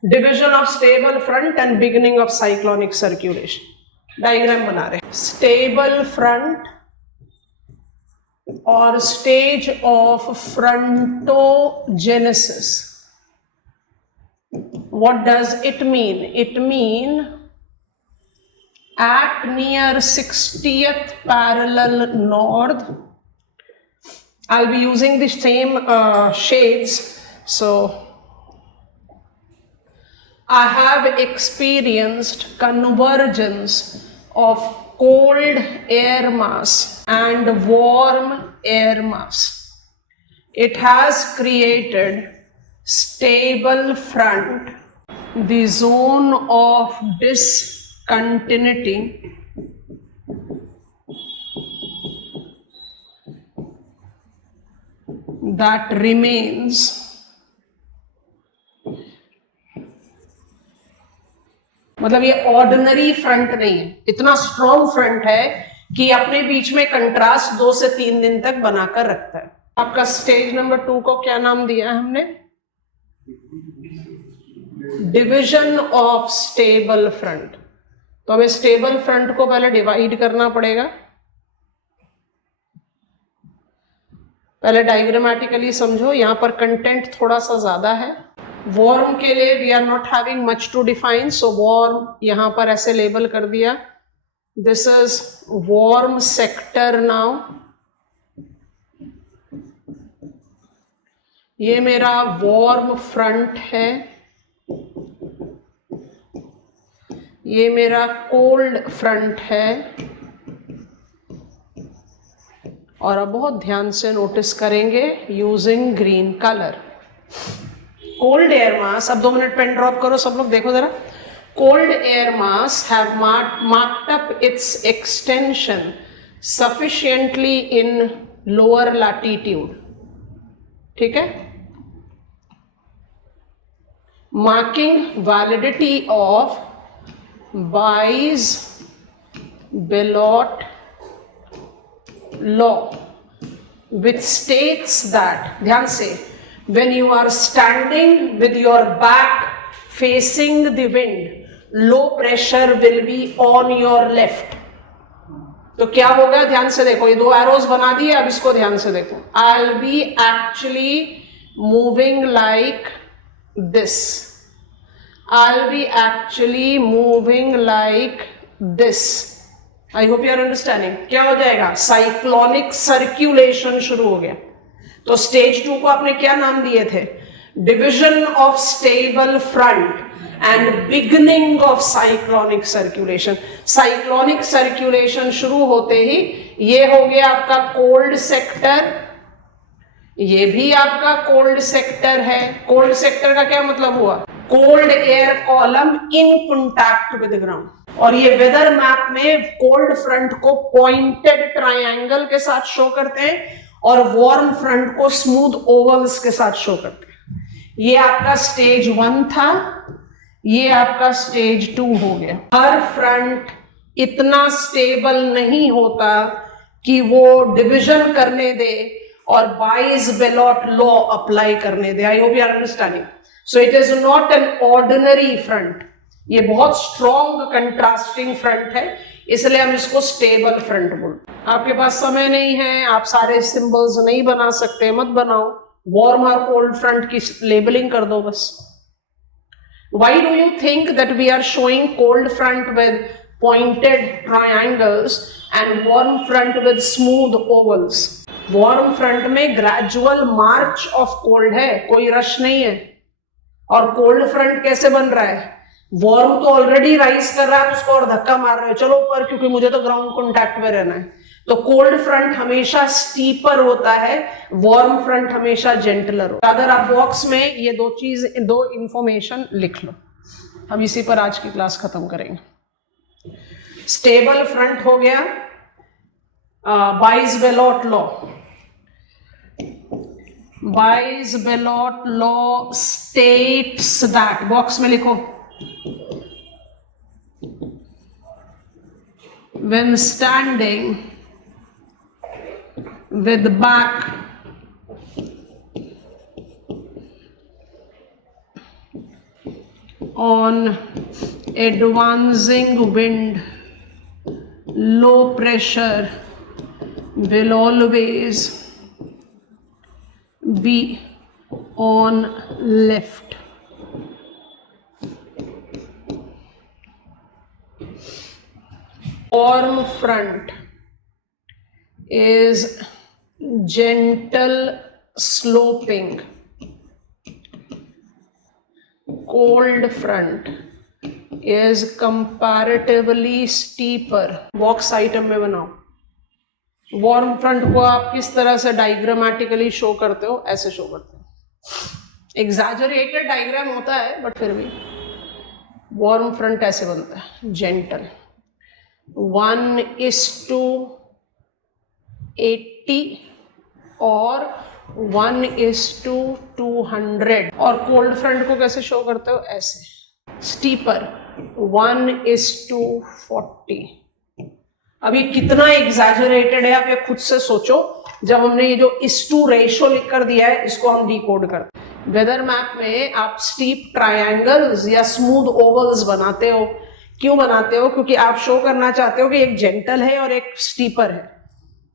division of stable front and beginning of cyclonic circulation. Diagram बना रहे हैं। स्टेबल फ्रंट और stage of frontogenesis. What does it mean? It mean at near 60th parallel north, I'll be using the same shades. So I have experienced convergence of cold air mass and warm air mass. It has created stable front, the zone of discontinuity that remains मतलब ये ordinary front नहीं है, इतना strong front है कि अपने बीच में contrast 2 से 3 दिन तक बनाकर रखता है। आपका स्टेज नंबर 2 को क्या नाम दिया है हमने? Division of stable front. तो हमें स्टेबल फ्रंट को पहले डिवाइड करना पड़ेगा। पहले डायग्रामेटिकली समझो, यहां पर कंटेंट थोड़ा सा ज्यादा है। वार्म के लिए we are not having much to define, so warm यहां पर ऐसे लेबल कर दिया। This is warm sector. Now ये मेरा वार्म फ्रंट है, ये मेरा कोल्ड फ्रंट है। और अब बहुत ध्यान से नोटिस करेंगे using green colour. Cold air मास, अब 2 मिनट पेन ड्रॉप करो सब लोग, देखो जरा। Cold air mass have marked up it's extension sufficiently in lower latitude. ठीक है, marking validity of Buys-Ballot law, which states that, ध्यान से, when you are standing with your back facing the wind, low pressure will be on your left. तो क्या होगा? ध्यान से देखो, ये 2 एरोज बना दिए, अब इसको ध्यान से देखो। I'll be actually moving like this. I'll be actually moving like this. I hope you are understanding. क्या हो जाएगा? साइक्लोनिक सर्क्यूलेशन शुरू हो गया। तो स्टेज 2 को आपने क्या नाम दिए थे? Division of stable front and beginning of cyclonic circulation. Cyclonic circulation शुरू होते ही ये हो गया आपका कोल्ड सेक्टर, ये भी आपका कोल्ड सेक्टर है। कोल्ड सेक्टर का क्या मतलब हुआ? Cold air column in contact with ground. और ये वेदर मैप में कोल्ड फ्रंट को पॉइंटेड ट्रायंगल के साथ शो करते हैं और वार्म फ्रंट को स्मूथ ओवल्स के साथ शो करते हैं। ये आपका स्टेज 1 था, ये आपका स्टेज 2 हो गया। हर फ्रंट इतना स्टेबल नहीं होता कि वो डिविजन करने दे और बाइस-बेलोट लॉ अप्लाई करने दे। I hope you are understanding. So it is not an ordinary front, ये बहुत स्ट्रॉन्ग कंट्रास्टिंग फ्रंट है, इसलिए हम इसको स्टेबल फ्रंट बोलते हैं। आपके पास समय नहीं है, आप सारे सिंबल्स नहीं बना सकते, मत बनाओ। वार्म और कोल्ड फ्रंट की लेबलिंग कर दो बस। Why do you think that we are showing cold front with pointed triangles and warm front with smooth ovals? Warm front में gradual march of cold है, कोई rush नहीं है. और cold front कैसे बन रहा है? वार्म तो ऑलरेडी राइज कर रहा है, उसको और धक्का मार रहे हो, चलो ऊपर, क्योंकि मुझे तो ग्राउंड कॉन्टैक्ट में रहना है. तो कोल्ड फ्रंट हमेशा स्टीपर होता है, वार्म फ्रंट हमेशा जेंटलर होता है. अगर आप बॉक्स में ये दो इंफॉर्मेशन लिख लो. हम इसी पर आज की क्लास खत्म करेंगे. स्टेबल फ्रंट हो गया, Buys Ballot law. Buys Ballot law states that, box में लिखो, when standing with back on advancing wind, low pressure will always be on left. Warm front is gentle sloping. Cold front is comparatively steeper. Box item में बनाओ. Warm front को आप किस तरह से diagrammatically show करते हो? ऐसे शो करते हो. एग्जैजरेटेड डायग्राम होता है, बट फिर भी वार्म फ्रंट ऐसे बनता है, जेंटल. 1:80 और 1:200. और कोल्ड फ्रंट को कैसे शो करते हो? ऐसे, स्टीपर, 1:40. अब ये कितना एग्जैजरेटेड है आप ये खुद से सोचो. जब हमने ये जो इस-टू रेशियो लिख कर दिया है, इसको हम डिकोड करते हैं. वेदर मैप में आप स्टीप ट्रायंगल्स या स्मूथ ओवल्स बनाते हो. क्यों बनाते हो? क्योंकि आप शो करना चाहते हो कि एक जेंटल है और एक स्टीपर है.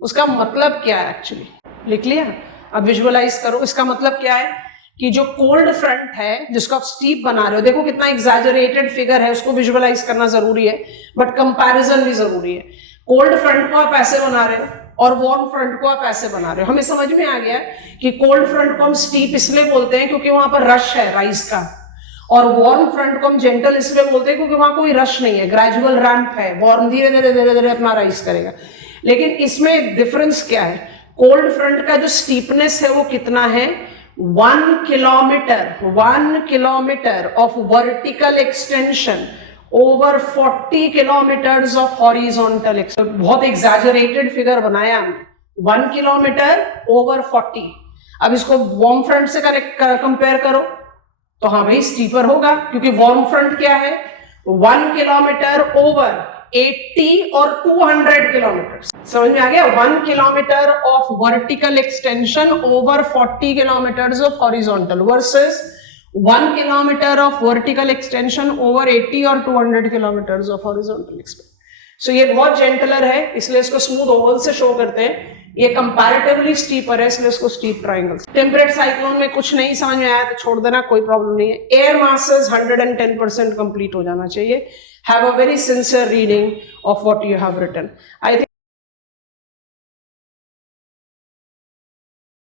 उसका मतलब क्या है एक्चुअली? लिख लिया? अब विजुअलाइज करो. इसका मतलब क्या है कि जो कोल्ड फ्रंट है जिसको आप स्टीप बना रहे हो, देखो कितना एग्जैजरेटेड फिगर है, उसको विजुअलाइज करना जरूरी है, बट कंपैरिजन भी जरूरी है. कोल्ड फ्रंट को आप ऐसे बना रहे हो और वार्म फ्रंट को आप ऐसे बना रहे हो. हमें समझ में आ गया कि कोल्ड फ्रंट को हम स्टीप इसलिए बोलते हैं क्योंकि वहां पर रश है राइज का, और वार्म फ्रंट को हम जेंटल इसलिए बोलते हैं क्योंकि वहां कोई रश नहीं है, ग्रेजुअल रैंप है. वार्म धीरे धीरे धीरे धीरे अपना राइज करेगा. लेकिन इसमें डिफरेंस क्या है? कोल्ड फ्रंट का जो स्टीपनेस है वो कितना है? 1 kilometre of vertical extension over 40 kilometres of horizontal extension. बहुत एग्जैजरेटेड फिगर बनाया हमने. 1 किलोमीटर ओवर 40. अब इसको वार्म फ्रंट से कंपेयर करो तो हाँ भाई स्टीपर होगा, क्योंकि वार्म फ्रंट क्या है? 1 किलोमीटर ओवर 80 और 200 किलोमीटर. समझ में आ गया? 1 kilometre of vertical extension over 40 kilometres of horizontal versus 1 kilometre of vertical extension over 80 और 200 किलोमीटर्स ऑफ हॉरिजॉन्टल एक्सटेंशन. सो ये बहुत जेंटलर है, इसलिए इसको स्मूथ ओवल से शो करते हैं. ये कंपैरेटिवली स्टीपर है, इसलिए इसको स्टीप ट्रायंगल. टेम्परेट साइक्लोन में कुछ नहीं समझ में आया तो छोड़ देना, कोई प्रॉब्लम नहीं है. एयर मासेस 110% कंप्लीट हो जाना चाहिए. Have a very sincere reading of what you have written. I think